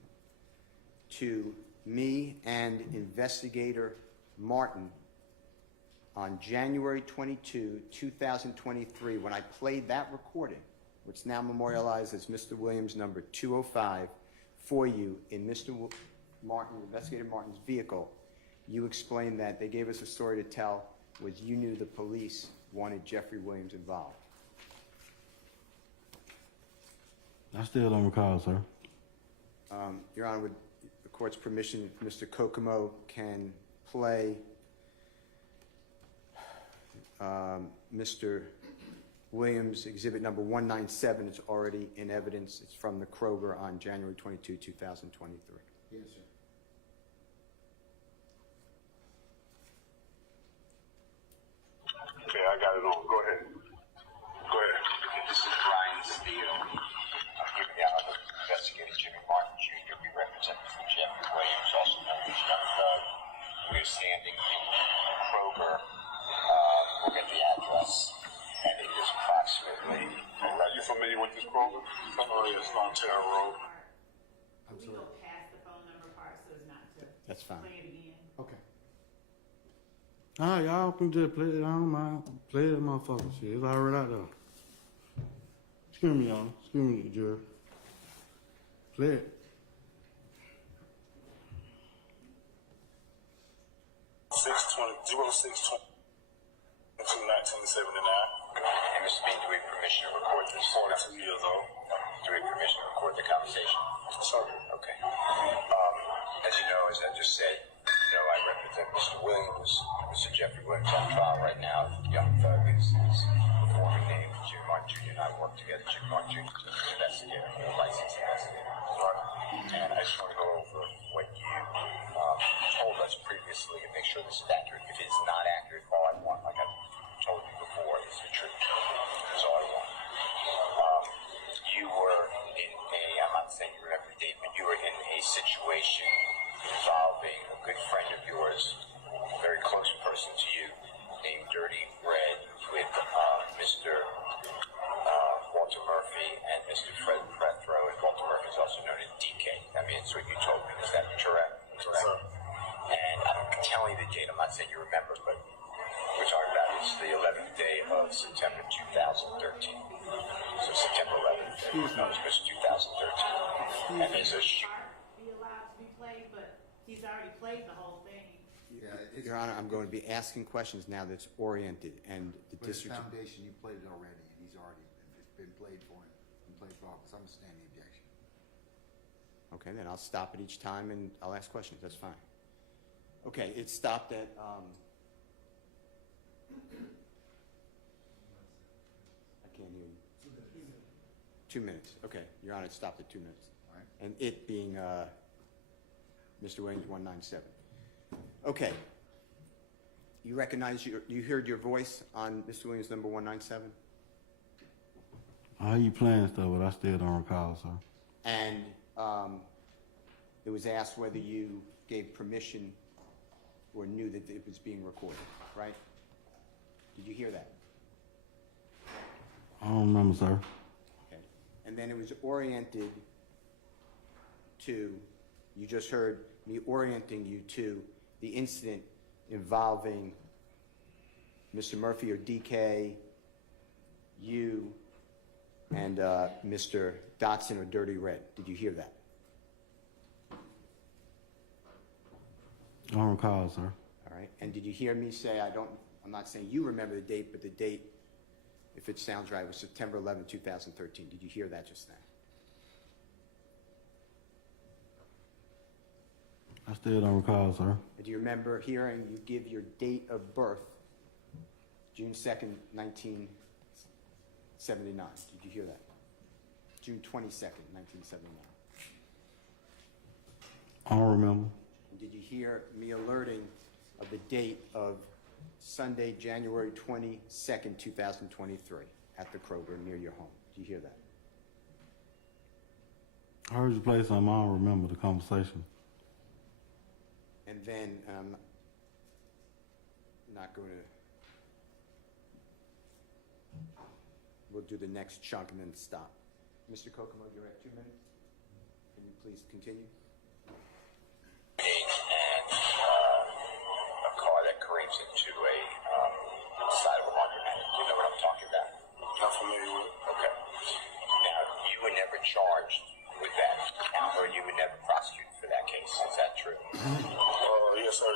to me and investigator Martin on January 22, 2023, when I played that recording, which now memorialized as Mr. Williams number 205, for you in Mr. Martin, Investigator Martin's vehicle, you explained that they gave us a story to tell was you knew the police wanted Jeffery Williams involved? I still don't recall, sir. Your Honor, with the court's permission, Mr. Kokomo can play Mr. Williams exhibit number 197. It's already in evidence. It's from the Kroger on January 22, 2023. Yes, sir. Okay, I got it on. Go ahead. Go ahead. This is Brian Steele. I'm giving you out of Investigator Jimmy Martin Jr. We represent Mr. Jeffery Williams, also known as Young Thug. We're standing in Kroger. We'll get the address. And it is approximately. Are you familiar with this Kroger? Oh, yes, Fonterra Road. I'm We sorry. go past the phone number part so as not to That's fine. play it again. Okay. All right, y'all can just play it. I don't mind. Play that motherfucker shit. It's already out there. Excuse me, y'all. Excuse me, Jerry. Play it. 1979. And Mr. Bean, do we have permission to record this? 42 years old. Do we have permission to record the conversation? Sorry. Okay. As you know, as I just said, I represent Mr. Williams, Mr. Jeffery Williams on trial right now. Young thug is performing name. Jim Martin Jr. and I work together. Jim Martin Jr. is an investigator, a licensed investigator. And I just want to go over what you told us previously and make sure this is accurate. If it is not accurate, all I want, like I told you before, is the truth. That's all I want. You were in I'm not saying you remember the date, but you were in a situation involving a good friend of yours, a very close person to you, named Dirty Red, with Mr. Walter Murphy and Mr. Fred Prethro, and Walter Murphy is also known as DK. I mean, that's what you told me. Is that correct? Correct. And I'm telling you the date. I'm not saying you remember, but we're talking about it's the 11th day of September 2013. So September 11th, no, it's 2013. And there's a be allowed to be played, but he's already played the whole thing. Your Honor, I'm going to be asking questions now that's oriented, and the But his district... foundation, you played it already, and he's already, it's been played for him, and played for office. I understand the objection. Okay, then I'll stop it each time, and I'll ask questions. That's fine. Okay, it stopped at... I can't hear you. 2 minutes. Okay, Your Honor, it stopped at 2 minutes. All right. And it being Mr. Williams 197. Okay. You recognize, you heard your voice on Mr. Williams number 197? I hear you playing stuff, but I still don't recall, sir. And it was asked whether you gave permission or knew that it was being recorded, right? Did you hear that? I don't remember, sir. Okay. And then it was oriented to, you just heard me orienting you to the incident involving Mr. Murphy or DK, you, and Mr. Dotson or Dirty Red. Did you hear that? I don't recall, sir. All right. And did you hear me say, I'm not saying you remember the date, but the date, if it sounds right, was September 11, 2013. Did you hear that just then? I still don't recall, sir. Do you remember hearing you give your date of birth, June 2nd, 1979? Did you hear that? June 22nd, 1979. I don't remember. And did you hear me alerting of the date of Sunday, January 22nd, 2023 at the Kroger near your home? Did you hear that? I heard you play something. I don't remember the conversation. And then, I'm not going to, we'll do the next chunk and then stop. Mr. Kokomo, you're at 2 minutes. Can you please continue? And a car that careened into a side of a laundromat. You know what I'm talking about? Not familiar with it. Okay. Now, you were never charged with that, or you were never prosecuted for that case. Is that true? Yes, sir.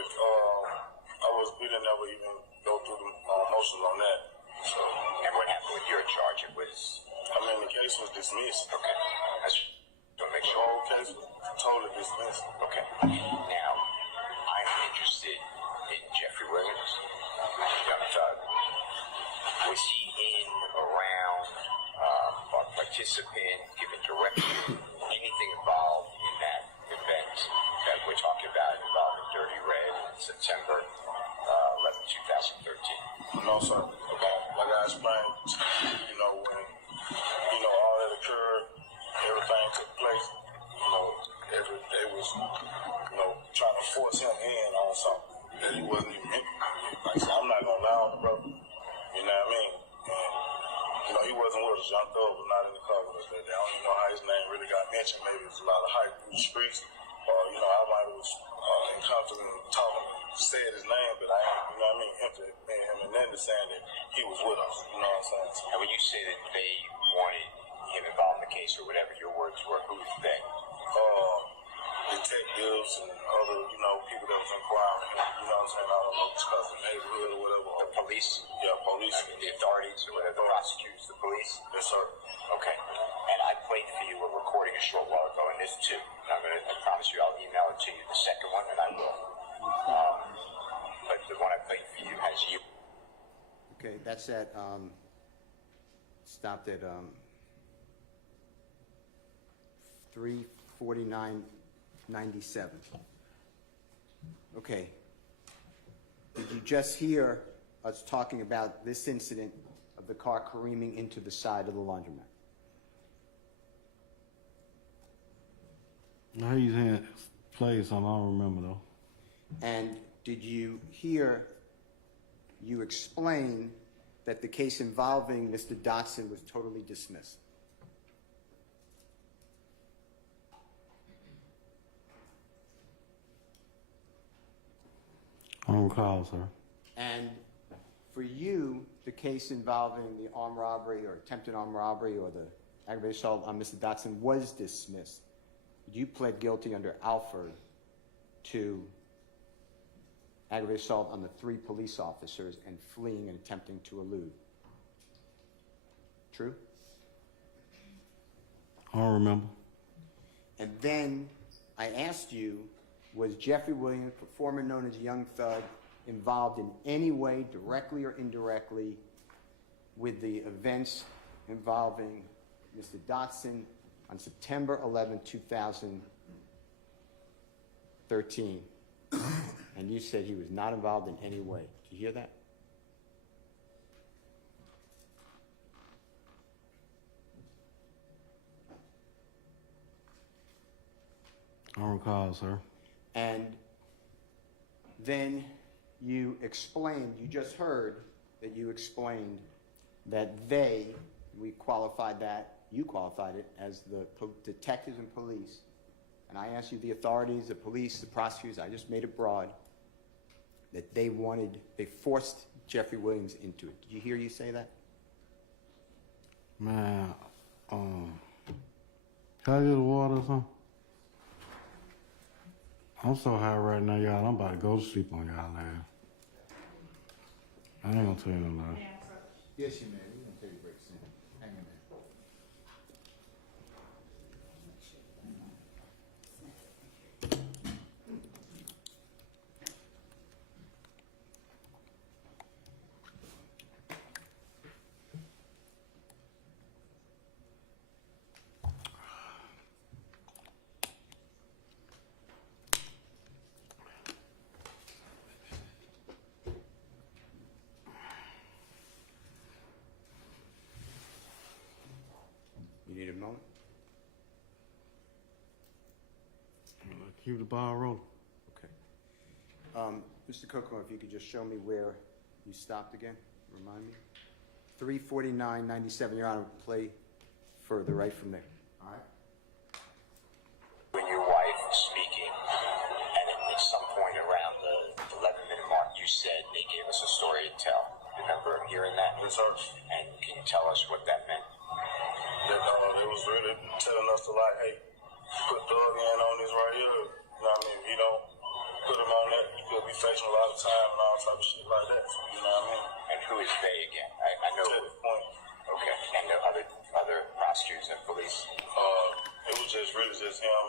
We didn't ever even go through the motions on that. So, and what happened with your charge? It was... the case was dismissed. Okay. That's to make sure. The whole case was totally dismissed. Okay. Now, I'm interested in Jeffery Williams, young thug. Was he in, around, or participant, giving direction, anything involved in that event that we're talking about involving Dirty Red in September 11, 2013? No, sir. Okay. Like I explained, when, all that occurred, everything took place, they was, trying to force him in on something that he wasn't even in. Like I said, I'm not going to lie on the brother. You know what I mean? And, he wasn't with us. Young Thug was not in the car with us that day. I don't even know how his name really got mentioned. Maybe it was a lot of hype through the streets. Or, I might have was in confident talking, said his name, but I ain't, implementing him and then saying that he was with us. You know what I'm saying? And when you say that they wanted him involved in the case or whatever, your words were, who was they? detectives and other, people that was inquiring, you know what I'm saying? I don't know, discuss the neighborhood or whatever. The police? Yeah, police. I mean, the authorities or whatever, the prosecutors, the police? Yes, sir. Okay. And I played for you a recording a short while ago, and there's two. And I promise you I'll email it to you, the second one, and I will. But the one I played for you has you. Okay, that's at, stopped at 3:49:97. Okay. Did you just hear us talking about this incident of the car careening into the side of the laundromat? How you saying play something? I don't remember though. And did you hear you explain that the case involving Mr. Dotson was totally dismissed? I don't recall, sir. And for you, the case involving the armed robbery or attempted armed robbery or the aggravated assault on Mr. Dotson was dismissed. You pled guilty under Alford to aggravated assault on the 3 police officers and fleeing and attempting to elude. True? I don't remember. And then I asked you, was Jeffery Williams, performer known as Young Thug, involved in any way, directly or indirectly, with the events involving Mr. Dotson on September 11, 2013? And you said he was not involved in any way. Did you hear that? I don't recall, sir. And then you explained, you just heard that you explained that we qualified that, you qualified it as the detectives and police. And I asked you the authorities, the police, the prosecutors, I just made it broad, that they forced Jeffery Williams into it. Did you hear you say that? Man, can I get a water or something? I'm so high right now, y'all. I'm about to go to sleep on y'all now. I ain't gonna tell you no lie. Yes, you may. We're gonna take a break soon. Hang in there. You need a moment? Keep the ball rolling. Okay. Mr. Coco, if you could just show me where you stopped again, remind me. 3:49:97, Your Honor, play further right from there. All right. When your wife was speaking, and at some point around the 11-minute mark, you said they gave us a story to tell. Remember hearing that? Research. And can you tell us what that meant? That they was really telling us to like, hey, put Doug in on this right here. You know what I mean? If you don't put him on that, you could be facing a lot of time and all type of shit like that. You know what I mean? And who is they again? I know. At this point. Okay. And the other prosecutors and police? It was just really just him.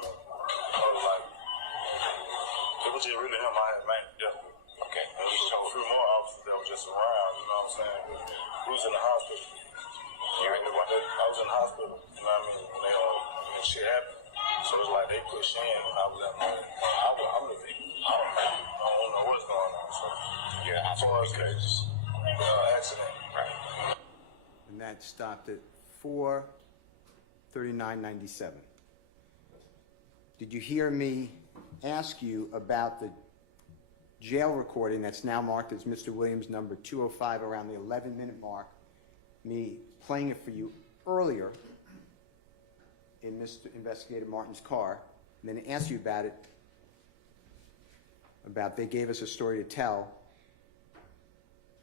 It was just really him I had made death with. Okay. And there was a few more officers that were just around, you know what I'm saying? We was in the hospital. You're in the what? I was in the hospital, you know what I mean? When shit happened. So it's like they pushed in and I was like, I'm the victim. I don't know what's going on. So you're in the hospital because accident. Right. And that stopped at 4:39:97. Did you hear me ask you about the jail recording that's now marked as Mr. Williams number 205 around the 11-minute mark, me playing it for you earlier in Mr. Investigator Martin's car, and then asked you about it, about they gave us a story to tell?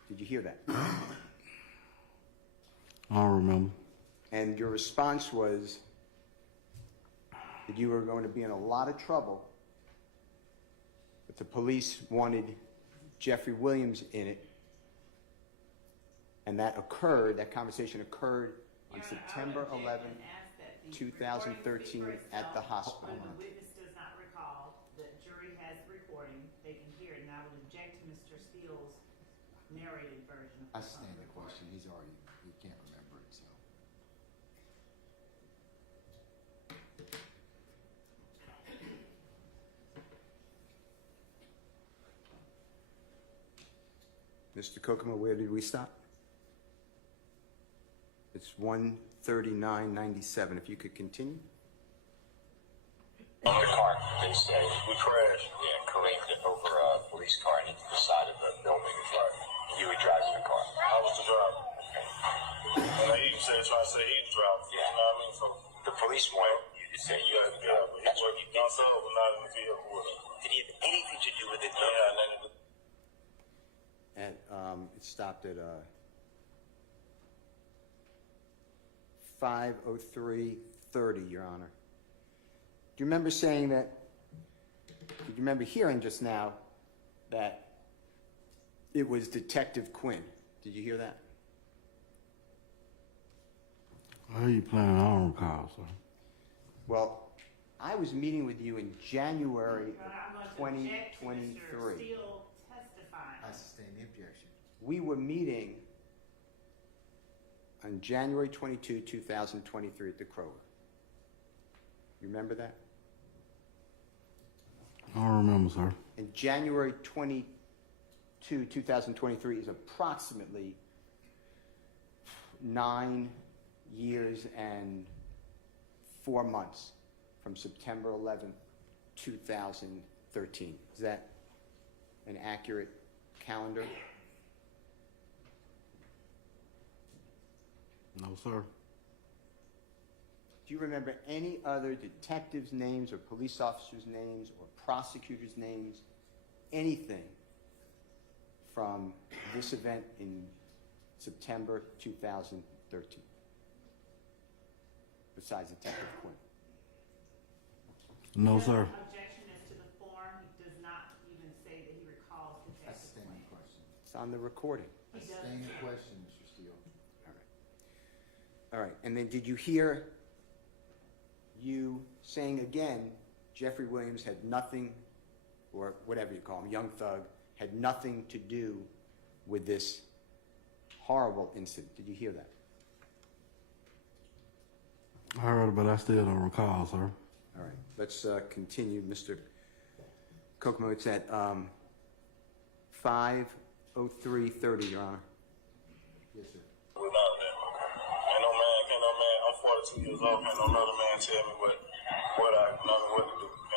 Did you hear that? I don't remember. And your response was, that you were going to be in a lot of trouble, but the police wanted Jeffery Williams in it, and that conversation occurred on September 11th, 2013 at the hospital. When the witness does not recall, the jury has the recording, they can hear it, and I would object to Mr. Steele's narrated version. I stand the question, he can't remember it, so. Mr. Kokomo, where did we stop? It's 139.97. If you could continue. On the car, they say we crashed. Yeah, careened over a police car and into the side of the building. Right. You were driving the car. I was the driver. And he trying to say he was driving. Yeah. You know what I mean? So the police wanted you to say you. yeah, but That's what you did. was not in the vehicle with him. Did he have anything to do with it? Yeah, and then And it stopped at 5:03:30, Your Honor. Do you remember saying that? Do you remember hearing just now that it was Detective Quinn? Did you hear that? How you planning on recall, sir? Well, I was meeting with you in January Your Honor, I'm of going to object to Mr. 2023. Steele testifying. I sustain the objection. We were meeting on January 22, 2023 at the Kroger. You remember that? I don't remember, sir. And January 22, 2023 is approximately 9 years and 4 months from September 11th, 2013. Is that an accurate calendar? No, sir. Do you remember any other detectives' names or police officers' names or prosecutors' names, anything from this event in September 2013, besides Detective Quinn? No, sir. Objection as to the form, he does not even say that he recalls I Detective sustain Quinn. the question. It's on the recording. I sustain the question, Mr. Steele. All right. And then did you hear you saying again, Jeffery Williams had nothing, or whatever you call him, young thug, had nothing to do with this horrible incident? Did you hear that? I heard it, but I still don't recall, sir. All right. Let's continue, Mr. Kokomo. It's at 5:03:30, Your Honor. Yes, sir. without that. Ain't no man, I'm 42 years old, can't no other man tell me what to do. Ain't no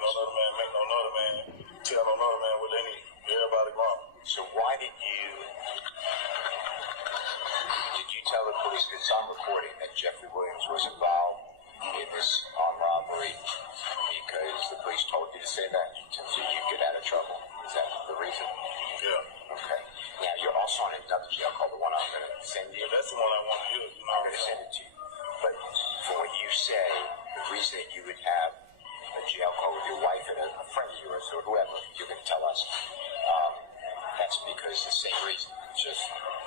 other man make no other man tell no other man what they need. Everybody wrong. So why did you tell the police, because it's on recording, that Jeffery Williams was involved in this armed robbery because the police told you to say that so you get out of trouble? Is that the reason? Yeah. Okay. Now, you're also on another jail call, the one I'm going to send you. That's the one I want to use. You know, I'm going to send it to you. But for what you say, the reason that you would have a jail call with your wife and a friend of yours or whoever, you're going to tell us, that's because the same reason. It's just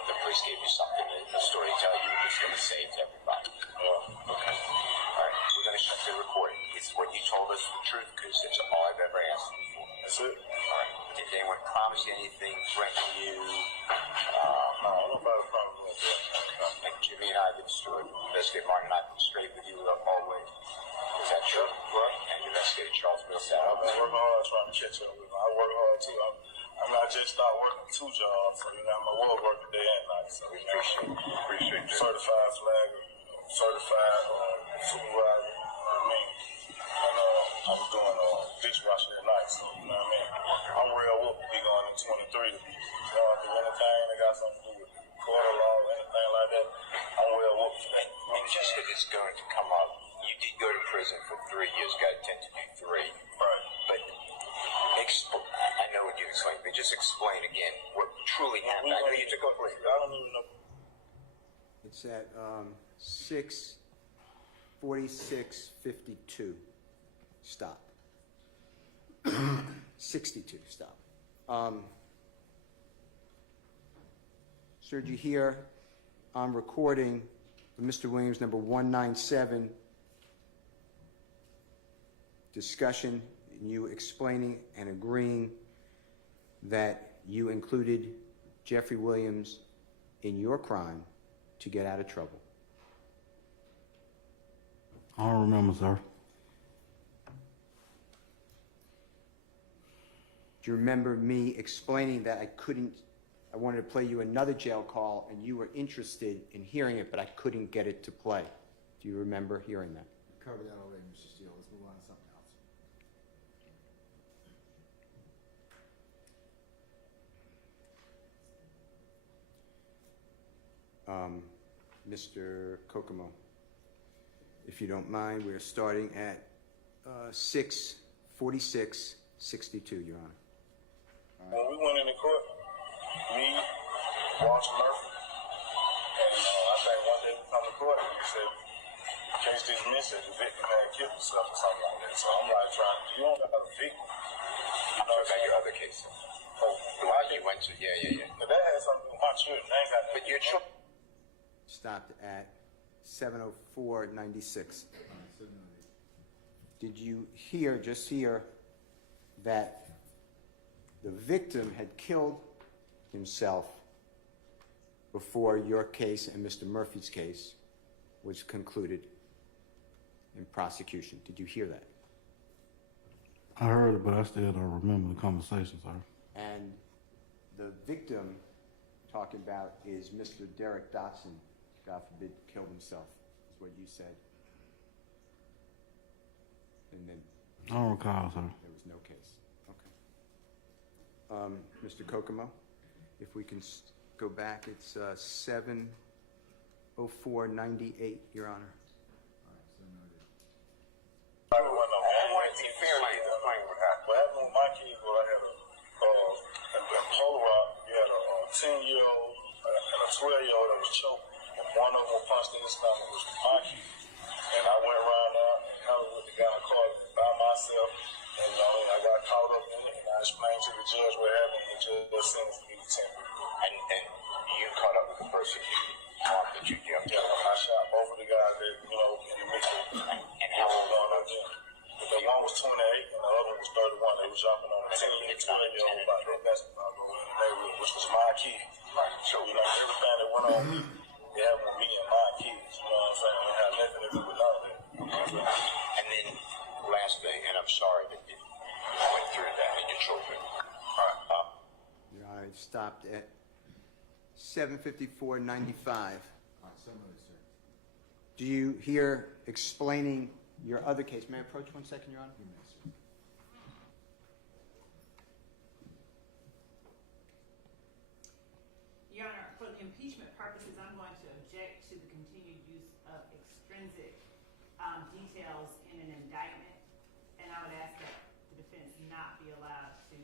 the police gave you something, a story to tell you, it's going to save everybody. Okay. All right. We're going to shut the recording. Is what you told us the truth? Because it's all I've ever asked you for. That's it. All right. Did anyone promise you anything, threaten you? No, nobody promised me that. And Jimmy and I have been straight. Investigator Martin and I have been straight with you always. Is that true? Right. And Investigator Charles Millsap. I've been working hard trying to catch up with him. I work hard too. I'm not just start working 2 jobs, so you know, I'm a world worker day and night. So we appreciate that. Certified flagger, certified supervisor, you know what I mean? And I'm doing dishwashing at night, so you know what I mean? I'm real whooped to be going in 23 to be, you know, do anything that got something to do with quarter law or anything like that. I'm real whooped for that. And just that it's going to come up, you did go to prison for 3 years, got a 10 to do 3. Right. But I know what you explained, but just explain again what truly happened. I know you took over. I don't even know. It's at 6:46:52. stop. 62, stop. Sir, did you hear on recording Mr. Williams, number 197, discussion, you explaining and agreeing that you included Jeffery Williams in your crime to get out of trouble? I don't remember, sir. Do you remember me explaining that I wanted to play you another jail call and you were interested in hearing it, but I couldn't get it to play? Do you remember hearing that? We covered that already, Mr. Steele. Let's move on to something else. Mr. Kokomo, if you don't mind, we're starting at 6:46:62, Your Honor. When we went into court, me, Walter Murphy, and I think one day we come to court and we said, case dismissed, the victim had killed himself or something like that. So I'm like you don't have a victim. You know about your other case? Oh, the one you went to, yeah. But that has something to do with my children. I ain't got that. But your children. Stopped at 7:04:96. Did you just hear that the victim had killed himself before your case and Mr. Murphy's case was concluded in prosecution? Did you hear that? I heard it, but I still don't remember the conversation, sir. And the victim talking about is Mr. Derek Dotson, God forbid, killed himself, is what you said. And then I don't recall, sir. there was no case. Okay. Mr. Kokomo, if we can go back, it's 7:04:98, Your Honor. I want to be fair to you. What happened with my kids was I had a Polaroid. You had a 10-year-old and a 12-year-old that was choked. And one of them was punched in the stomach, was my kid. And I went around there and held with the guy in the car by myself. And I got caught up in it, and I explained to the judge what happened, and the judge sentenced me to 10 years. And you caught up with the person that you jumped. Yeah, I shot both of the guys that, in the mix. And how old was one? The one was 28, and the other one was 31. They were jumping on a 10 and 12-year-old about their basketball goal in the neighborhood, which was my kid. Right. So, everything that went on, they happened with me and my kids. You know what I'm saying? It had nothing to do with none of that. And then, last thing, and I'm sorry that you went through that and your children. Your Honor, it stopped at 7:54:95. All right, so moved, sir. Do you hear explaining your other case? May I approach 1 second, Your Honor? You may, sir. Your Honor, for the impeachment purposes, I'm going to object to the continued use of extrinsic details in an indictment, and I would ask that the defense not be allowed to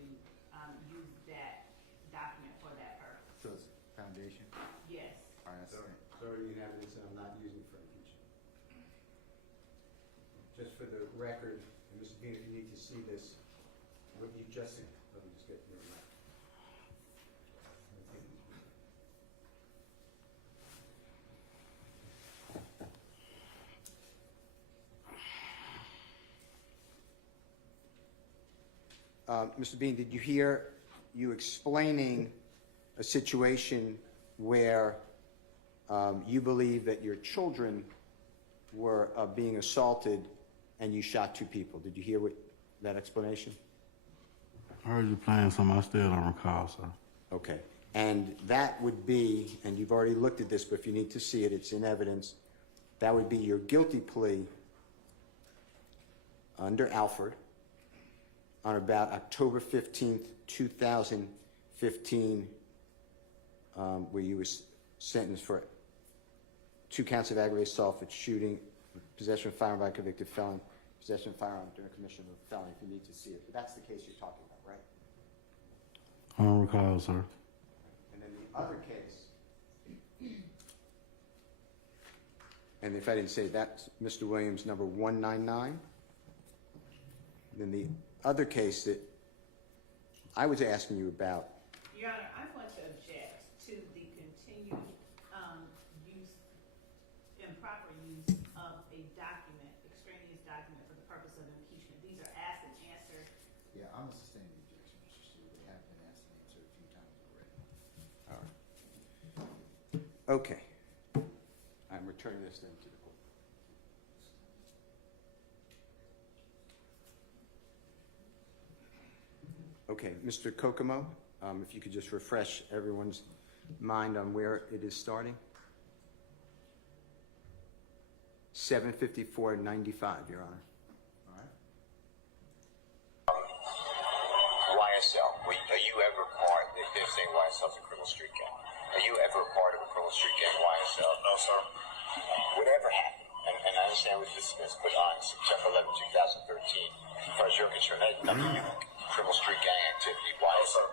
use that document for that purpose. So it's foundation? Yes. All right, that's Authority and evidence, and I'm not using it for impeachment. Just for the record, and Mr. Bean, if you need to see this, what you just, let me just get your mic. Mr. Bean, did you hear you explaining a situation where you believe that your children were being assaulted and you shot 2 people? Did you hear that explanation? I heard you playing something I still don't recall, sir. Okay. And that would be, and you've already looked at this, but if you need to see it, it's in evidence. That would be your guilty plea under Alford on about October 15th, 2015, where you were sentenced for 2 counts of aggravated assault for shooting, possession of a firearm by a convicted felon, possession of a firearm during commission of a felony, if you need to see it. But that's the case you're talking about, right? I don't recall, sir. And then the other case, and if I didn't say, that's Mr. Williams, number 199. Then the other case that I was asking you about. Your Honor, I want to object to the continued use, improper use of a document, extraneous document for the purpose of impeachment. These are asked and answered. Yeah, I'm gonna sustain the objection, Mr. Steele. They have been asked and answered a few times already. All right. Okay. I'm returning this then to the court. Okay, Mr. Kokomo, if you could just refresh everyone's mind on where it is starting. 754.95, Your Honor. All right. YSL, are you ever part, if they're saying YSL's a criminal street gang, are you ever a part of a criminal street gang, YSL? No, sir. Whatever happened, and I understand it was dismissed, but on September 11, 2013, as far as you're concerned, that had nothing to do with criminal street gang activity. Why, sir?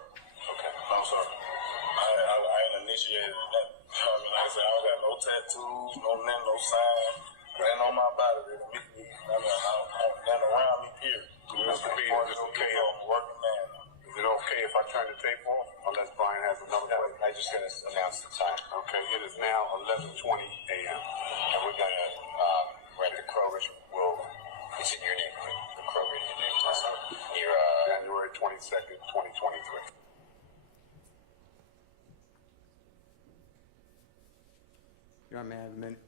Okay. No, sir. I ain't initiated that. I mean, like I said, I don't got no tattoos, no name, no sign. Ain't on my body that admit me. I mean, nothing around me, period. Mr. B, is it okay? I'm a working man. Is it okay if I turn the tape off? Unless Brian has another play. I'm just going to announce the time. Okay, it is now 11:20 a.m. And we're going to rent the Kroger's. It's in your neighborhood. The Kroger in your neighborhood. Near, January 22nd, 2023. Your Honor, may I have a minute?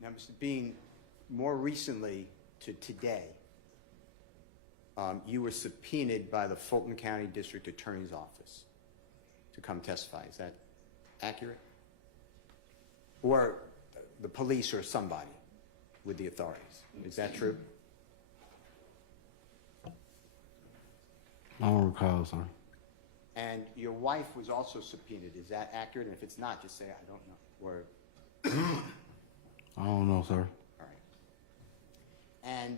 Now, Mr. Bean, more recently to today, you were subpoenaed by the Fulton County District Attorney's Office to come testify. Is that accurate? Or the police or somebody with the authorities. Is that true? I don't recall, sir. And your wife was also subpoenaed. Is that accurate? And if it's not, just say, I don't know. Or I don't know, sir. all right. And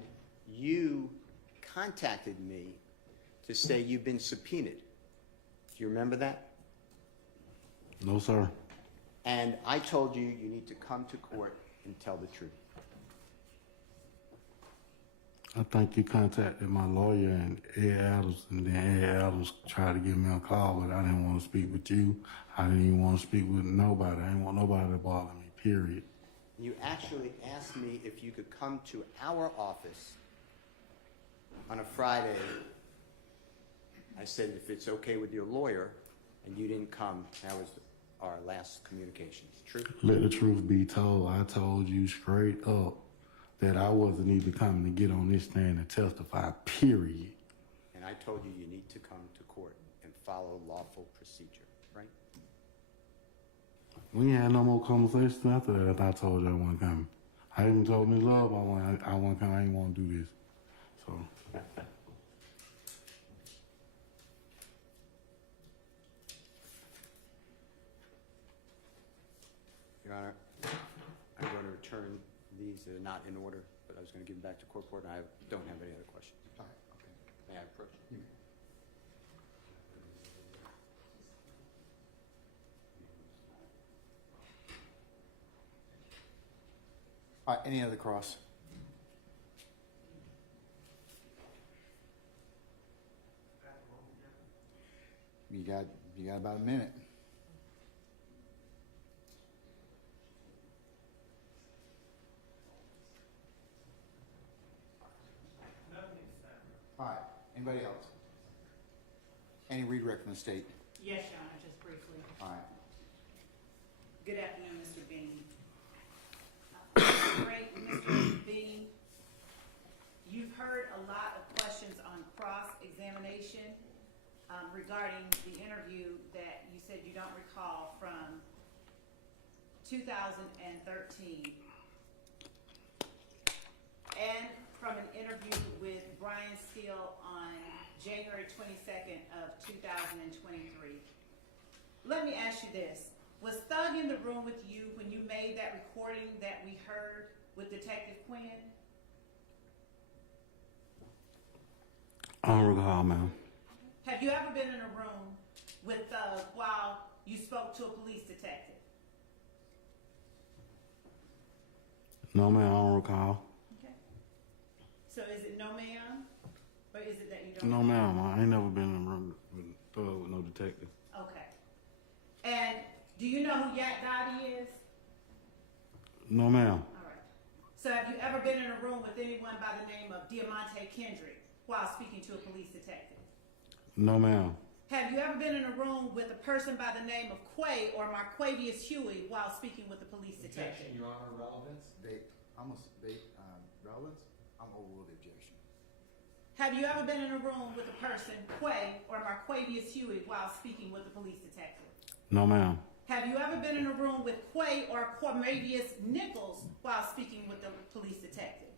you contacted me to say you've been subpoenaed. Do you remember that? No, sir. And I told you you need to come to court and tell the truth. I think you contacted my lawyer and Ed Adams, and then Ed Adams tried to give me a call, but I didn't want to speak with you. I didn't even want to speak with nobody. I didn't want nobody to bother me, period. You actually asked me if you could come to our office on a Friday. I said if it's okay with your lawyer, and you didn't come. That was our last communication. True? Let the truth be told. I told you straight up that I wasn't even coming to get on this stand and testify, period. And I told you you need to come to court and follow lawful procedure, right? We ain't had no more conversations after that. I told you I wasn't coming. I even told Ms. Love I wasn't coming. I didn't want to do this. So. Your Honor, I'm going to return these. They're not in order, but I was going to give them back to court, and I don't have any other questions. All right, okay. May I approach? All right, any other cross? You got about a minute. All right, anybody else? Any redirect from the state? Yes, Your Honor, just briefly. All right. Good afternoon, Mr. Bean. Mr. Bean, regarding the interview that you said you don't recall from 2013, and from an interview with Brian Steele on January 22nd of 2023. Let me ask you this. Was Thug in the room with you when you made that recording that we heard with Detective Quinn? I don't recall, ma'am. Have you ever been in a room with Thug while you spoke to a police detective? No, ma'am, I don't recall. Okay. So is it no ma'am? Or is it that you don't? No, ma'am, I ain't never been in a room with no detective. Okay. And do you know who Yak Dottie is? No, ma'am. All right. So have you ever been in a room with anyone by the name of Diamante Kendrick while speaking to a police detective? No, ma'am. Have you ever been in a room with a person by the name of Quay or Marquavius Huey while speaking with a police detective? Objection, Your Honor, relevance. Relevance? I'm overruled the objection. Have you ever been in a room with a person, Quay or Marquavius Huey, while speaking with a police detective? No, ma'am. Have you ever been in a room with Quay or Cormavius Nichols while speaking with the police detective?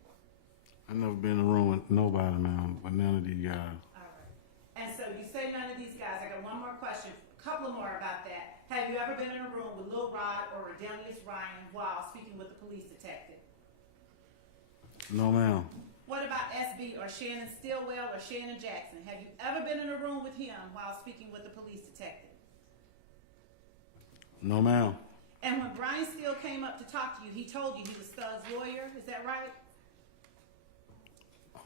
I never been in a room with nobody, ma'am, but none of these guys. All right. And so you say none of these guys. I got one more question, a couple more about that. Have you ever been in a room with Lil Rod or Redelius Ryan while speaking with the police detective? No, ma'am. What about SB or Shannon Stillwell or Shannon Jackson? Have you ever been in a room with him while speaking with the police detective? No, ma'am. And when Brian Steele came up to talk to you, he told you he was Thug's lawyer. Is that right?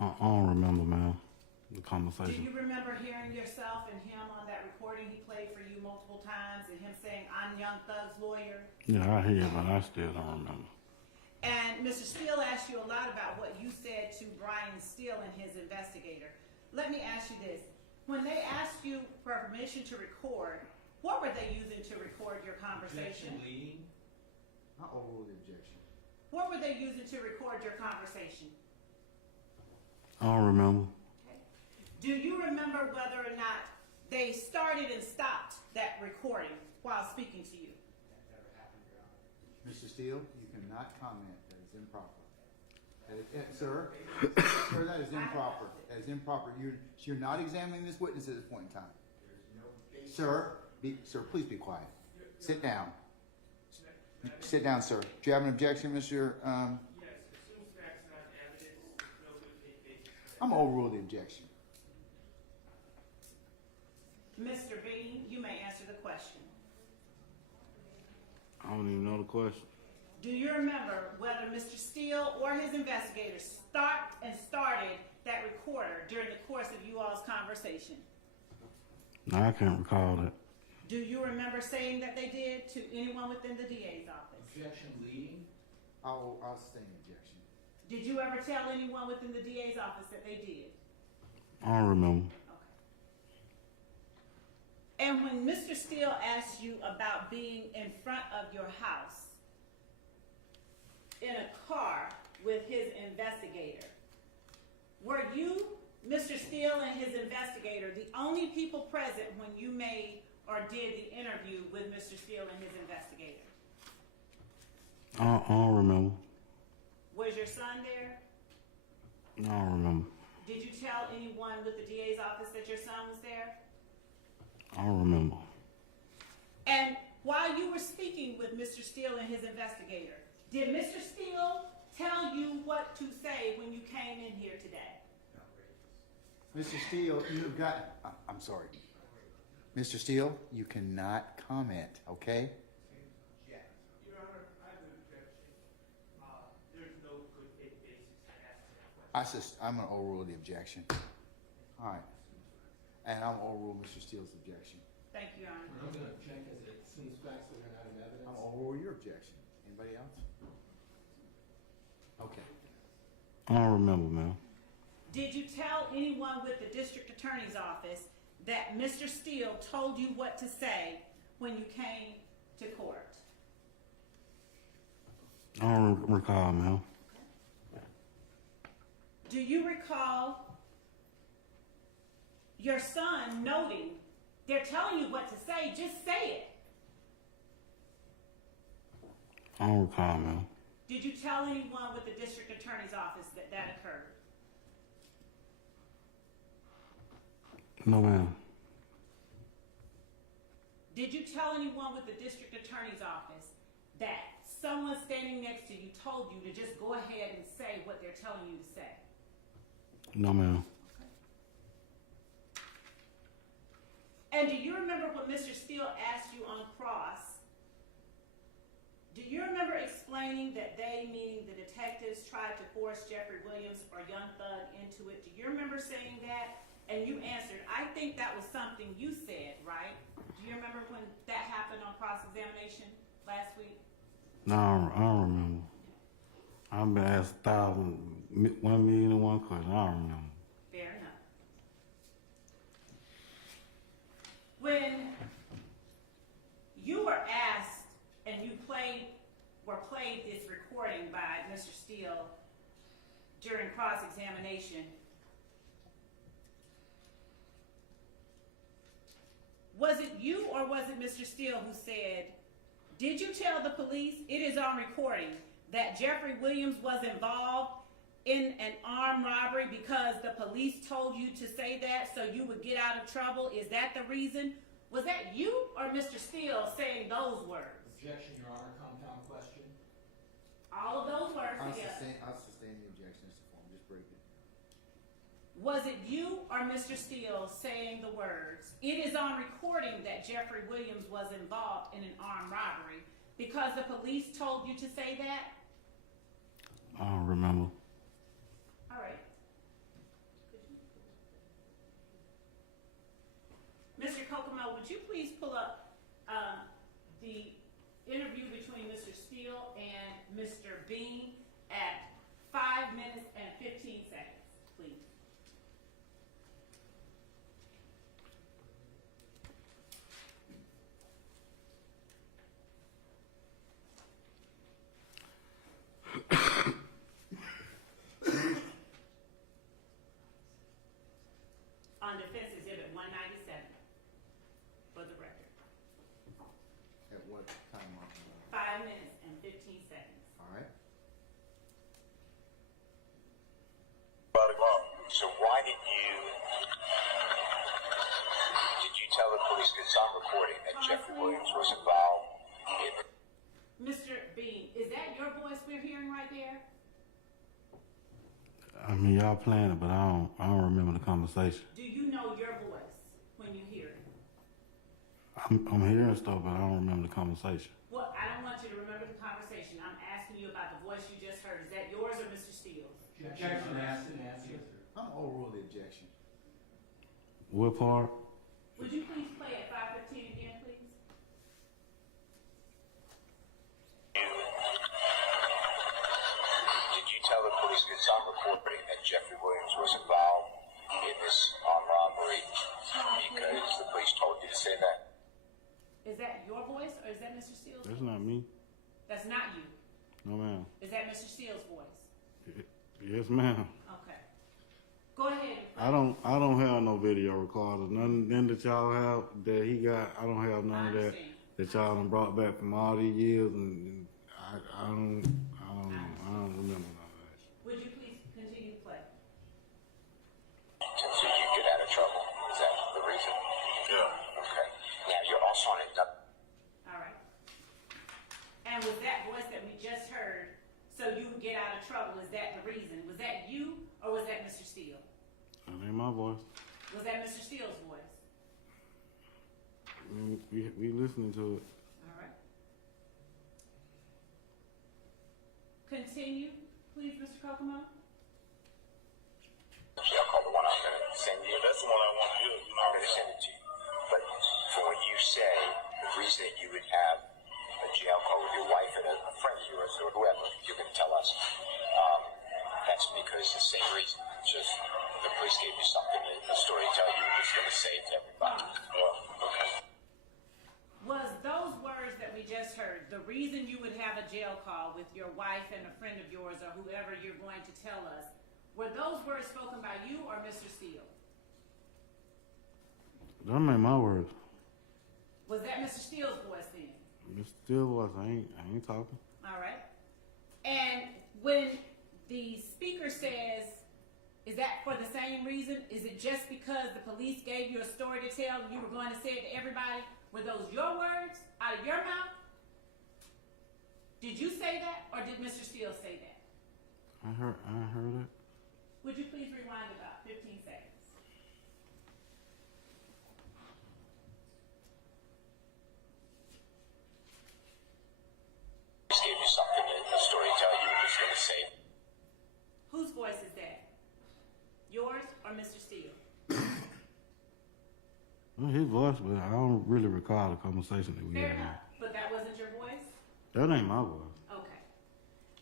I don't remember, ma'am, the Do conversation. you remember hearing yourself and him on that recording he played for you multiple times and him saying, "I'm Young Thug's lawyer"? Yeah, I hear, but I still don't remember. And Mr. Steele asked you a lot about what you said to Brian Steele and his investigator. Let me ask you this. When they asked you for permission to record, what were they using to record your conversation? Objection, leading. I overruled the objection. What were they using to record your conversation? I don't remember. Do you remember whether or not they started and stopped that recording while speaking to you? Mr. Steele, you cannot comment. That is improper. Sir, sir, that is improper. That is improper. You're not examining this witness at this point in time. Sir, sir, please be quiet. Sit down. Sit down, sir. Do you have an objection, Mr. I'm gonna overrule the objection. Mr. Bean, you may answer the question. I don't even know the question. Do you remember whether Mr. Steele or his investigators started that recorder during the course of you all's conversation? No, I can't recall that. Do you remember saying that they did to anyone within the DA's office? Objection, leading. I'll sustain the objection. Did you ever tell anyone within the DA's office that they did? I don't remember. Okay. And when Mr. Steele asked you about being in front of your house in a car with his investigator, were you, Mr. Steele and his investigator, the only people present when you made or did the interview with Mr. Steele and his investigator? I don't remember. Was your son there? I don't remember. Did you tell anyone with the DA's office that your son was there? I don't remember. And while you were speaking with Mr. Steele and his investigator, did Mr. Steele tell you what to say when you came in here today? Mr. Steele, you've got, I'm sorry. Mr. Steele, you cannot comment, okay? Your Honor, I have an objection. There's no good faith basis to ask that question. I'm going to overrule the objection. All right. And I'm going to overrule Mr. Steele's objection. Thank you, Your Honor. I'm going to check as it seems facts that are not in evidence. I'm going to overrule your objection. Anybody else? Okay. I don't remember, ma'am. Did you tell anyone with the district attorney's office that Mr. Steele told you what to say when you came to court? I don't recall, ma'am. Do you recall your son noting they're telling you what to say, just say it. I don't recall, man. Did you tell anyone with the district attorney's office that that occurred? No, ma'am. Did you tell anyone with the district attorney's office that someone standing next to you told you to just go ahead and say what they're telling you to say? No, ma'am. And do you remember what Mr. Steele asked you on cross? Do you remember explaining that they, meaning the detectives, tried to force Jeffery Williams or Young Thug into it? Do you remember saying that? And you answered, I think that was something you said, right? Do you remember when that happened on cross-examination last week? No, I don't remember. I've been asked 1,000,001 questions. I don't remember. Fair enough. When you were asked and you played this recording by Mr. Steele during cross-examination, was it you or was it Mr. Steele who said, did you tell the police, it is on recording, that Jeffery Williams was involved in an armed robbery because the police told you to say that so you would get out of trouble? Is that the reason? Was that you or Mr. Steele saying those words? Objection, Your Honor. Compound question. All of those words together. I sustain the objection. It's a form. Just break it. Was it you or Mr. Steele saying the words, it is on recording that Jeffery Williams was involved in an armed robbery because the police told you to say that? I don't remember. All right. Mr. Kokomo, would you please pull up the interview between Mr. Steele and Mr. Bean at 5 minutes and 15 seconds, please. On Defense Exhibit 197, for the record. At what time mark? 5 minutes and 15 seconds. All right. So why did you tell the police, because it's on recording, that Jeffery Williams was involved in the... Mr. Bean, is that your voice we're hearing right there? I mean, y'all playing it, but I don't remember the conversation. Do you know your voice when you hear it? I'm hearing stuff, but I don't remember the conversation. Well, I don't want you to remember the conversation. I'm asking you about the voice you just heard. Is that yours or Mr. Steele's? Objection, asked and answered. I'm overrule the objection. What part? Would you please play at 5:15 again, please? Did you tell the police, because it's on recording, that Jeffery Williams was involved in this armed robbery because the police told you to say that? Is that your voice or is that Mr. Steele's That's voice? not me. That's not you. No, ma'am. Is that Mr. Steele's voice? Yes, ma'am. Okay. Go ahead. I don't have no video recorders. None that y'all have that he got. I don't have none of that y'all done brought back from all these years, and I don't remember none of that. Would you please continue to play? So you get out of trouble. Is that the reason? Yeah. Okay. Now you're also on it. All right. And was that voice that we just heard, so you would get out of trouble, is that the reason? Was that you or was that Mr. Steele? That ain't my voice. Was that Mr. Steele's voice? We listening to it. All right. Continue, please, Mr. Kokomo. I'll call the one I'm going to send you. That's the one I want to hear. I'm going to send it to you. But for what you say, the reason that you would have a jail call with your wife and a friend of yours or whoever, you're going to tell us, that's because the same reason. Just the police gave you something, a story to tell you, you're just going to say it to everybody. Okay. Was those words that we just heard the reason you would have a jail call with your wife and a friend of yours or whoever you're going to tell us? Were those words spoken by you or Mr. Steele? Them ain't my words. Was that Mr. Steele's voice then? It still was. I ain't talking. All right. And when the speaker says, is that for the same reason? Is it just because the police gave you a story to tell and you were going to say it to everybody? Were those your words out of your mouth? Did you say that, or did Mr. Steele say that? I heard it. Would you please rewind about 15 seconds? Just gave you something in the story to tell you were just going to say. Whose voice is that? Yours or Mr. Steele? Well, his voice, but I don't really recall the conversation that we Fair had. enough. But that wasn't your voice? That ain't my voice. Okay.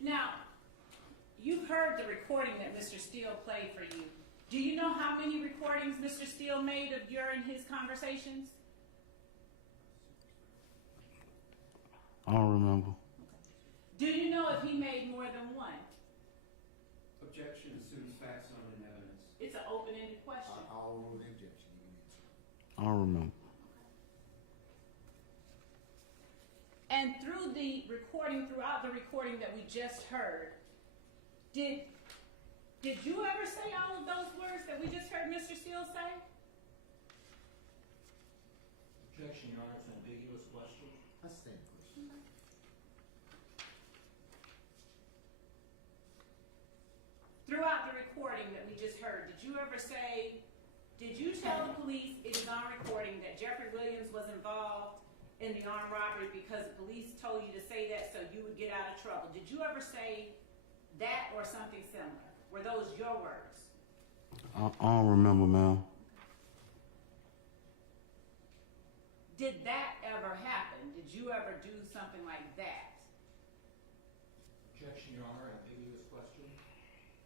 Now, you've heard the recording that Mr. Steele played for you. Do you know how many recordings Mr. Steele made of your and his conversations? I don't remember. Do you know if he made more than one? Objection assumes facts not in evidence. It's an open-ended question. I'll rule the objection. You can answer. I don't remember. And through the recording, throughout the recording that we just heard, did you ever say all of those words that we just heard Mr. Steele say? Objection, Your Honor, it's an ambiguous question. That's the same question. Throughout the recording that we just heard, did you tell the police it is on recording that Jeffery Williams was involved in the armed robbery because the police told you to say that so you would get out of trouble? Did you ever say that or something similar? Were those your words? I don't remember, ma'am. Did that ever happen? Did you ever do something like that? Objection, Your Honor, ambiguous question.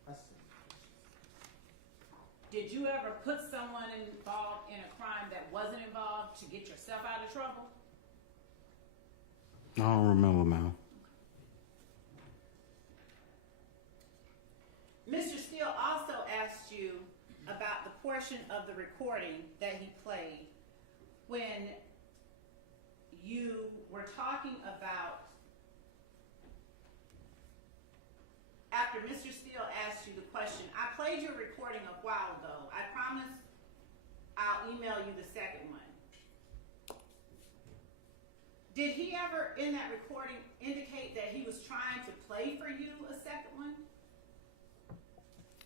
That's the same question. Did you ever put someone involved in a crime that wasn't involved to get yourself out of trouble? I don't remember, ma'am. Mr. Steele also asked you about the portion of the recording that he played when you were talking about, after Mr. Steele asked you the question, I played your recording a while ago. I promise I'll email you the second one. Did he ever, in that recording, indicate that he was trying to play for you a second one?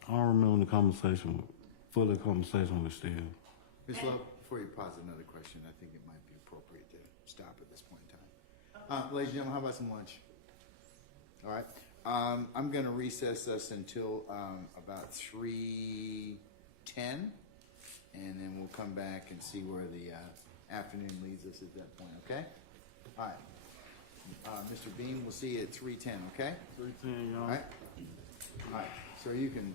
I don't remember the conversation, full conversation with Steve. Ms. Love, before you pause another question, I think it might be appropriate to stop at this point in time. Ladies and gentlemen, how about some lunch? All right. I'm going to recess us until about 3:10, and then we'll come back and see where the afternoon leads us at that point, okay? All right. Mr. Beam, we'll see you at 3:10, okay? 3:10, y'all. All right. All right. So you can.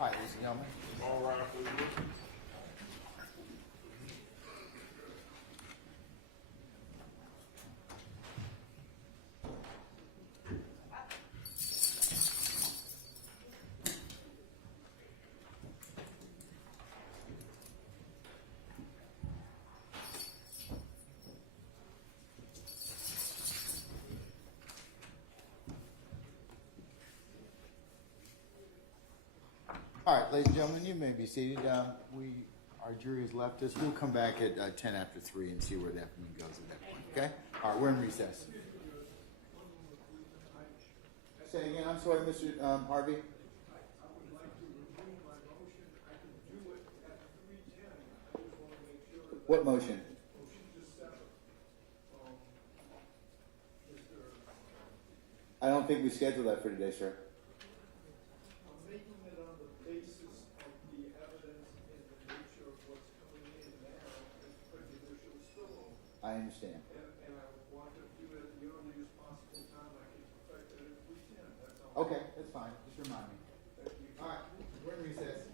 All right, ladies and gentlemen. All right, please. All right, ladies and gentlemen, you may be seated. Our jury has left us. We'll come back at 10 after 3 and see where the afternoon goes at that point, okay? All right, we're in recess. Say again, I'm sorry, Mr. Harvey. What motion? I don't think we scheduled that for today, sir. I understand. And I want to do it at the earliest possible time I can perfect it if we can. That's all. Okay, that's fine. Just remind me. All right, we're in recess.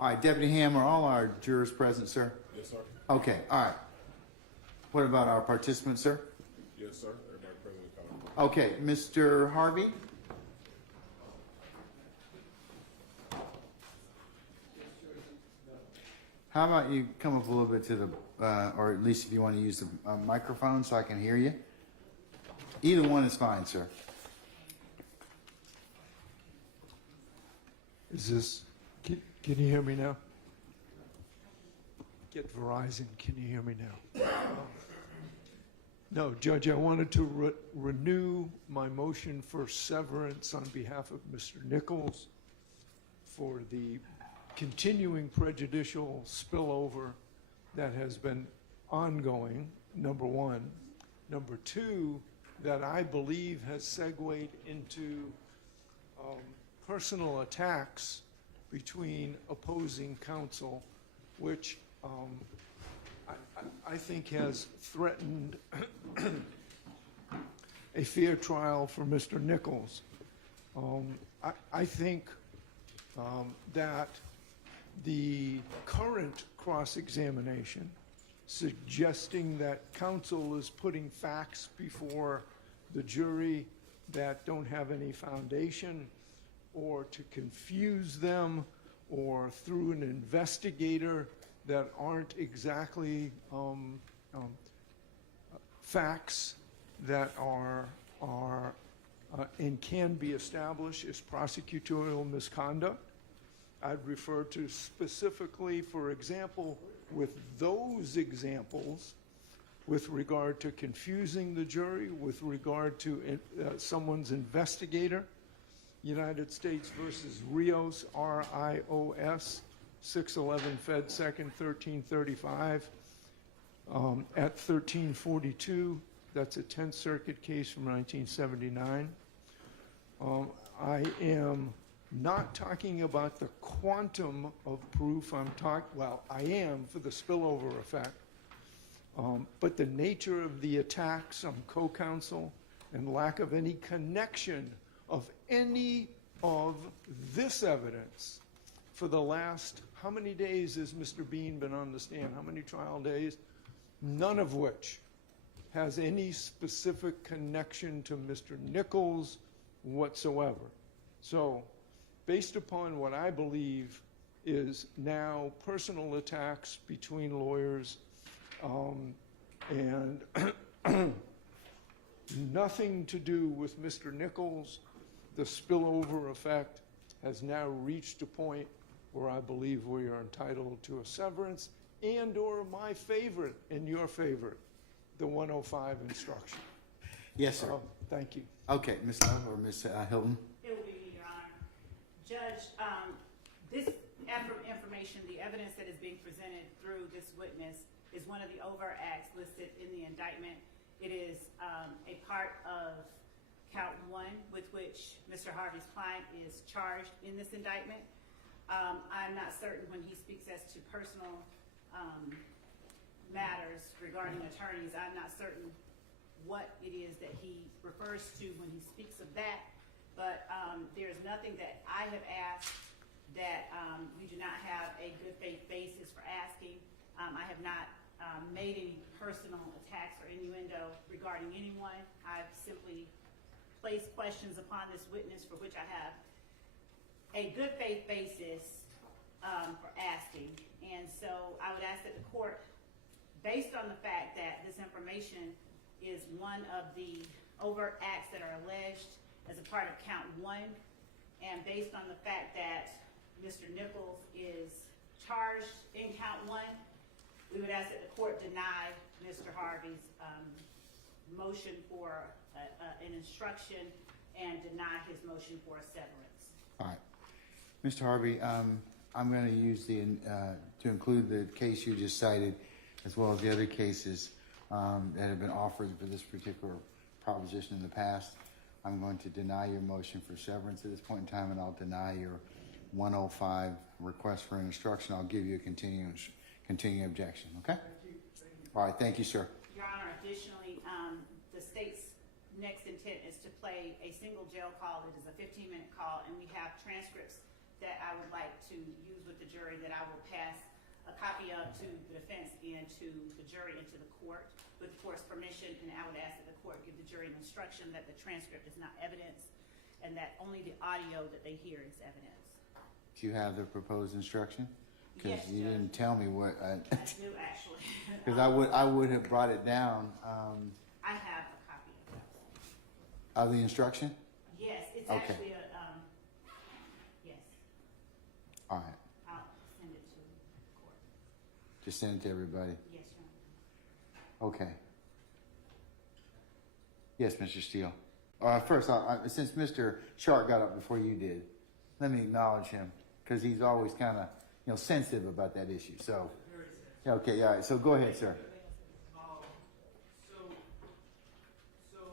All right, Deputy Ham, are all our jurors present, sir? Yes, sir. Okay, all right. What about our participants, sir? Yes, sir. Everybody present. Okay, Mr. Harvey? How about you come up a little bit to the, or at least if you want to use the microphone so I can hear you? Either one is fine, sir. Is this, can you hear me now? Get Verizon, can you hear me now? No, Judge, I wanted to renew my motion for severance on behalf of Mr. Nichols for the continuing prejudicial spillover that has been ongoing, number one. Number two, that I believe has segued into personal attacks between opposing counsel, which I think has threatened a fair trial for Mr. Nichols. I think that the current cross-examination suggesting that counsel is putting facts before the jury that don't have any foundation, or to confuse them, or through an investigator that aren't exactly facts that are and can be established as prosecutorial misconduct. I'd refer to specifically, for example, with those examples, with regard to confusing the jury, with regard to someone's investigator, United States versus Rios, R-I-O-S, 611 Fed 2nd, 1335, at 1342. That's a 10th Circuit case from 1979. I am not talking about the quantum of proof. I am for the spillover effect. But the nature of the attacks on co-counsel and lack of any connection of any of this evidence for the last, how many days has Mr. Bean been on the stand? How many trial days? None of which has any specific connection to Mr. Nichols whatsoever. So, based upon what I believe is now personal attacks between lawyers and nothing to do with Mr. Nichols, the spillover effect has now reached a point where I believe we are entitled to a severance and or my favorite and your favorite, the 105 instruction. Yes, sir. Thank you. Okay, Ms. Love or Ms. Hilton? It will be me, Your Honor. Judge, this information, the evidence that is being presented through this witness is one of the overt acts listed in the indictment. It is a part of count 1 with which Mr. Harvey's client is charged in this indictment. I'm not certain when he speaks as to personal matters regarding attorneys. I'm not certain what it is that he refers to when he speaks of that, but there's nothing that I have asked that we do not have a good faith basis for asking. I have not made any personal attacks or innuendo regarding anyone. I've simply placed questions upon this witness for which I have a good faith basis for asking. And so I would ask that the court, based on the fact that this information is one of the overt acts that are alleged as a part of count 1, and based on the fact that Mr. Nichols is charged in count 1, we would ask that the court deny Mr. Harvey's motion for an instruction and deny his motion for a severance. All right. Mr. Harvey, I'm going to use to include the case you just cited, as well as the other cases that have been offered for this particular proposition in the past. I'm going to deny your motion for severance at this point in time, and I'll deny your 105 request for an instruction. I'll give you a continuing objection, okay? All right, thank you, sir. Your Honor, additionally, the state's next intent is to play a single jail call. It is a 15-minute call, and we have transcripts that I would like to use with the jury that I will pass a copy of to the defense and to the jury and to the court with the court's permission, and I would ask that the court give the jury an instruction that the transcript is not evidence and that only the audio that they hear is evidence. Do you have the proposed instruction? Because Yes, you Judge. didn't tell me what. I do, actually. Because I would have brought it down. I have a copy of that. Of the instruction? Yes, it's Okay. actually a, yes, All right. I'll send it to the court. Just send it to everybody. Yes, Your Honor. Okay. Yes, Mr. Steele. First, since Mr. Sharp got up before you did, let me acknowledge him because he's always kind of, sensitive about that issue. So, okay, all right. So go ahead, sir. So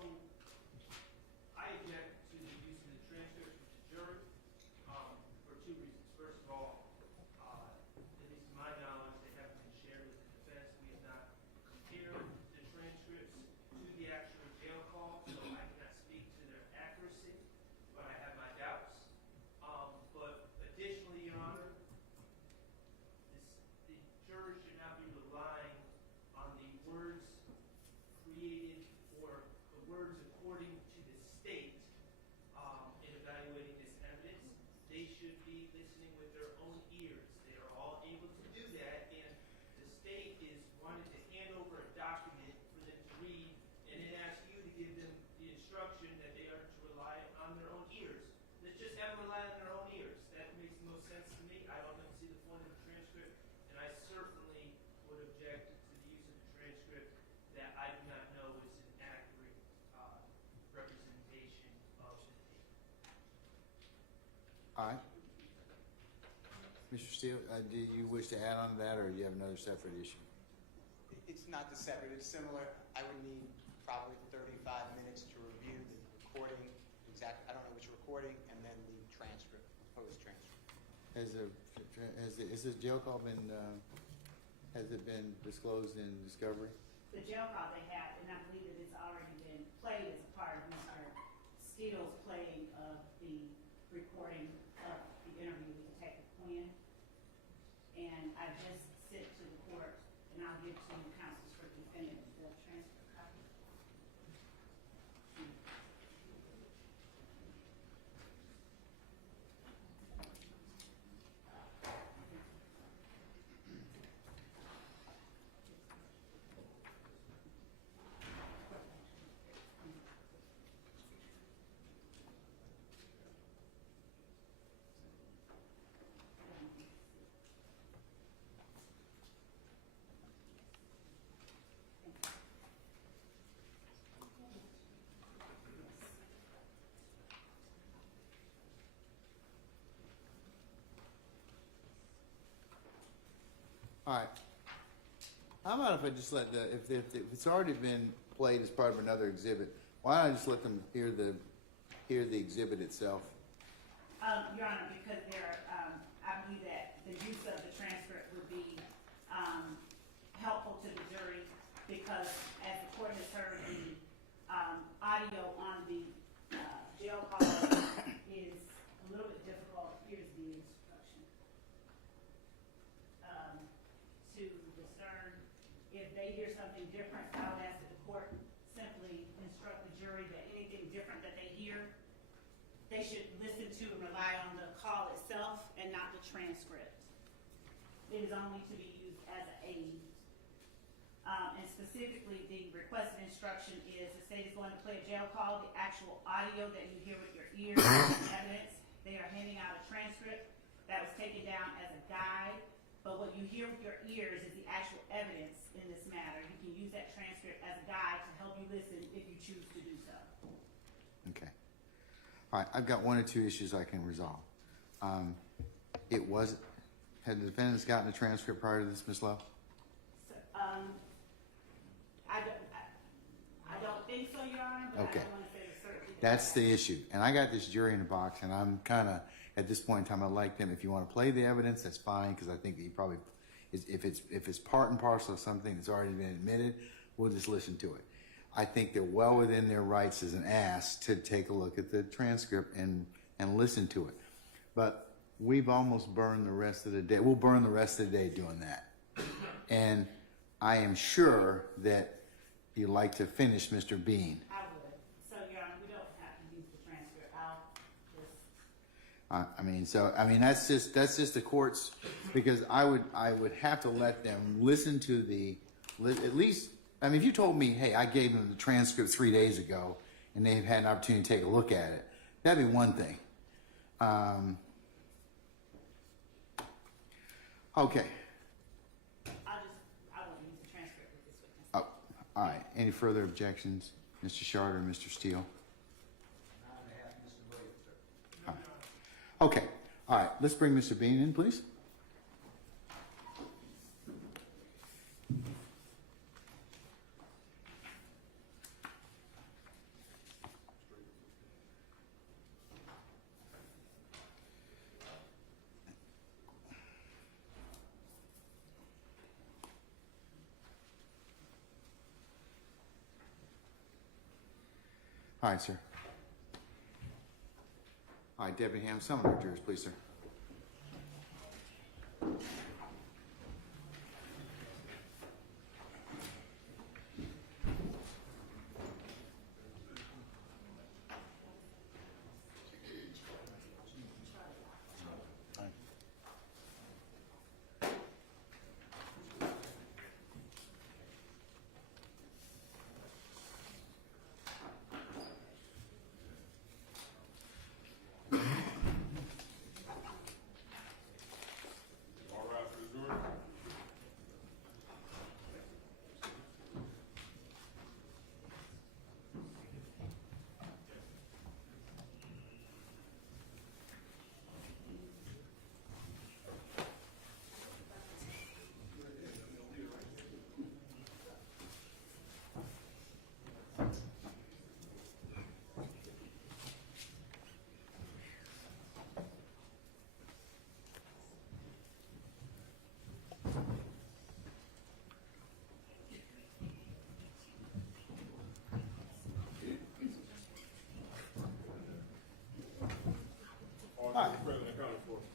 I object to the use of the transcript with the jury for 2 reasons. First of all, at least to my knowledge, they haven't been shared with the defense. We have not compared the transcripts to the actual jail call, so I cannot speak to their accuracy, but I have my doubts. But additionally, Your Honor, the jury should not be relying on the words created or the words according to the state in evaluating this evidence. They should be listening with their own ears. They are all able to do that, and the state is wanting to hand over a document for them to read and then ask you to give them the instruction that they are to rely on their own ears. Let's just have them rely on their own ears. That makes the most sense to me. I don't see the point of the transcript, and I certainly would object to the use of the transcript that I do not know is an accurate representation of the tape. All right. Mr. Steele, do you wish to add on to that, or do you have another separate issue? It's not the separate, it's similar. I would need probably 35 minutes to review the recording, I don't know which recording, and then the transcript, proposed transcript. Has this jail call been, has it been disclosed in discovery? The jail call they have, and I believe that it's already been played as a part of Mr. Steele's playing of the recording of the interview with Detective Quinn. And I just sent to the court, and I'll give to counsels for defendant the transcript copy. All right. How about if I just let if it's already been played as part of another exhibit, why don't I just let them hear the exhibit itself? Your Honor, because I believe that the use of the transcript would be helpful to the jury because as the court has heard, the audio on the jail call is a little bit difficult. Here's the instruction. To discern if they hear something different, I would ask that the court simply instruct the jury that anything different that they hear, they should listen to and rely on the call itself and not the transcript. It is only to be used as an aid. And specifically, the requested instruction is the state is going to play a jail call, the actual audio that you hear with your ears is evidence. They are handing out a transcript. that was taken down as a guide, but what you hear with your ears is the actual evidence in this matter. You can use that transcript as a guide to help you listen if you choose to do so. Okay. All right, I've got one or two issues I can resolve. Had the defendants gotten a transcript prior to this, Ms. Love? So, I don't think so, Your Honor, but Okay. I don't want to say with certainty. That's the issue. And I got this jury in a box, and I'm kind of, at this point in time, I like them. If you want to play the evidence, that's fine, because I think that you probably, if it's part and parcel of something that's already been admitted, we'll just listen to it. I think they're well within their rights as an ass to take a look at the transcript and listen to it. But we've almost burned the rest of the day. We'll burn the rest of the day doing that. And I am sure that you'd like to finish, Mr. Bean. I would. So, Your Honor, we don't have to use the transcript. I'll just... that's just the court's, because I would have to let them listen to at least, if you told me, hey, I gave them the transcript 3 days ago and they've had an opportunity to take a look at it, that'd be one thing. Okay. I won't use the transcript with this witness. Oh, all right. Any further objections, Mr. Sharder, Mr. Steele? All right. Okay. All right. Let's bring Mr. Bean in, please. All right, sir. All right, Deputy Ham, summon our jurors, please, sir.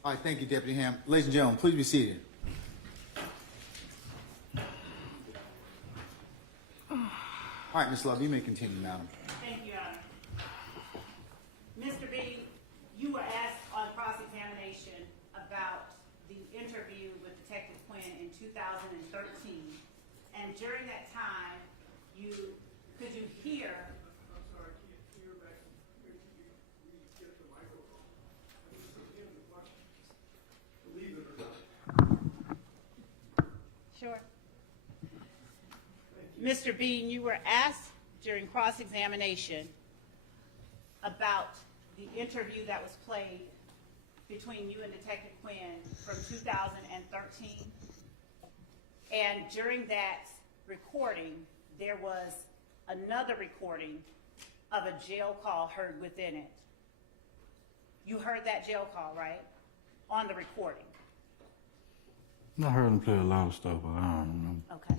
All right, thank you, Deputy Ham. Ladies and gentlemen, please be seated. All right, Ms. Love, you may continue, madam. Thank you, Your Honor. Mr. B, you were asked on cross-examination about the interview with Detective Quinn in 2013, and during that time, could you hear? I'm sorry, can you hear back? Maybe you get the microphone. I just forgive the question. Believe it or not. Sure. Mr. Bean, you were asked during cross-examination about the interview that was played between you and Detective Quinn from 2013. And during that recording, there was another recording of a jail call heard within it. You heard that jail call, right? On the recording. I heard him play a lot of stuff, but I don't remember. Okay.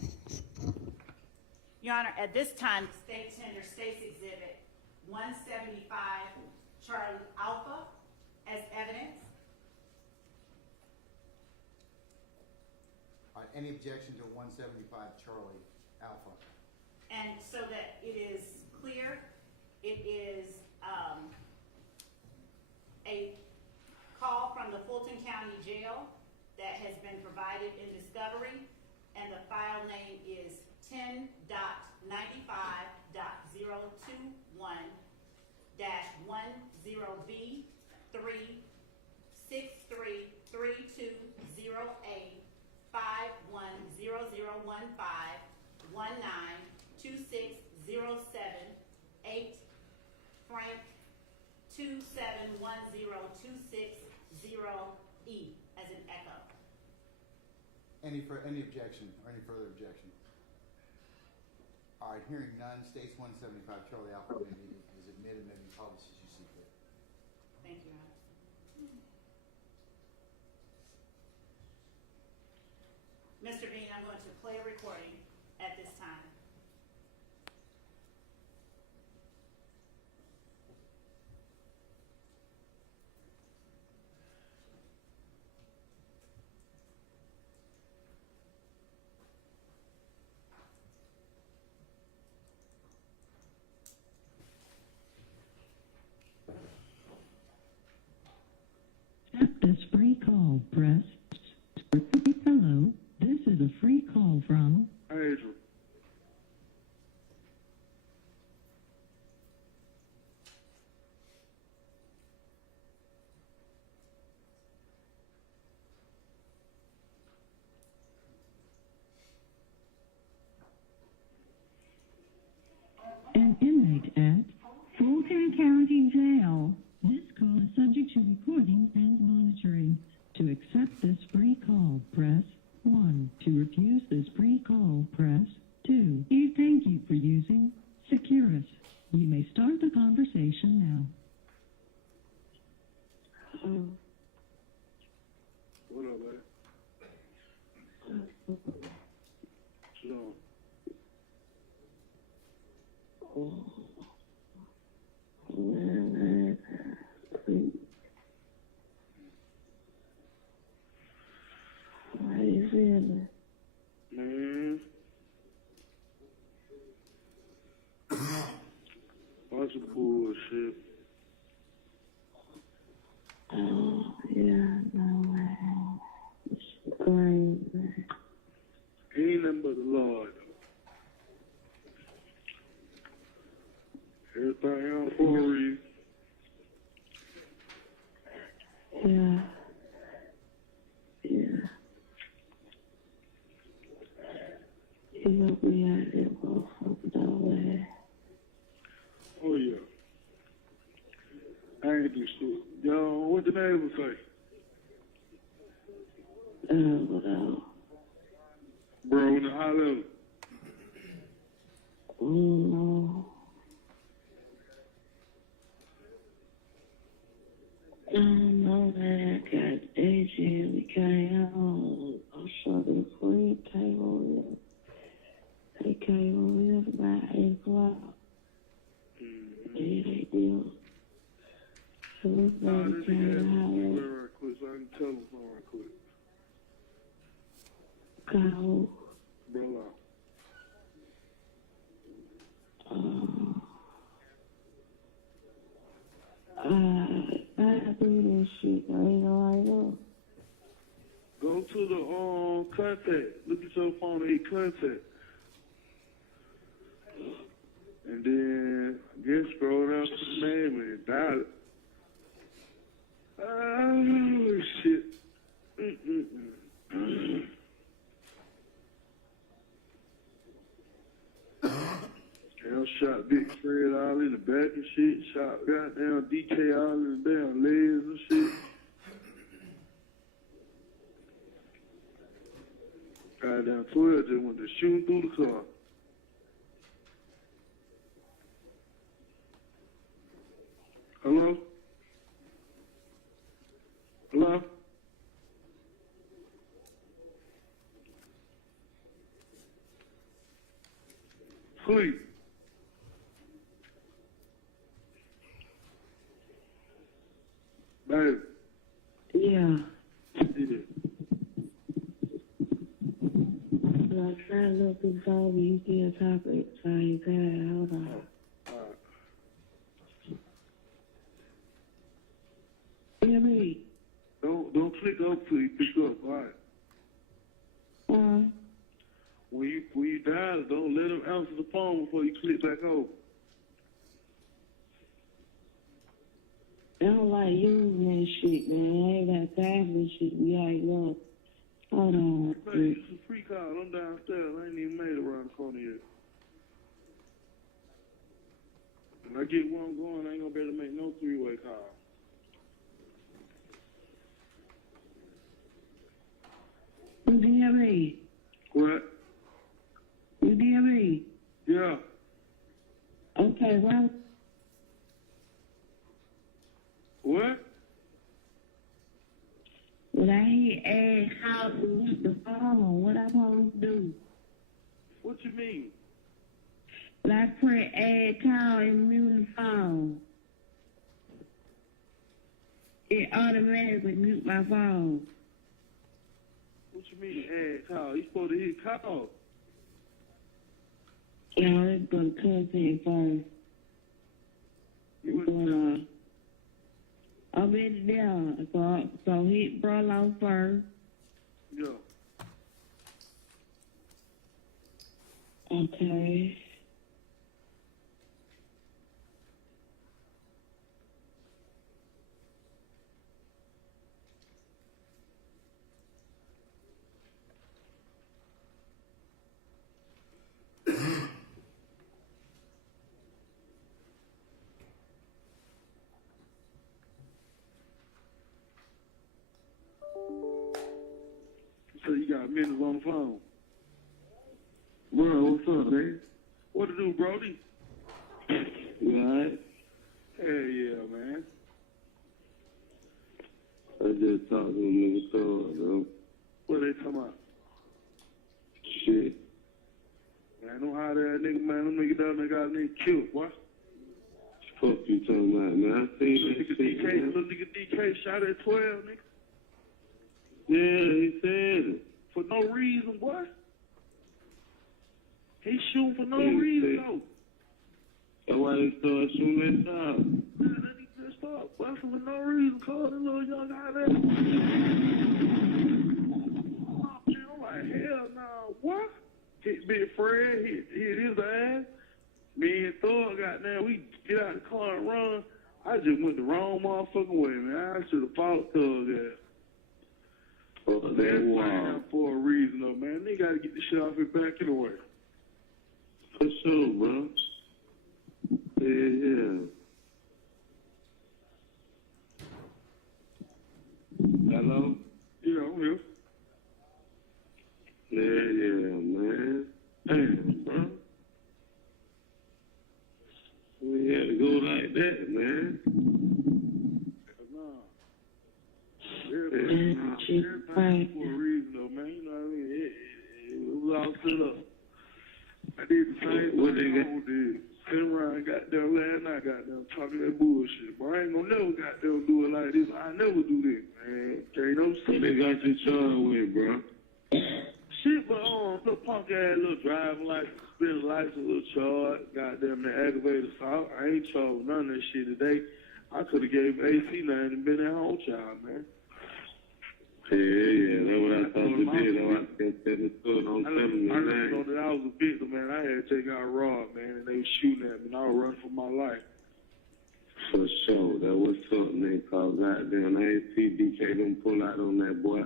Your Honor, at this time, the state tender states exhibit 175 Charlie Alpha as evidence. All right, any objection to 175 Charlie Alpha? And so that it is clear, it is a call from the Fulton County Jail that has been provided in discovery, and the file name is 10.95.021-10B363 8 Frank 2710260E as in echo. Any objection or any further objection? All right, hearing none, states 175 Charlie Alpha Committee is admitted, may be published as you see fit. Thank you, Your Honor. Mr. Bean, I'm going to play a recording at this time. This free call, press. Hello, this is a free call from Adrian. an inmate at Fulton County Jail. This call is subject to recording and monitoring. To accept this free call, press 1. To refuse this free call, press 2. We thank you for using Securus. You may start the conversation now. What up, man? Shalom. How you feeling? Man. Bunch of bullshit. Oh, yeah, no, man. It's great, man. Ain't nothing but the Lord. Everything else for a reason. Yeah. Yeah. You know, we out there motherfucker, though, man. Oh, yeah. I ain't do shit. Yo, what the neighbor say? No. Bro, in the high level. No. I don't know, man. I got AJ and we came home. I saw the queen came over here. They came over here about 8 o'clock. Yeah, they did. So this lady came out here. Right quick, so I can tell them something right quick. Call. Bro, I do this shit, I know. go to the contact. Look at your phone and hit contact. And then again scroll down to the name and dial it. Oh shit. Hell shot Big Fred all in the back and shit. Shot goddamn DK all in the damn legs and shit. Goddamn 12 just went to shooting through the car. Hello? Hello? Please. Baby. Yeah. Yeah. But I tried to look this over, you still talking, so I ain't got it. Hold on. Hear me? Don't click up till you pick up, alright? When you dial, don't let them answer the phone before you click back over. I don't like using that shit, man. I ain't got time for this shit. We ain't know. Hold on. Man, it's a free call. I'm downstairs. I ain't even made it around the corner yet. When I get one going, I ain't gonna be able to make no three-way call. You hear me? What? You hear me? Yeah. Okay, well. What? When I hear ask how to use the phone, what I'm supposed to do? What you mean? When I press add call and mute the phone, it automatically mute my phone. What you mean add call? You supposed to hit call. Yeah, let's go to cousin first. What's going on? I'm in there, so hit Brolo first. Yeah. Okay. So you got minutes on the phone. Bro, what's up, man? What to do, Brody? You alright? Hell yeah, man. I just talked to a nigga store, bro. What they talking about? Shit. Man, I know how that nigga, man. Them niggas down there got a nigga killed, boy. Fuck you talking about, man. I seen that shit, man. Little nigga DK shot at 12, nigga. Yeah, he said it. For no reason, boy. He shooting for no reason, though. That's why they started shooting that dog. Man, that nigga just started busting for no reason. Call that little young guy there. I'm like, hell no, what? Hit Big Fred, hit his ass. Me and Thor got there. We get out the car and run. I just went the wrong motherfucking way, man. I should have fought Thug there. Oh, that wow. For a reason, though, man. They got to get the shit off his back anyway. For sure, bro. Yeah. Hello? Yeah, I'm here. Yeah, man. Damn, bro. We had to go like that, man. Everything for a reason, though, man. You know what I mean? It was all set up. I did the same thing I did. Sitting around goddamn last night, goddamn talking that bullshit. But I ain't gonna never goddamn do it like this. I never do this, man. Okay, no shit. They got you charged with, bro. Shit, but little punk ass little driving license, suspended license, little charge, goddamn the aggravated assault. I ain't charged with none of that shit today. I could have gave AC9 and been at home child, man. Yeah, that's what I thought you did. I know that I was a victim, man. I had to take out Rob, man, and they was shooting at me, and I was running for my life. For sure. That was something they called goddamn. I ain't see DK them pull out on that boy.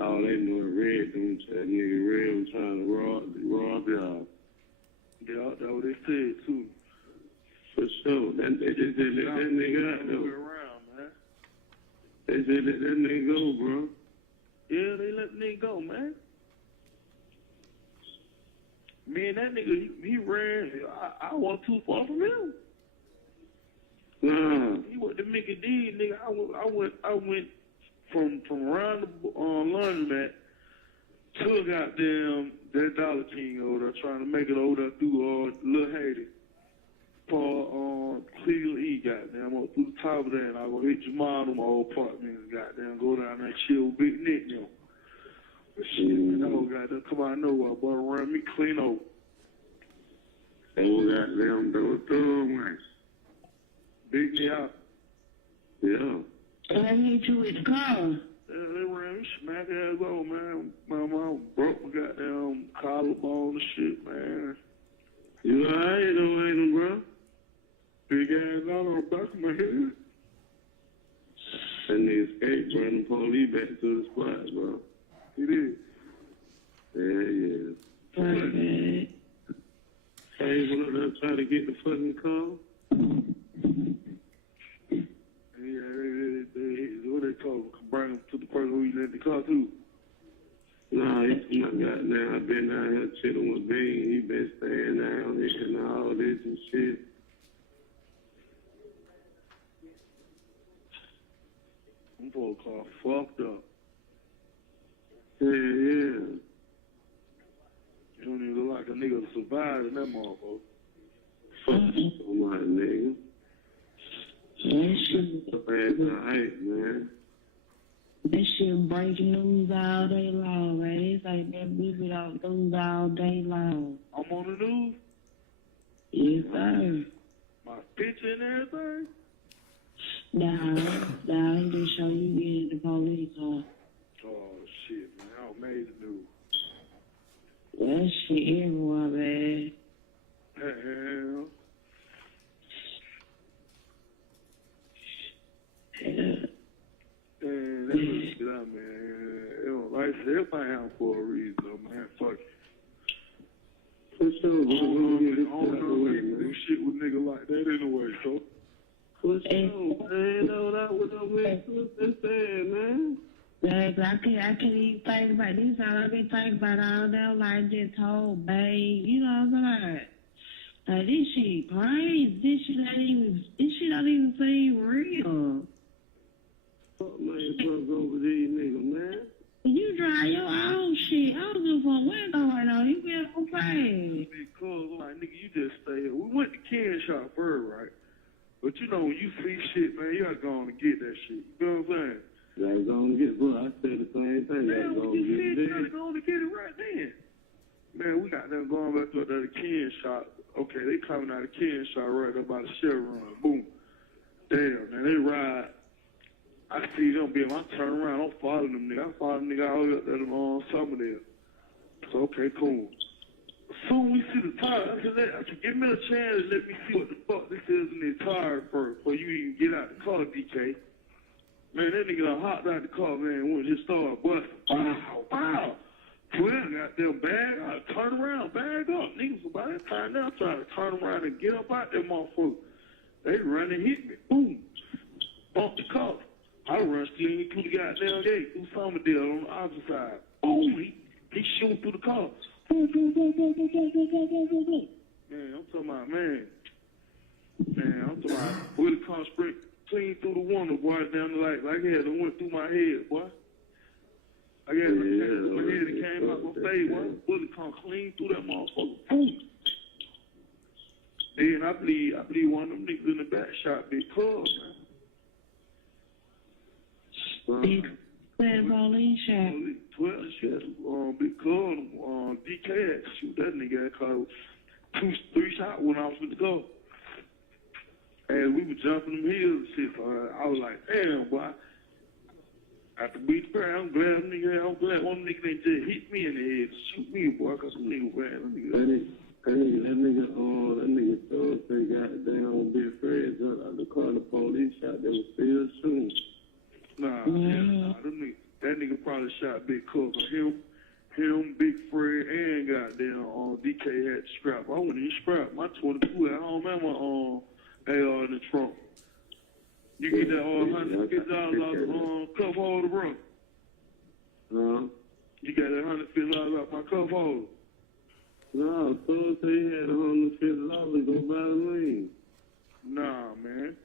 All they knew was Red. That nigga Red was trying to rob y'all. Yeah, that's what they said, too. For sure. They just said let that nigga out, though. They said let that nigga go, bro. Yeah, they let the nigga go, man. Me and that nigga, he ran. I wasn't too far from him. Nah. He went to Mickey D, nigga. I went from around the laundromat to goddamn that Dollar King over there, trying to make it over there through Little Haiti. For Cleveland E, goddamn, up through the top of that, and I go hit Jamal in my old apartment, goddamn, go down there and chill with Big Nick, you know. But shit, man, that whole goddamn come out of nowhere, boy, around me clean over. That was goddamn, that was thug, man. Big Nick out. Yeah. I hit you with the car. Yeah, they ran me smack ass over, man. My mom broke my goddamn collarbone and shit, man. You alright, though, ain't no, bro? Big ass out on the back of my head. That nigga escaped, bring the police back to the spot, bro. It is. Yeah. Hey, what up there trying to get the fucking call? What they call them? Bring them to the person who you let the car to. Nah, he's my goddamn. I've been out here chilling with Bean. He been staying down here and all this and shit. Them folks are fucked up. Yeah. You don't even look like a nigga to survive in that motherfucker. Fuck so much, nigga. Man. That shit breaking news all day long, man. It's like that we be on news all day long. I'm on the news? Yes, sir. My picture and everything? Nah, he just show you getting the police car. Oh, shit, man. I made the news. That shit everywhere, man. Hell. Yeah. Man, that was shit out, man. Like I said, everything happened for a reason, though, man. Fuck it. For sure, I don't know if you do shit with nigga like that anyway, so. For sure, man. No, that was a way to say, man. Like, I can't even think about this. All I been thinking about all that, like, just told, babe, you know what I'm saying? Like, this shit crazy. This shit don't even seem real. Fuck man, fuck over these niggas, man. You drive your own shit. I don't give a fuck what's going on. You been okay. Because, like, nigga, you just stay here. We went to Ken shop first, right? But, you know, when you see shit, man, you gotta go on and get that shit. You know what I'm saying? You gotta go on and get it. I said the same thing. You gotta go on and get it. You gotta go on and get it right then. Man, we got them going back to the Ken shop. Okay, they coming out of Ken shop right up by the Chevron. Boom. Damn, man, they ride. I see them, I turn around, I don't follow them nigga. I follow them nigga all the way up there on Summerdale. So, okay, cool. Soon we see the tire, I said, give me a chance and let me see what the fuck this is in the tire first before you even get out the car, DK. Man, that nigga done hopped out the car, man, when it just started busting. Wow. Twin got their bag out, turn around, bag up. Niggas by that time now trying to turn around and get up out that motherfucker. They run and hit me. Boom. Bump the car. I run clean through the goddamn gate, through Summerdale on the opposite side. Boom. He shooting through the car. Boom, boom, boom, boom, boom, boom, boom, boom, boom, boom, boom. Man, I'm talking about, man, I'm talking about, Willie come sprint clean through the window, boy, down the light. Like it had went through my head, boy. I guess my head that came out my face, boy. Willie come clean through that motherfucker. Boom. Then I believe one of them niggas in the back shot Big Cub, man. Big police shot. 12 shots. Big Cub, DK had to shoot that nigga. I caught 2-3 shots when I was with the go. And we were jumping them hills and shit. So I was like, damn, boy. After beat the prayer, I'm glad one nigga didn't just hit me in the head, shoot me, boy, because some nigga ran. That nigga told they got down Big Fred jumped out the car, the police shot, they was still shooting. Nah, that nigga probably shot Big Cub. Him, Big Fred, and goddamn DK had to scrap. I wouldn't even scrap. My 22 at home and my AR in the trunk. You get that $150 off the cup holder, bro. You got that $150 off my cup holder. No, so he had $150 to go buy the ring. Nah, man.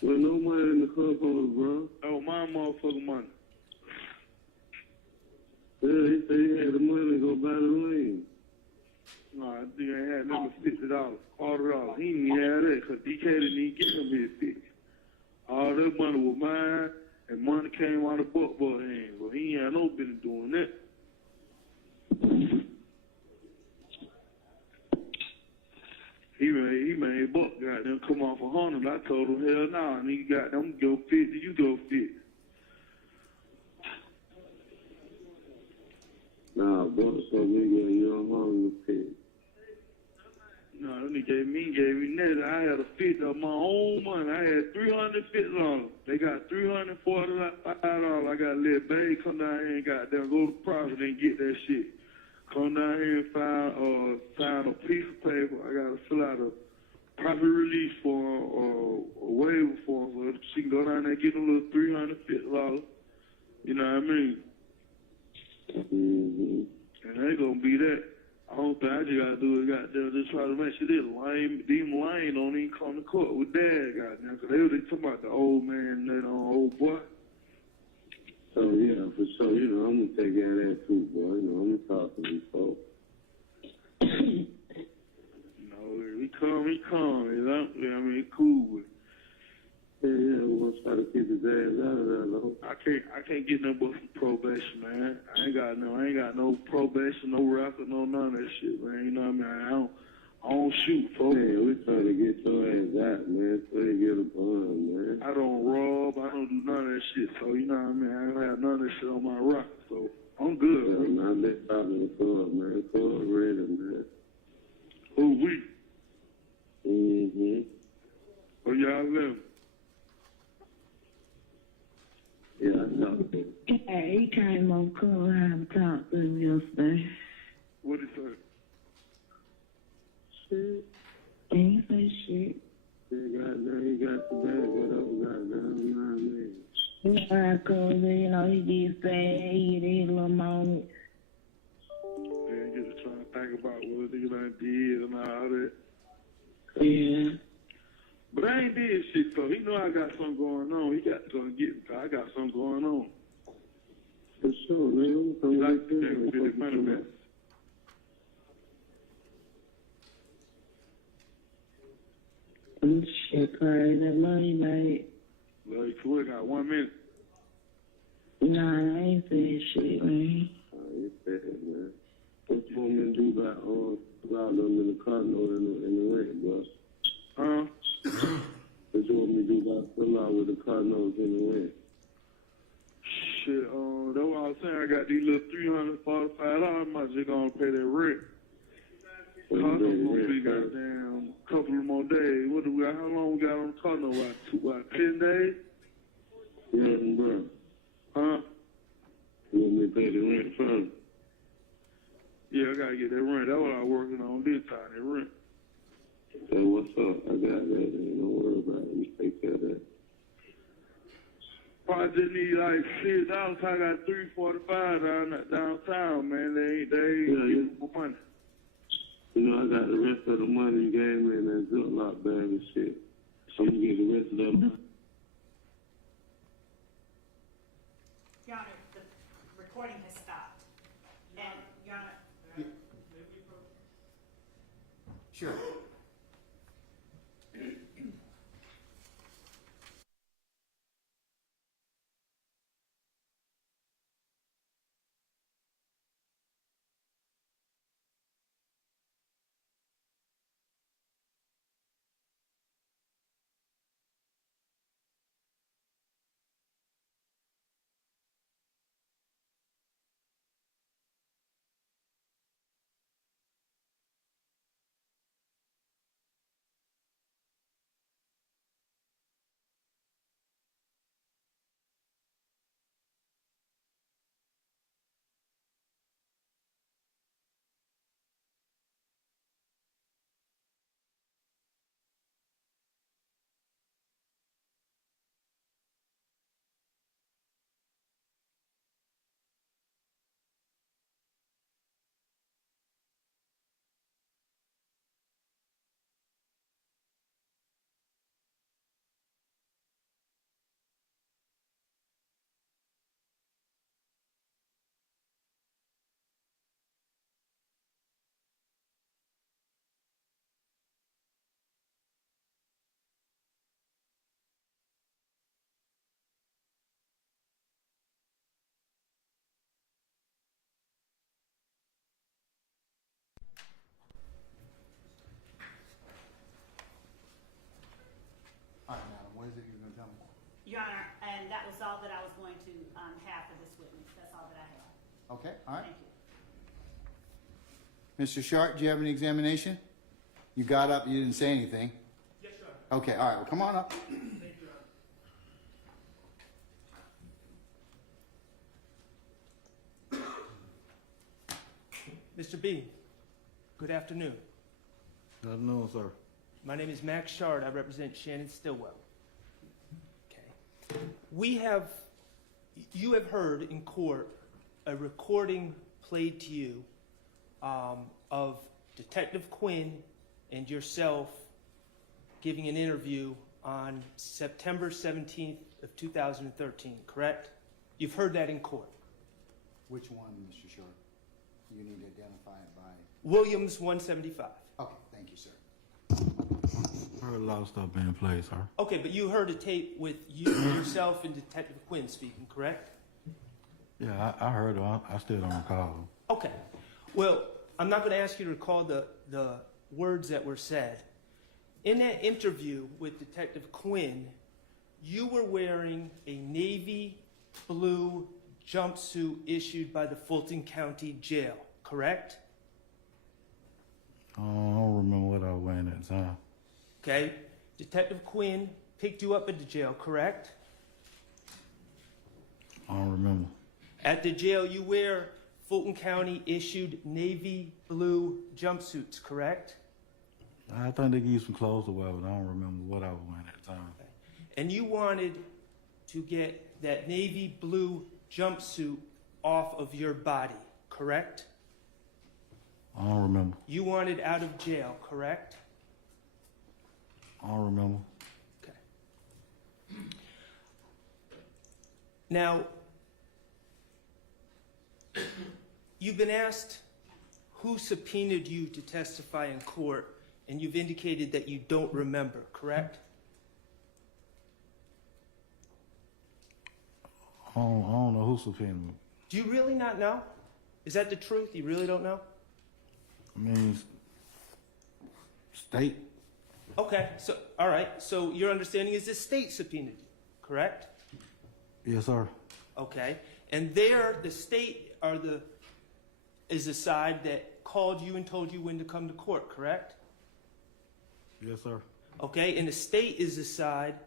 Well, no money in the cup holder, bro. Oh, my motherfucking money. Yeah, he said he had the money to go buy the ring. Nah, I think I had number $50, $40. He didn't even have that because DK didn't even get him his 50. All that money was mine, and money came out of Buck hands. Well, he ain't had no business doing that. He made Buck goddamn come off 100. I told him, hell no, and he got them go 50, you go 50. Nah, Buck told me to get your 100 pick. No, they gave me nothing. I had a fit of my own money. I had $350. They got $345. I got to let Babe come down here and goddamn go to Prosecutors and get that shit. Come down here and sign a piece of paper. I got to fill out a property release form or a waiver form so she can go down there and get a little $350. You know what I mean? Mm-hmm. And ain't gonna be that. I don't think I just gotta do it, goddamn, just try to make sure this lame, don't even come to court with dad, goddamn, because they were talking about the old man and that old boy. So, yeah, for sure, you know, I'm gonna take care of that too, boy. You know, I'm gonna talk to these folks. You know, he come, you know? I mean, he cool with it. Yeah, we're gonna try to keep his ass out of there, though. I can't get no but some probation, man. I ain't got no probation, no record, no none of that shit, man. You know what I mean? I don't shoot, folks. Man, we trying to get your ass out, man, so you get a bond, man. I don't rob, I don't do none of that shit, so you know what I mean? I don't have none of that shit on my record, so I'm good, Yeah, bro. man, let's talk to the club, man. Club ready, man. Who we? Mm-hmm. Where y'all live? Yeah, I know. Yeah, he came over Clubhouse and talked to him yesterday. What'd he say? Shit. He ain't say shit. He got the bag, whatever, goddamn, you know what I mean? You know how cuz, you know, he did say he did his little moment. Then get to trying to think about what a nigga done did and all that. Yeah. But I ain't did shit, so he know I got something going on. He got to go and get me, 'cause I got something going on. For sure, man. I'm He like to take 50 money back. Shit crazy, that money made. Well, you got 1 minute. Nah, I ain't said shit, man. You said it, man. What you want me to do about allow them in the car note in the rent, bro? Huh? What you want me to do about fill out with the car notes in the rent? Shit, that's what I was saying. I got these little $345. I'm not just gonna pay that rent. Car note gonna be goddamn couple of more days. What do we got? How long we got on the car note? About 10 days? Yeah, bro. Huh? You want me to pay the rent first? Yeah, I gotta get that rent. That's what I'm working on this time, that rent. Say, what's up? I got that. Don't worry about it. Let me take care of that. Probably just need like $6. I got $345 downtown, man. They ain't for money. You know, I got the rest of the money you gave me in that Ziploc bag and shit. So I'm gonna get the rest of that money. Your Honor, the recording has stopped. And, Your Honor, Sure. All right, madam, what is it you're going to tell me? Your Honor, and that was all that I was going to have for this witness. That's all that I have. Okay, all right. Thank you. Mr. Sharp, do you have an examination? You got up, you didn't say anything. Yes, Your Honor. Okay, all right, well, come on up. Thank you, Your Honor. Mr. B, good afternoon. Good afternoon, sir. My name is Max Shard. I represent Shannon Stillwell. Okay. You have heard in court a recording played to you of Detective Quinn and yourself giving an interview on September 17th of 2013, correct? You've heard that in court. Which one, Mr. Short? You need to identify it by... Williams 175. Okay, thank you, sir. I heard a lot of stuff being played, sir. Okay, but you heard a tape with you, yourself, and Detective Quinn speaking, correct? Yeah, I heard it. I still don't recall them. Okay. Well, I'm not going to ask you to recall the words that were said. In that interview with Detective Quinn, you were wearing a navy blue jumpsuit issued by the Fulton County Jail, correct? I don't remember what I was wearing at the time. Okay. Detective Quinn picked you up at the jail, correct? I don't remember. At the jail, you wear Fulton County issued navy blue jumpsuits, correct? I think they give you some clothes or whatever, but I don't remember what I was wearing at the time. Okay. And you wanted to get that navy blue jumpsuit off of your body, correct? I don't remember. You wanted out of jail, correct? I don't remember. Okay. Now, you've been asked who subpoenaed you to testify in court, and you've indicated that you don't remember, correct? I don't know who subpoenaed me. Do you really not know? Is that the truth? You really don't know? I mean, state. Okay, so, all right, so your understanding is the state subpoenaed you, correct? Yes, sir. Okay, and there, the state is the side that called you and told you when to come to court, correct? Yes, sir. Okay, and the state is the side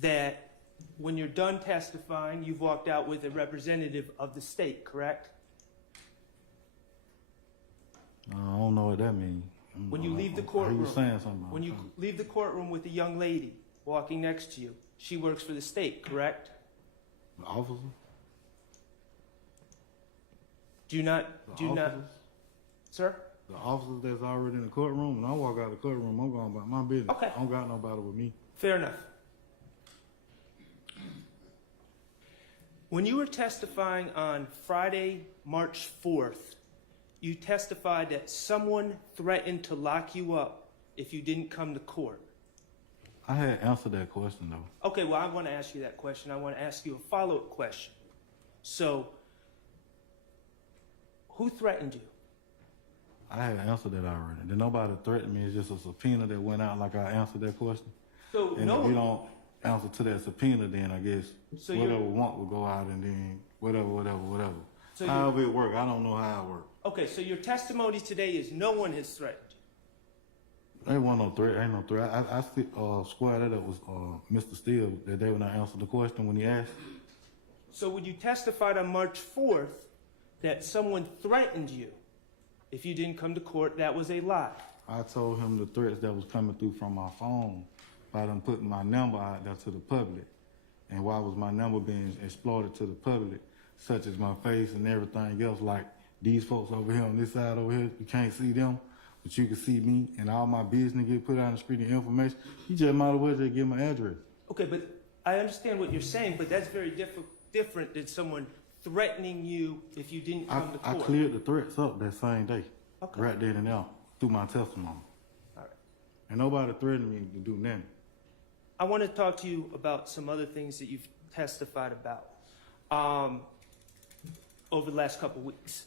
that when you're done testifying, you've walked out with a representative of the state, correct? I don't know what that means. When you leave the courtroom, you saying something when you leave the courtroom with a young lady walking next to you, she works for the state, correct? The officer? Do not, sir? The officers that's already in the courtroom, and I walk out of the courtroom, I'm going about my business. Okay. I don't got nobody with me. Fair enough. When you were testifying on Friday, March 4th, you testified that someone threatened to lock you up if you didn't come to court. I had answered that question, though. Okay, well, I want to ask you that question. I want to ask you a follow-up question. So, who threatened you? I had answered that already. Then nobody threatened me. It's just a subpoena that went out like I answered that question. So, and if you don't answer to that subpoena, then I guess so whatever want will go out and then whatever. So however it work, I don't know how it work. Okay, so your testimony today is no one has threatened you. Ain't no threat. I squared that up with Mr. Steele that day when I answered the question when he asked. So when you testified on March 4th that someone threatened you if you didn't come to court, that was a lie. I told him the threats that was coming through from my phone by them putting my number out there to the public. And why was my number being exploited to the public, such as my face and everything else, like these folks over here on this side over here, you can't see them, but you can see me, and all my business get put out on the screen and information. You just might as well just give my address. Okay, but I understand what you're saying, but that's very different than someone threatening you if you didn't come to court. I cleared the threats up that same day, okay, right then and there, through my testimony. All right. And nobody threatened me to do nothing. I want to talk to you about some other things that you've testified about over the last couple weeks.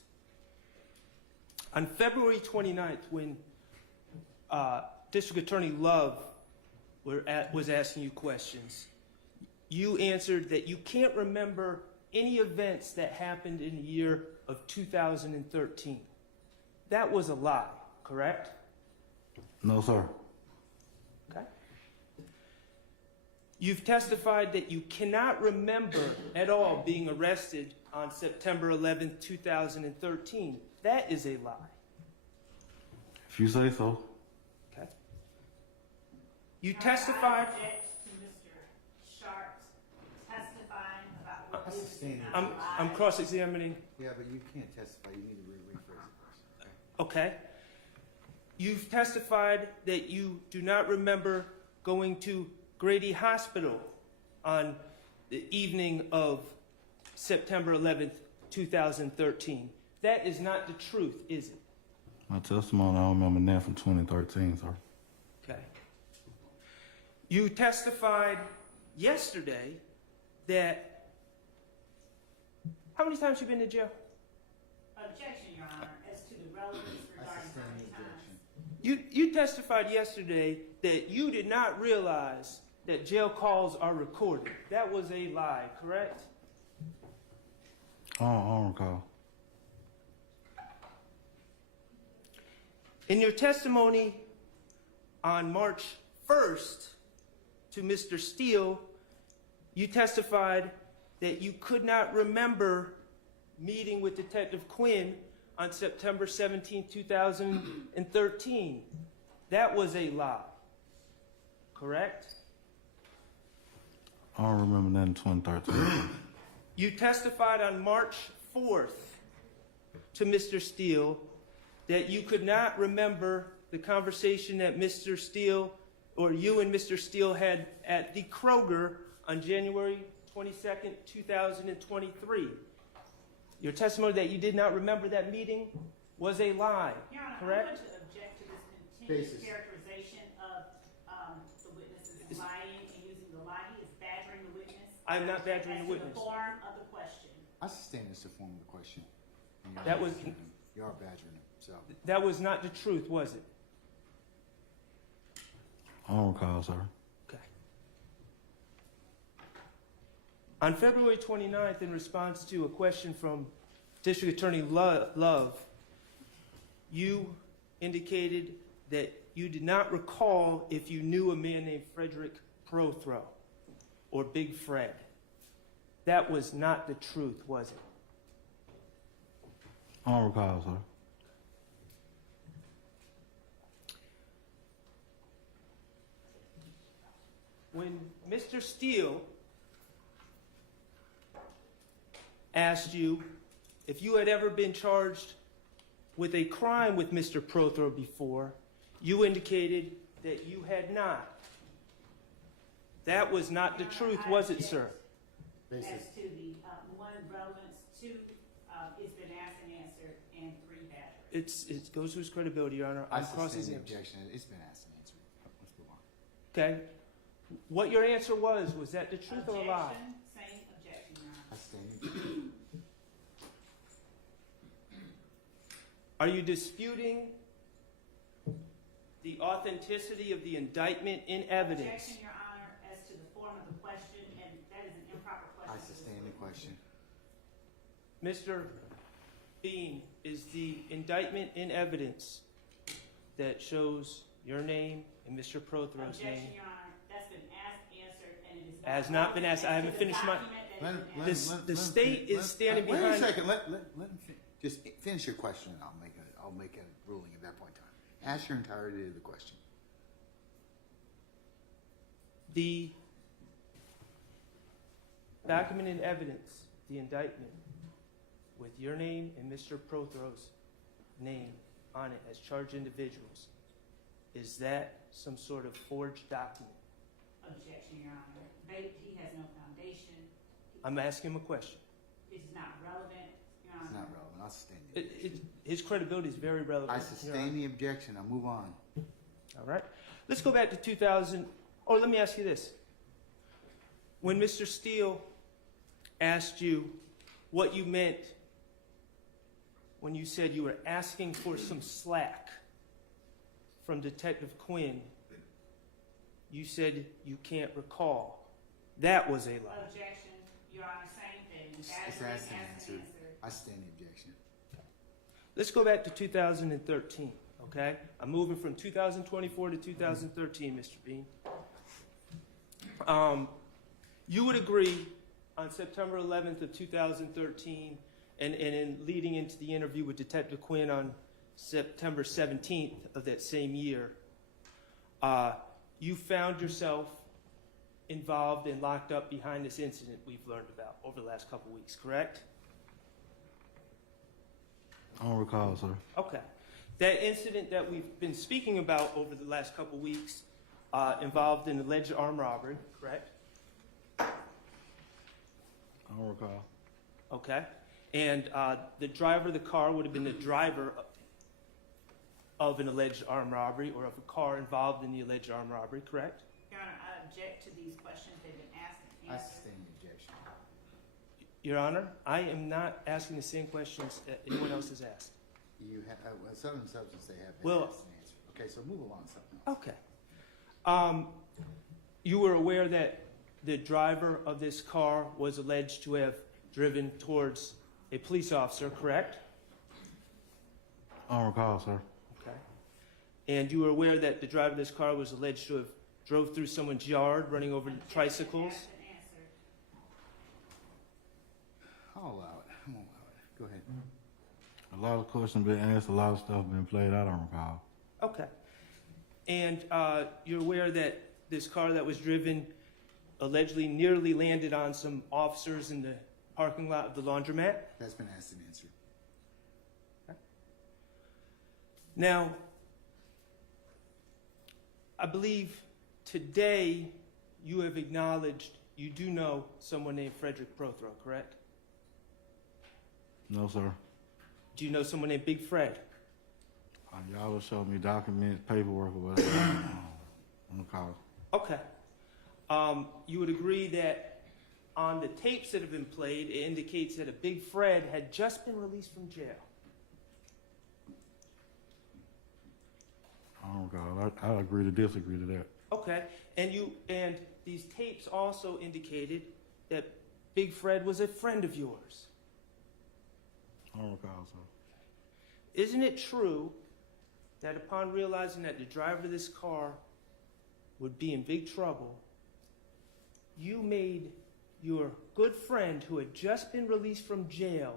On February 29th, when District Attorney Love was asking you questions, you answered that you can't remember any events that happened in the year of 2013. That was a lie, correct? No, sir. Okay. You've testified that you cannot remember at all being arrested on September 11th, 2013. That is a lie. If you say so. Okay. You testified. I object to Mr. Sharp's testifying about what is and is not a lie. I'm cross-examining. Yeah, but you can't testify. You need to rephrase the question. Okay. You've testified that you do not remember going to Grady Hospital on the evening of September 11th, 2013. That is not the truth, is it? My testimony, I don't remember that from 2013, sir. Okay. You testified yesterday that... How many times have you been to jail? Objection, Your Honor, as to the relevance regarding how many times. You testified yesterday that you did not realize that jail calls are recorded. That was a lie, correct? I don't recall. In your testimony on March 1st to Mr. Steele, you testified that you could not remember meeting with Detective Quinn on September 17, 2013. That was a lie, correct? I don't remember that in 2013. You testified on March 4th to Mr. Steele that you could not remember the conversation that Mr. Steele or you and Mr. Steele had at the Kroger on January 22nd, 2023. Your testimony that you did not remember that meeting was a lie, Your Honor, correct? I'm going to object to this continued characterization of the witness as lying and using the lie. He is badgering the witness. I'm not badgering the witness. The form of the question. I sustain this the form of the question. That was... You are badgering him, so. That was not the truth, was it? I don't recall, sir. Okay. On February 29th, in response to a question from District Attorney Love, you indicated that you did not recall if you knew a man named Frederick Prothro or Big Fred. That was not the truth, was it? I don't recall, sir. When Mr. Steele asked you if you had ever been charged with a crime with Mr. Prothro before, you indicated that you had not. That was not the truth, was it, sir? As to the one relevance to it's been asked and answered and three badgering. It goes to his credibility, Your Honor. I sustain the objection. It's been asked and answered. Let's move on. Okay. What your answer was that the truth or a lie? Same objection, Your Honor. I sustain the objection. Are you disputing the authenticity of the indictment in evidence? Objection, Your Honor, as to the form of the question, and that is an improper question. I sustain the question. Mr. Bean, is the indictment in evidence that shows your name and Mr. Prothro's Objection, name? Your Honor, that's been asked, answered, and it is not. Has not been asked. I haven't finished my... The state is standing behind... Wait a second. Let him just finish your question, and I'll make a ruling at that point in time. Ask your entirety of the question. The documented evidence, the indictment, with your name and Mr. Prothro's name on it as charged individuals, is that some sort of forged document? Objection, Your Honor. He has no foundation. I'm asking him a question. It's not relevant, Your Honor. It's not relevant. I'll sustain the objection. His credibility is very relevant. I sustain the objection. I'll move on. All right. Let's go back to 2000. Oh, let me ask you this. When Mr. Steele asked you what you meant when you said you were asking for some slack from Detective Quinn, you said you can't recall. That was a lie. Objection, Your Honor, same thing. It's Badgering, asked and asked and answered. answered. I stand the objection. Let's go back to 2013, okay? I'm moving from 2024 to 2013, Mr. Bean. You would agree on September 11th of 2013 and in leading into the interview with Detective Quinn on September 17th of that same year, you found yourself involved and locked up behind this incident we've learned about over the last couple weeks, correct? I don't recall, sir. Okay. That incident that we've been speaking about over the last couple weeks involved an alleged armed robbery, correct? I don't recall. Okay. And the driver of the car would have been the driver of an alleged armed robbery or of a car involved in the alleged armed robbery, correct? Your Honor, I object to these questions. They've been asked and I answered. sustain the objection. Your Honor, I am not asking the same questions that anyone else has asked. You have, Southern Substance, they have been Well- asked and answered. Okay, so move along to something else. Okay. You were aware that the driver of this car was alleged to have driven towards a police officer, correct? I don't recall, sir. Okay. And you were aware that the driver of this car was alleged to have drove through someone's yard, running over tricycles? Asked and answered. I'll allow it. I'm gonna allow it. Go ahead. A lot of questions been asked, a lot of stuff been played. I don't recall. Okay. And you're aware that this car that was driven allegedly nearly landed on some officers in the parking lot of the laundromat? That's been asked and answered. Now, I believe today you have acknowledged you do know someone named Frederick Prothero, correct? No, sir. Do you know someone named Big Fred? Y'all will show me documents, paperwork, or whatever. I don't recall. Okay. You would agree that on the tapes that have been played, it indicates that a Big Fred had just been released from jail. I don't recall. I agree to disagree to that. Okay. And these tapes also indicated that Big Fred was a friend of yours. I don't recall, sir. Isn't it true that upon realizing that the driver of this car would be in big trouble, you made your good friend who had just been released from jail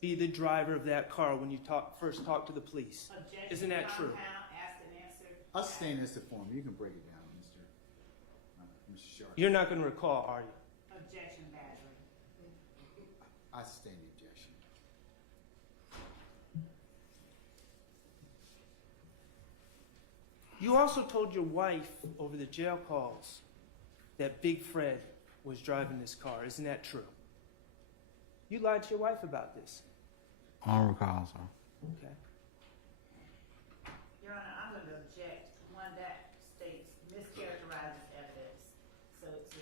be the driver of that car when you first talked to the police? Objection, Isn't that true? compound, asked and answered. I'll sustain this to form. You can break it down, Mr. Sharp. You're not going to recall, are you? Objection, badgering. I sustain the objection. You also told your wife over the jail calls that Big Fred was driving this car. Isn't that true? You lied to your wife about this. I don't recall, sir. Okay. Your Honor, I'm going to object. One that states mischaracterizes evidence. So it's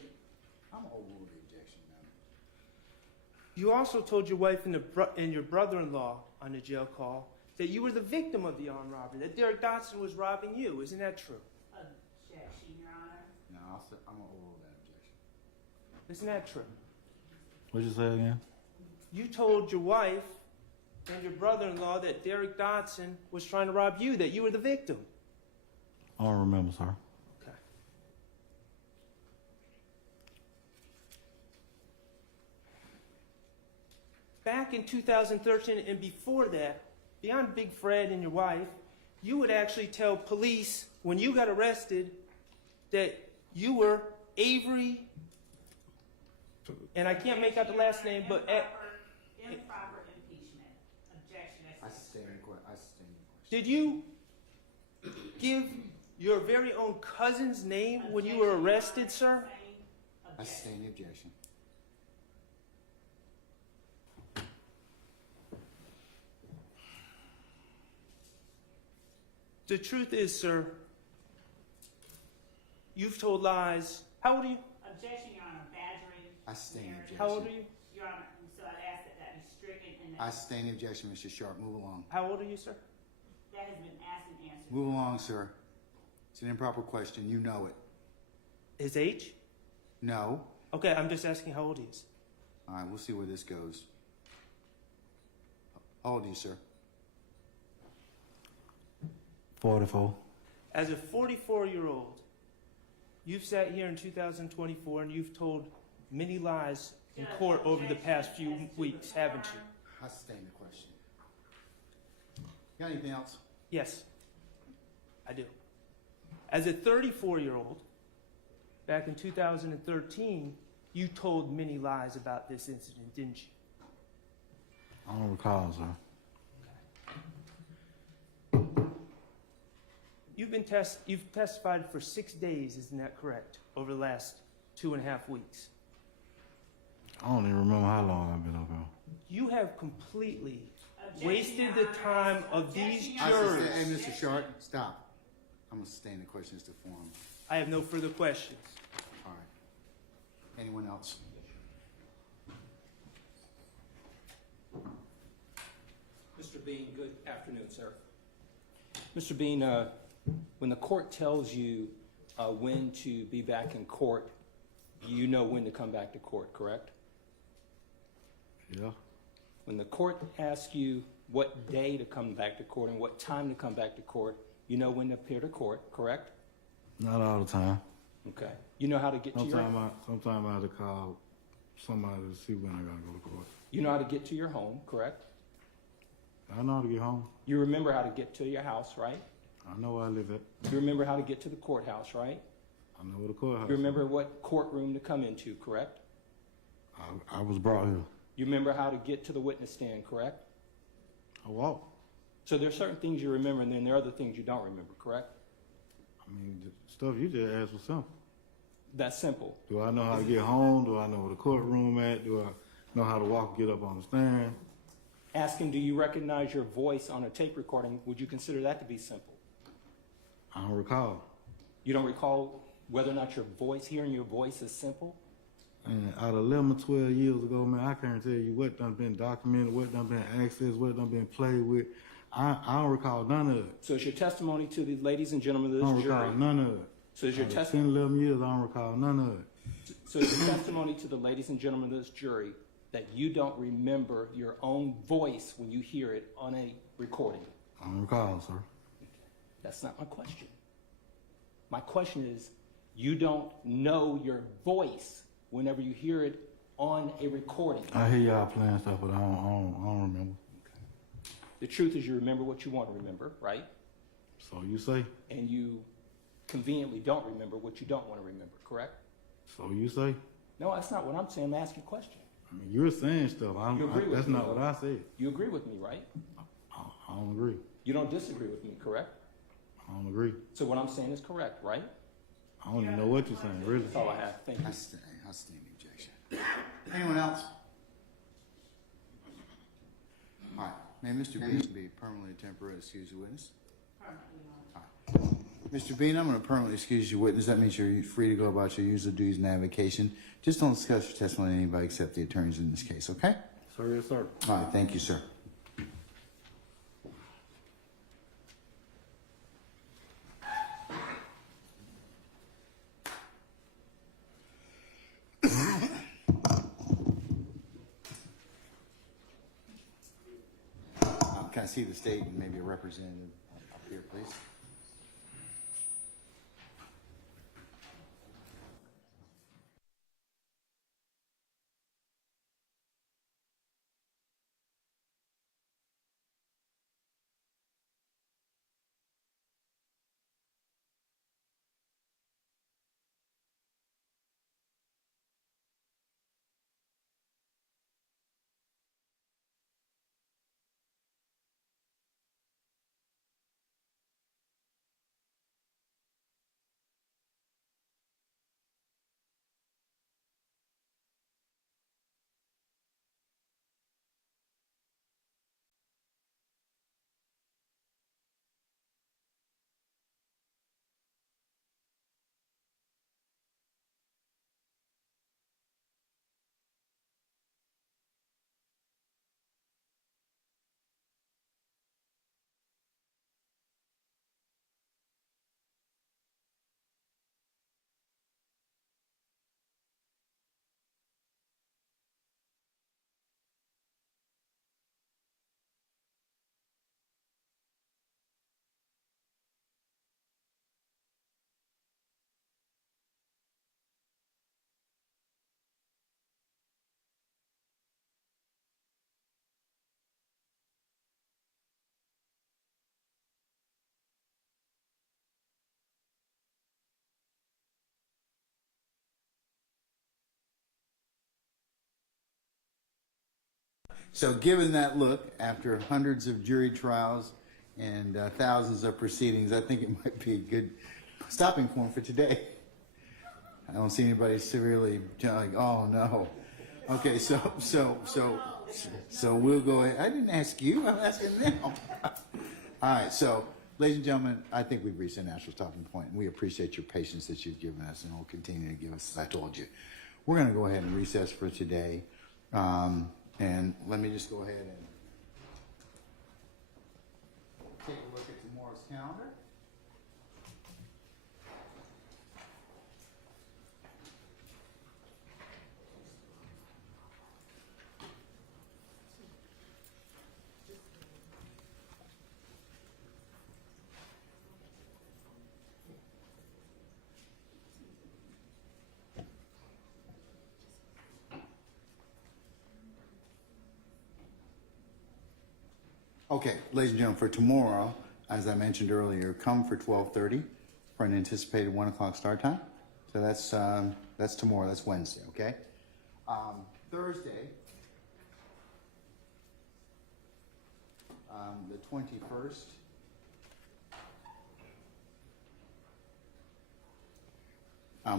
I'm gonna overrule the objection, man. You also told your wife and your brother-in-law on the jail call that you were the victim of the armed robbery, that Derek Dotson was robbing you. Isn't that true? objection, Your Honor. No, I'm gonna overrule that objection. Isn't that true? What'd you say again? You told your wife and your brother-in-law that Derek Dotson was trying to rob you, that you were the victim. I don't remember, sir. Okay. Back in 2013 and before that, beyond Big Fred and your wife, you would actually tell police when you got arrested that you were Avery, and I can't make out the last name, but Improper impeachment. Objection. I sustain the question. did you give your very own cousin's name when you were arrested, sir? I sustain the objection. The truth is, sir, you've told lies. How old are you? Objection, Your Honor. Badgering. I sustain the objection. How old are you? Your Honor, so I'd ask that that be stricken and I that sustain the objection, Mr. Sharp. Move along. How old are you, sir? that has been asked and answered. Move along, sir. It's an improper question. You know it. His age? No. Okay, I'm just asking how old he is. All right, we'll see where this goes. How old are you, sir? 44. As a 44-year-old, you've sat here in 2024 and you've told many lies in court over the past few weeks, haven't you? I sustain the question. Got anything else? Yes, I do. As a 34-year-old, back in 2013, you told many lies about this incident, didn't you? I don't recall, sir. You've testified for 6 days, isn't that correct? Over the last 2.5 weeks. I don't even remember how long I've been up here. You have completely wasted the time of these jurors. Hey, Mr. Sharp, stop. I'm going to sustain the questions to form. I have no further questions. All right. Anyone else? Mr. Bean, good afternoon, sir. Mr. Bean, when the court tells you when to be back in court, you know when to come back to court, correct? Yeah. When the court asks you what day to come back to court and what time to come back to court, you know when to appear to court, correct? Not all the time. Okay. You know how to get to your home? Sometimes I have to call somebody to see when I gotta go to court. You know how to get to your home, correct? I know how to get home. You remember how to get to your house, right? I know where I live at. You remember how to get to the courthouse, right? I know where the courthouse You remember what courtroom to come into, correct? I was brought here. You remember how to get to the witness stand, correct? I walked. So there are certain things you remember, and then there are other things you don't remember, correct? I mean, the stuff you just asked was simple. That's simple. Do I know how to get home? Do I know where the courtroom at? Do I know how to walk and get up on the stand? Asking, do you recognize your voice on a tape recording, would you consider that to be simple? I don't recall. You don't recall whether or not hearing your voice is simple? And out of 11 or 12 years ago, man, I can't tell you what done been documented, what done been accessed, what done been played with. I don't recall none of it. So is your testimony to the ladies and gentlemen of this jury? I don't recall none of it. So is your Out of testimony? 10, 11 years, I don't recall none of it. So is your testimony to the ladies and gentlemen of this jury that you don't remember your own voice when you hear it on a recording? I don't recall, sir. That's not my question. My question is, you don't know your voice whenever you hear it on a recording. I hear y'all playing stuff, but I don't remember. The truth is you remember what you want to remember, right? So you say? And you conveniently don't remember what you don't want to remember, correct? So you say? No, that's not what I'm saying. I'm asking a question. I mean, you're saying stuff. That's not what I said. You agree with me, right? I don't agree. You don't disagree with me, correct? I don't agree. So what I'm saying is correct, right? I don't even know what you're saying, really. That's all I have. Thank you. I stand the objection. Anyone else? All right. May Mr. Bean be permanently temporarily excuse the witness? All right. Mr. Bean, I'm going to permanently excuse your witness. That means you're free to go about your usual duties and avocation. Just don't discuss your testimony with anybody except the attorneys in this case, okay? Sir, yes, sir. All right. Thank you, sir. Can I see the state and maybe a representative up here, please? So given that look, after hundreds of jury trials and thousands of proceedings, I think it might be a good stopping point for today. I don't see anybody severely like, oh no. Okay, so we'll go ahead. I didn't ask you, I'm asking them. All right, so ladies and gentlemen, I think we've reached a natural stopping point, and we appreciate your patience that you've given us and will continue to give us, as I told you. We're going to go ahead and recess for today. And let me just go ahead and take a look at tomorrow's calendar. Okay, ladies and gentlemen, for tomorrow, as I mentioned earlier, come for 12:30 for an anticipated 1 o'clock start time. So that's tomorrow, that's Wednesday, okay? Thursday, the 21st,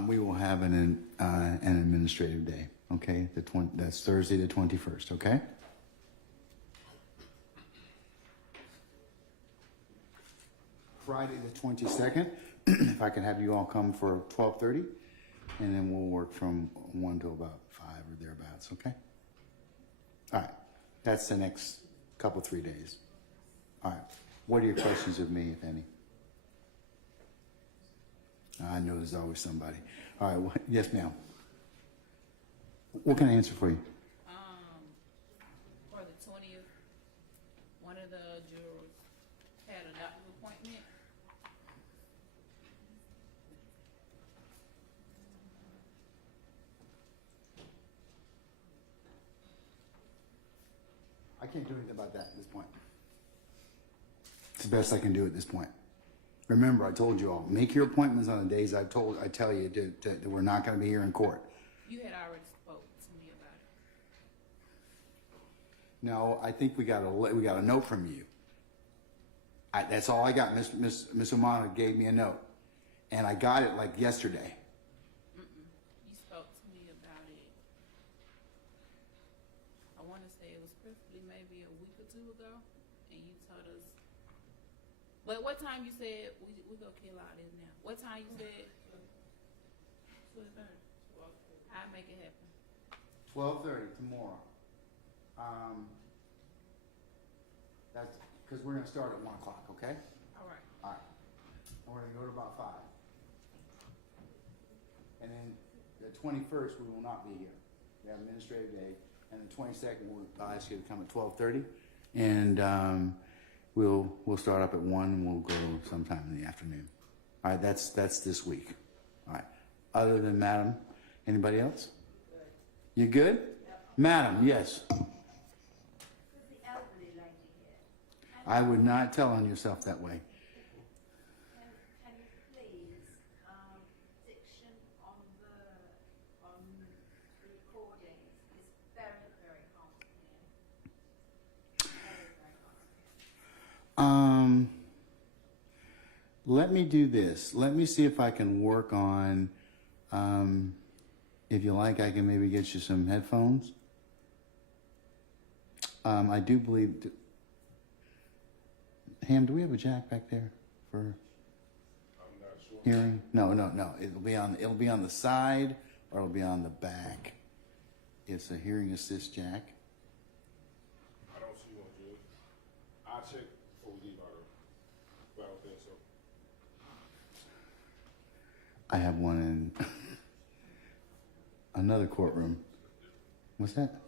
we will have an administrative day, okay? That's Thursday the 21st, okay? Friday the 22nd, if I can have you all come for 12:30, and then we'll work from 1 to about 5 or thereabouts, okay? All right, that's the next couple, 3 days. All right, what are your questions of me, if any? I know there's always somebody. All right, yes, ma'am. What can I answer for you? For the 20th, one of the jurors had a doctor's appointment. I can't do anything about that at this point. It's the best I can do at this point. Remember, I told you all, make your appointments on the days I tell you that we're not going to be here in court. You had already spoke to me about it. No, I think we got a note from you. That's all I got. Miss Umana gave me a note, and I got it like yesterday. You spoke to me about it. I want to say it was probably maybe a week or two ago, and you told us. But what time you said we go kill all this now? What time you said? 12:30. I'll make it happen. 12:30 tomorrow. That's because we're going to start at 1 o'clock, okay? All right. All right. And we're going to go to about 5. And then the 21st, we will not be here. We have administrative day. And the 22nd, I'll ask you to come at 12:30. And we'll start up at 1 and we'll go sometime in the afternoon. All right, that's this week. All right. Other than Madam, anybody else? You good? Yep. Madam, yes. I would not tell on yourself that way. Can you please, diction on the recording is very, very hard to hear. Very, very hard. Let me do this. Let me see if I can work on, if you like, I can maybe get you some headphones. I do believe, Ham, do we have a jack back there for I'm not sure. hearing? No. It'll be on the side or it'll be on the back. It's a hearing assist jack. I don't see one, Judge. I'll check before we leave out of, but I don't think so. I have one in another courtroom. What's that?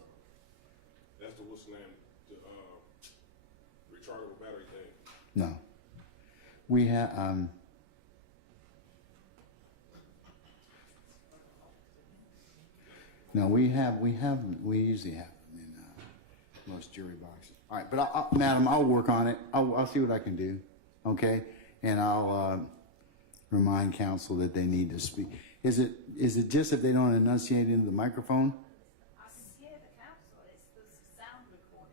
That's the what's the name? The rechargeable battery thing. No. We have, no, we usually have them in most jury boxes. All right, but Madam, I'll work on it. I'll see what I can do, okay? And I'll remind counsel that they need to speak. Is it just if they don't enunciate into the microphone? I hear the counsel, it's the sound recording.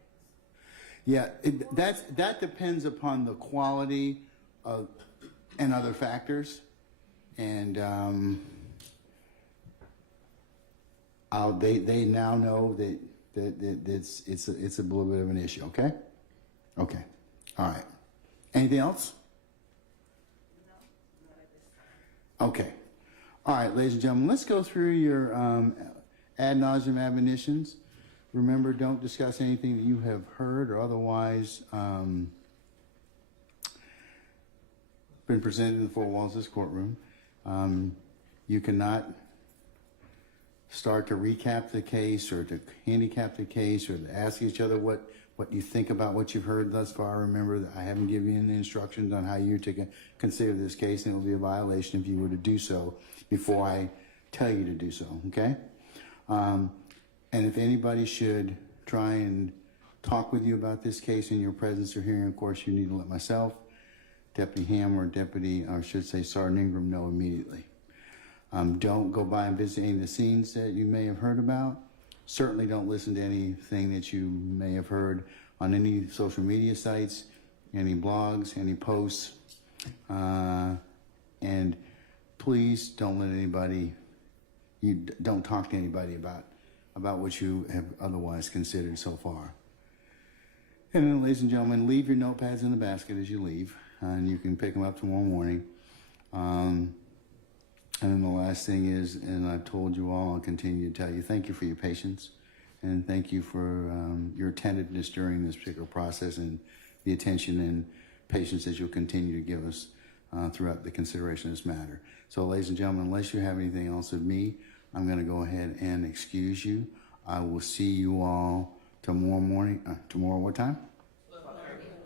Yeah, that depends upon the quality of, and other factors. And they now know that it's a little bit of an issue. Okay. Okay. All right. Anything else? Okay. All right, ladies and gentlemen, let's go through your ad nauseum admonitions. Remember, don't discuss anything that you have heard or otherwise been presented in the four walls of this courtroom. You cannot start to recap the case or to handicap the case or to ask each other what you think about what you've heard thus far. Remember that I haven't given you any instructions on how you're to consider this case, and it will be a violation if you were to do so before I tell you to do so, okay? And if anybody should try and talk with you about this case in your presence or hearing, of course, you need to let myself, Deputy Ham, or Sergeant Ingram know immediately. Don't go by and visit any of the scenes that you may have heard about. Certainly don't listen to anything that you may have heard on any social media sites, any blogs, any posts. And please don't let anybody, don't talk to anybody about what you have otherwise considered so far. And then, ladies and gentlemen, leave your notepads in the basket as you leave, and you can pick them up tomorrow morning. And then the last thing is, and I've told you all, I'll continue to tell you, thank you for your patience, and thank you for your attentiveness during this particular process, and the attention and patience that you'll continue to give us throughout the consideration of this matter. So, ladies and gentlemen, unless you have anything else of me, I'm going to go ahead and excuse you. I will see you all tomorrow morning. Tomorrow, what time?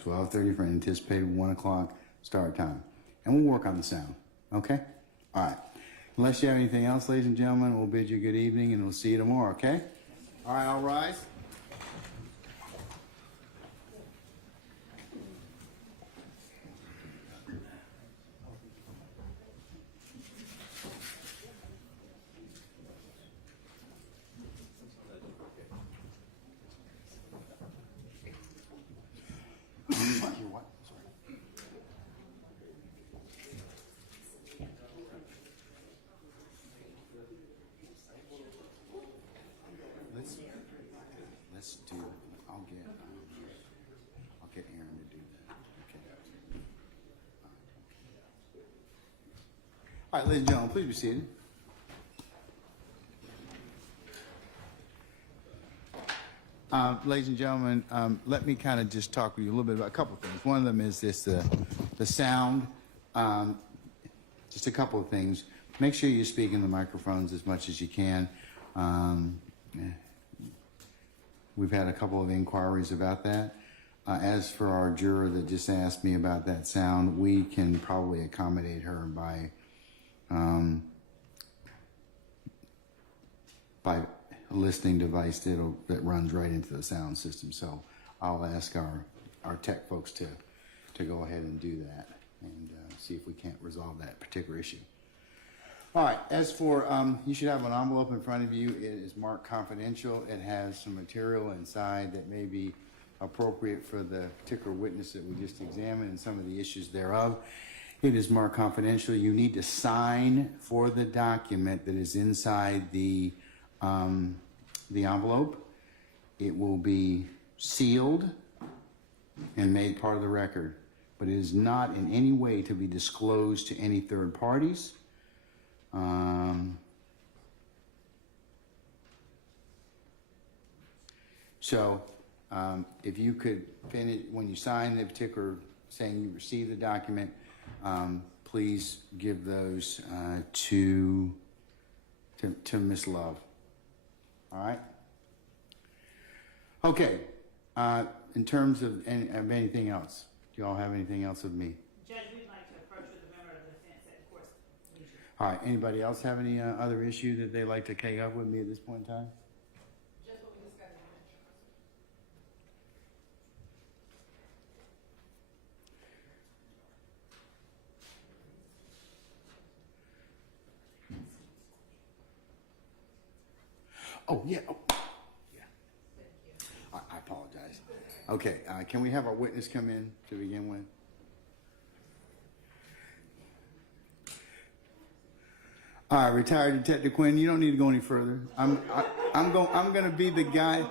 12:30 for an anticipated 1 o'clock start time. And we'll work on the sound. Okay? All right. Unless you have anything else, ladies and gentlemen, we'll bid you good evening, and we'll see you tomorrow, okay? All right, all rise. Let's do. I'll get Aaron to do that. Okay. All right, ladies and gentlemen, please be seated. Ladies and gentlemen, let me kind of just talk with you a little bit about a couple of things. One of them is this, the sound. Just a couple of things. Make sure you speak in the microphones as much as you can. We've had a couple of inquiries about that. As for our juror that just asked me about that sound, we can probably accommodate her by a listening device that runs right into the sound system. So I'll ask our tech folks to go ahead and do that and see if we can't resolve that particular issue. All right, as for, you should have an envelope in front of you. It is marked confidential. It has some material inside that may be appropriate for the particular witness that we just examined and some of the issues thereof. It is marked confidential. You need to sign for the document that is inside the envelope. It will be sealed and made part of the record, but it is not in any way to be disclosed to any third parties. If you could finish, when you sign the particular saying you received the document, please give those to Miss Love. All right? Okay. In terms of anything else, do you all have anything else with me? Judge, we'd like to approach with a member of the defense at the court's leisure. All right. Anybody else have any other issue that they'd like to take up with me at this point in time? Just what we discussed. Oh, yeah. Oh, yeah. I apologize. Okay, can we have our witness come in to begin with? All right, retired Detective Quinn, you don't need to go any further. I'm going to be the guy.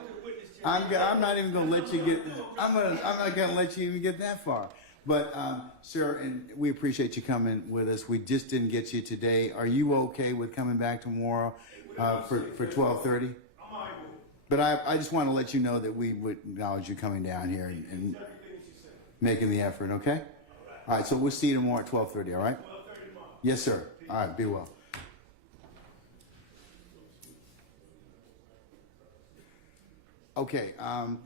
I'm not even going to let you get. I'm not going to let you even get that far. But sir, and we appreciate you coming with us. We just didn't get you today. Are you okay with coming back tomorrow for 12:30? But I just want to let you know that we would acknowledge you coming down here and making the effort. Okay. All right. So we'll see you tomorrow at 12:30. All right. Yes, sir. All right. Be well. Okay,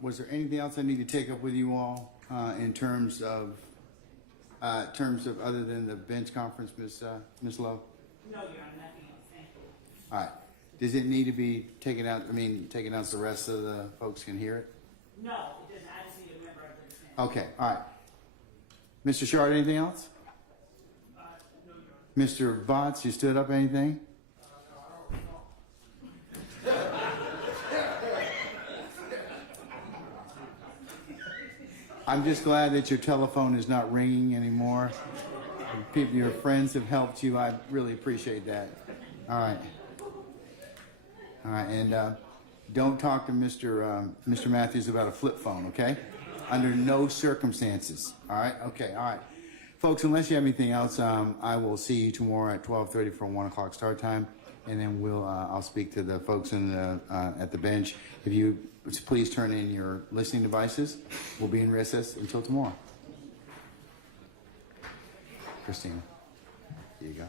was there anything else I need to take up with you all in terms of other than the bench conference, Ms. Lowe? No, Your Honor, nothing else. Thank you. All right. Does it need to be taken out? I mean, taken out so the rest of the folks can hear it? No, it doesn't. I just need a member of the defense. Okay, all right. Mr. Shard, anything else? No, Your Mr. Honor. Botts, you stood up, anything? I'm just glad that your telephone is not ringing anymore. People, your friends have helped you. I really appreciate that. All right. All right, and don't talk to Mr. Matthews about a flip phone, okay? Under no circumstances. All right? Okay, all right. Folks, unless you have anything else, I will see you tomorrow at 12:30 for a 1 o'clock start time, and then I'll speak to the folks at the bench. If you please turn in your listening devices. We'll be in recess until tomorrow. Christina, here you go.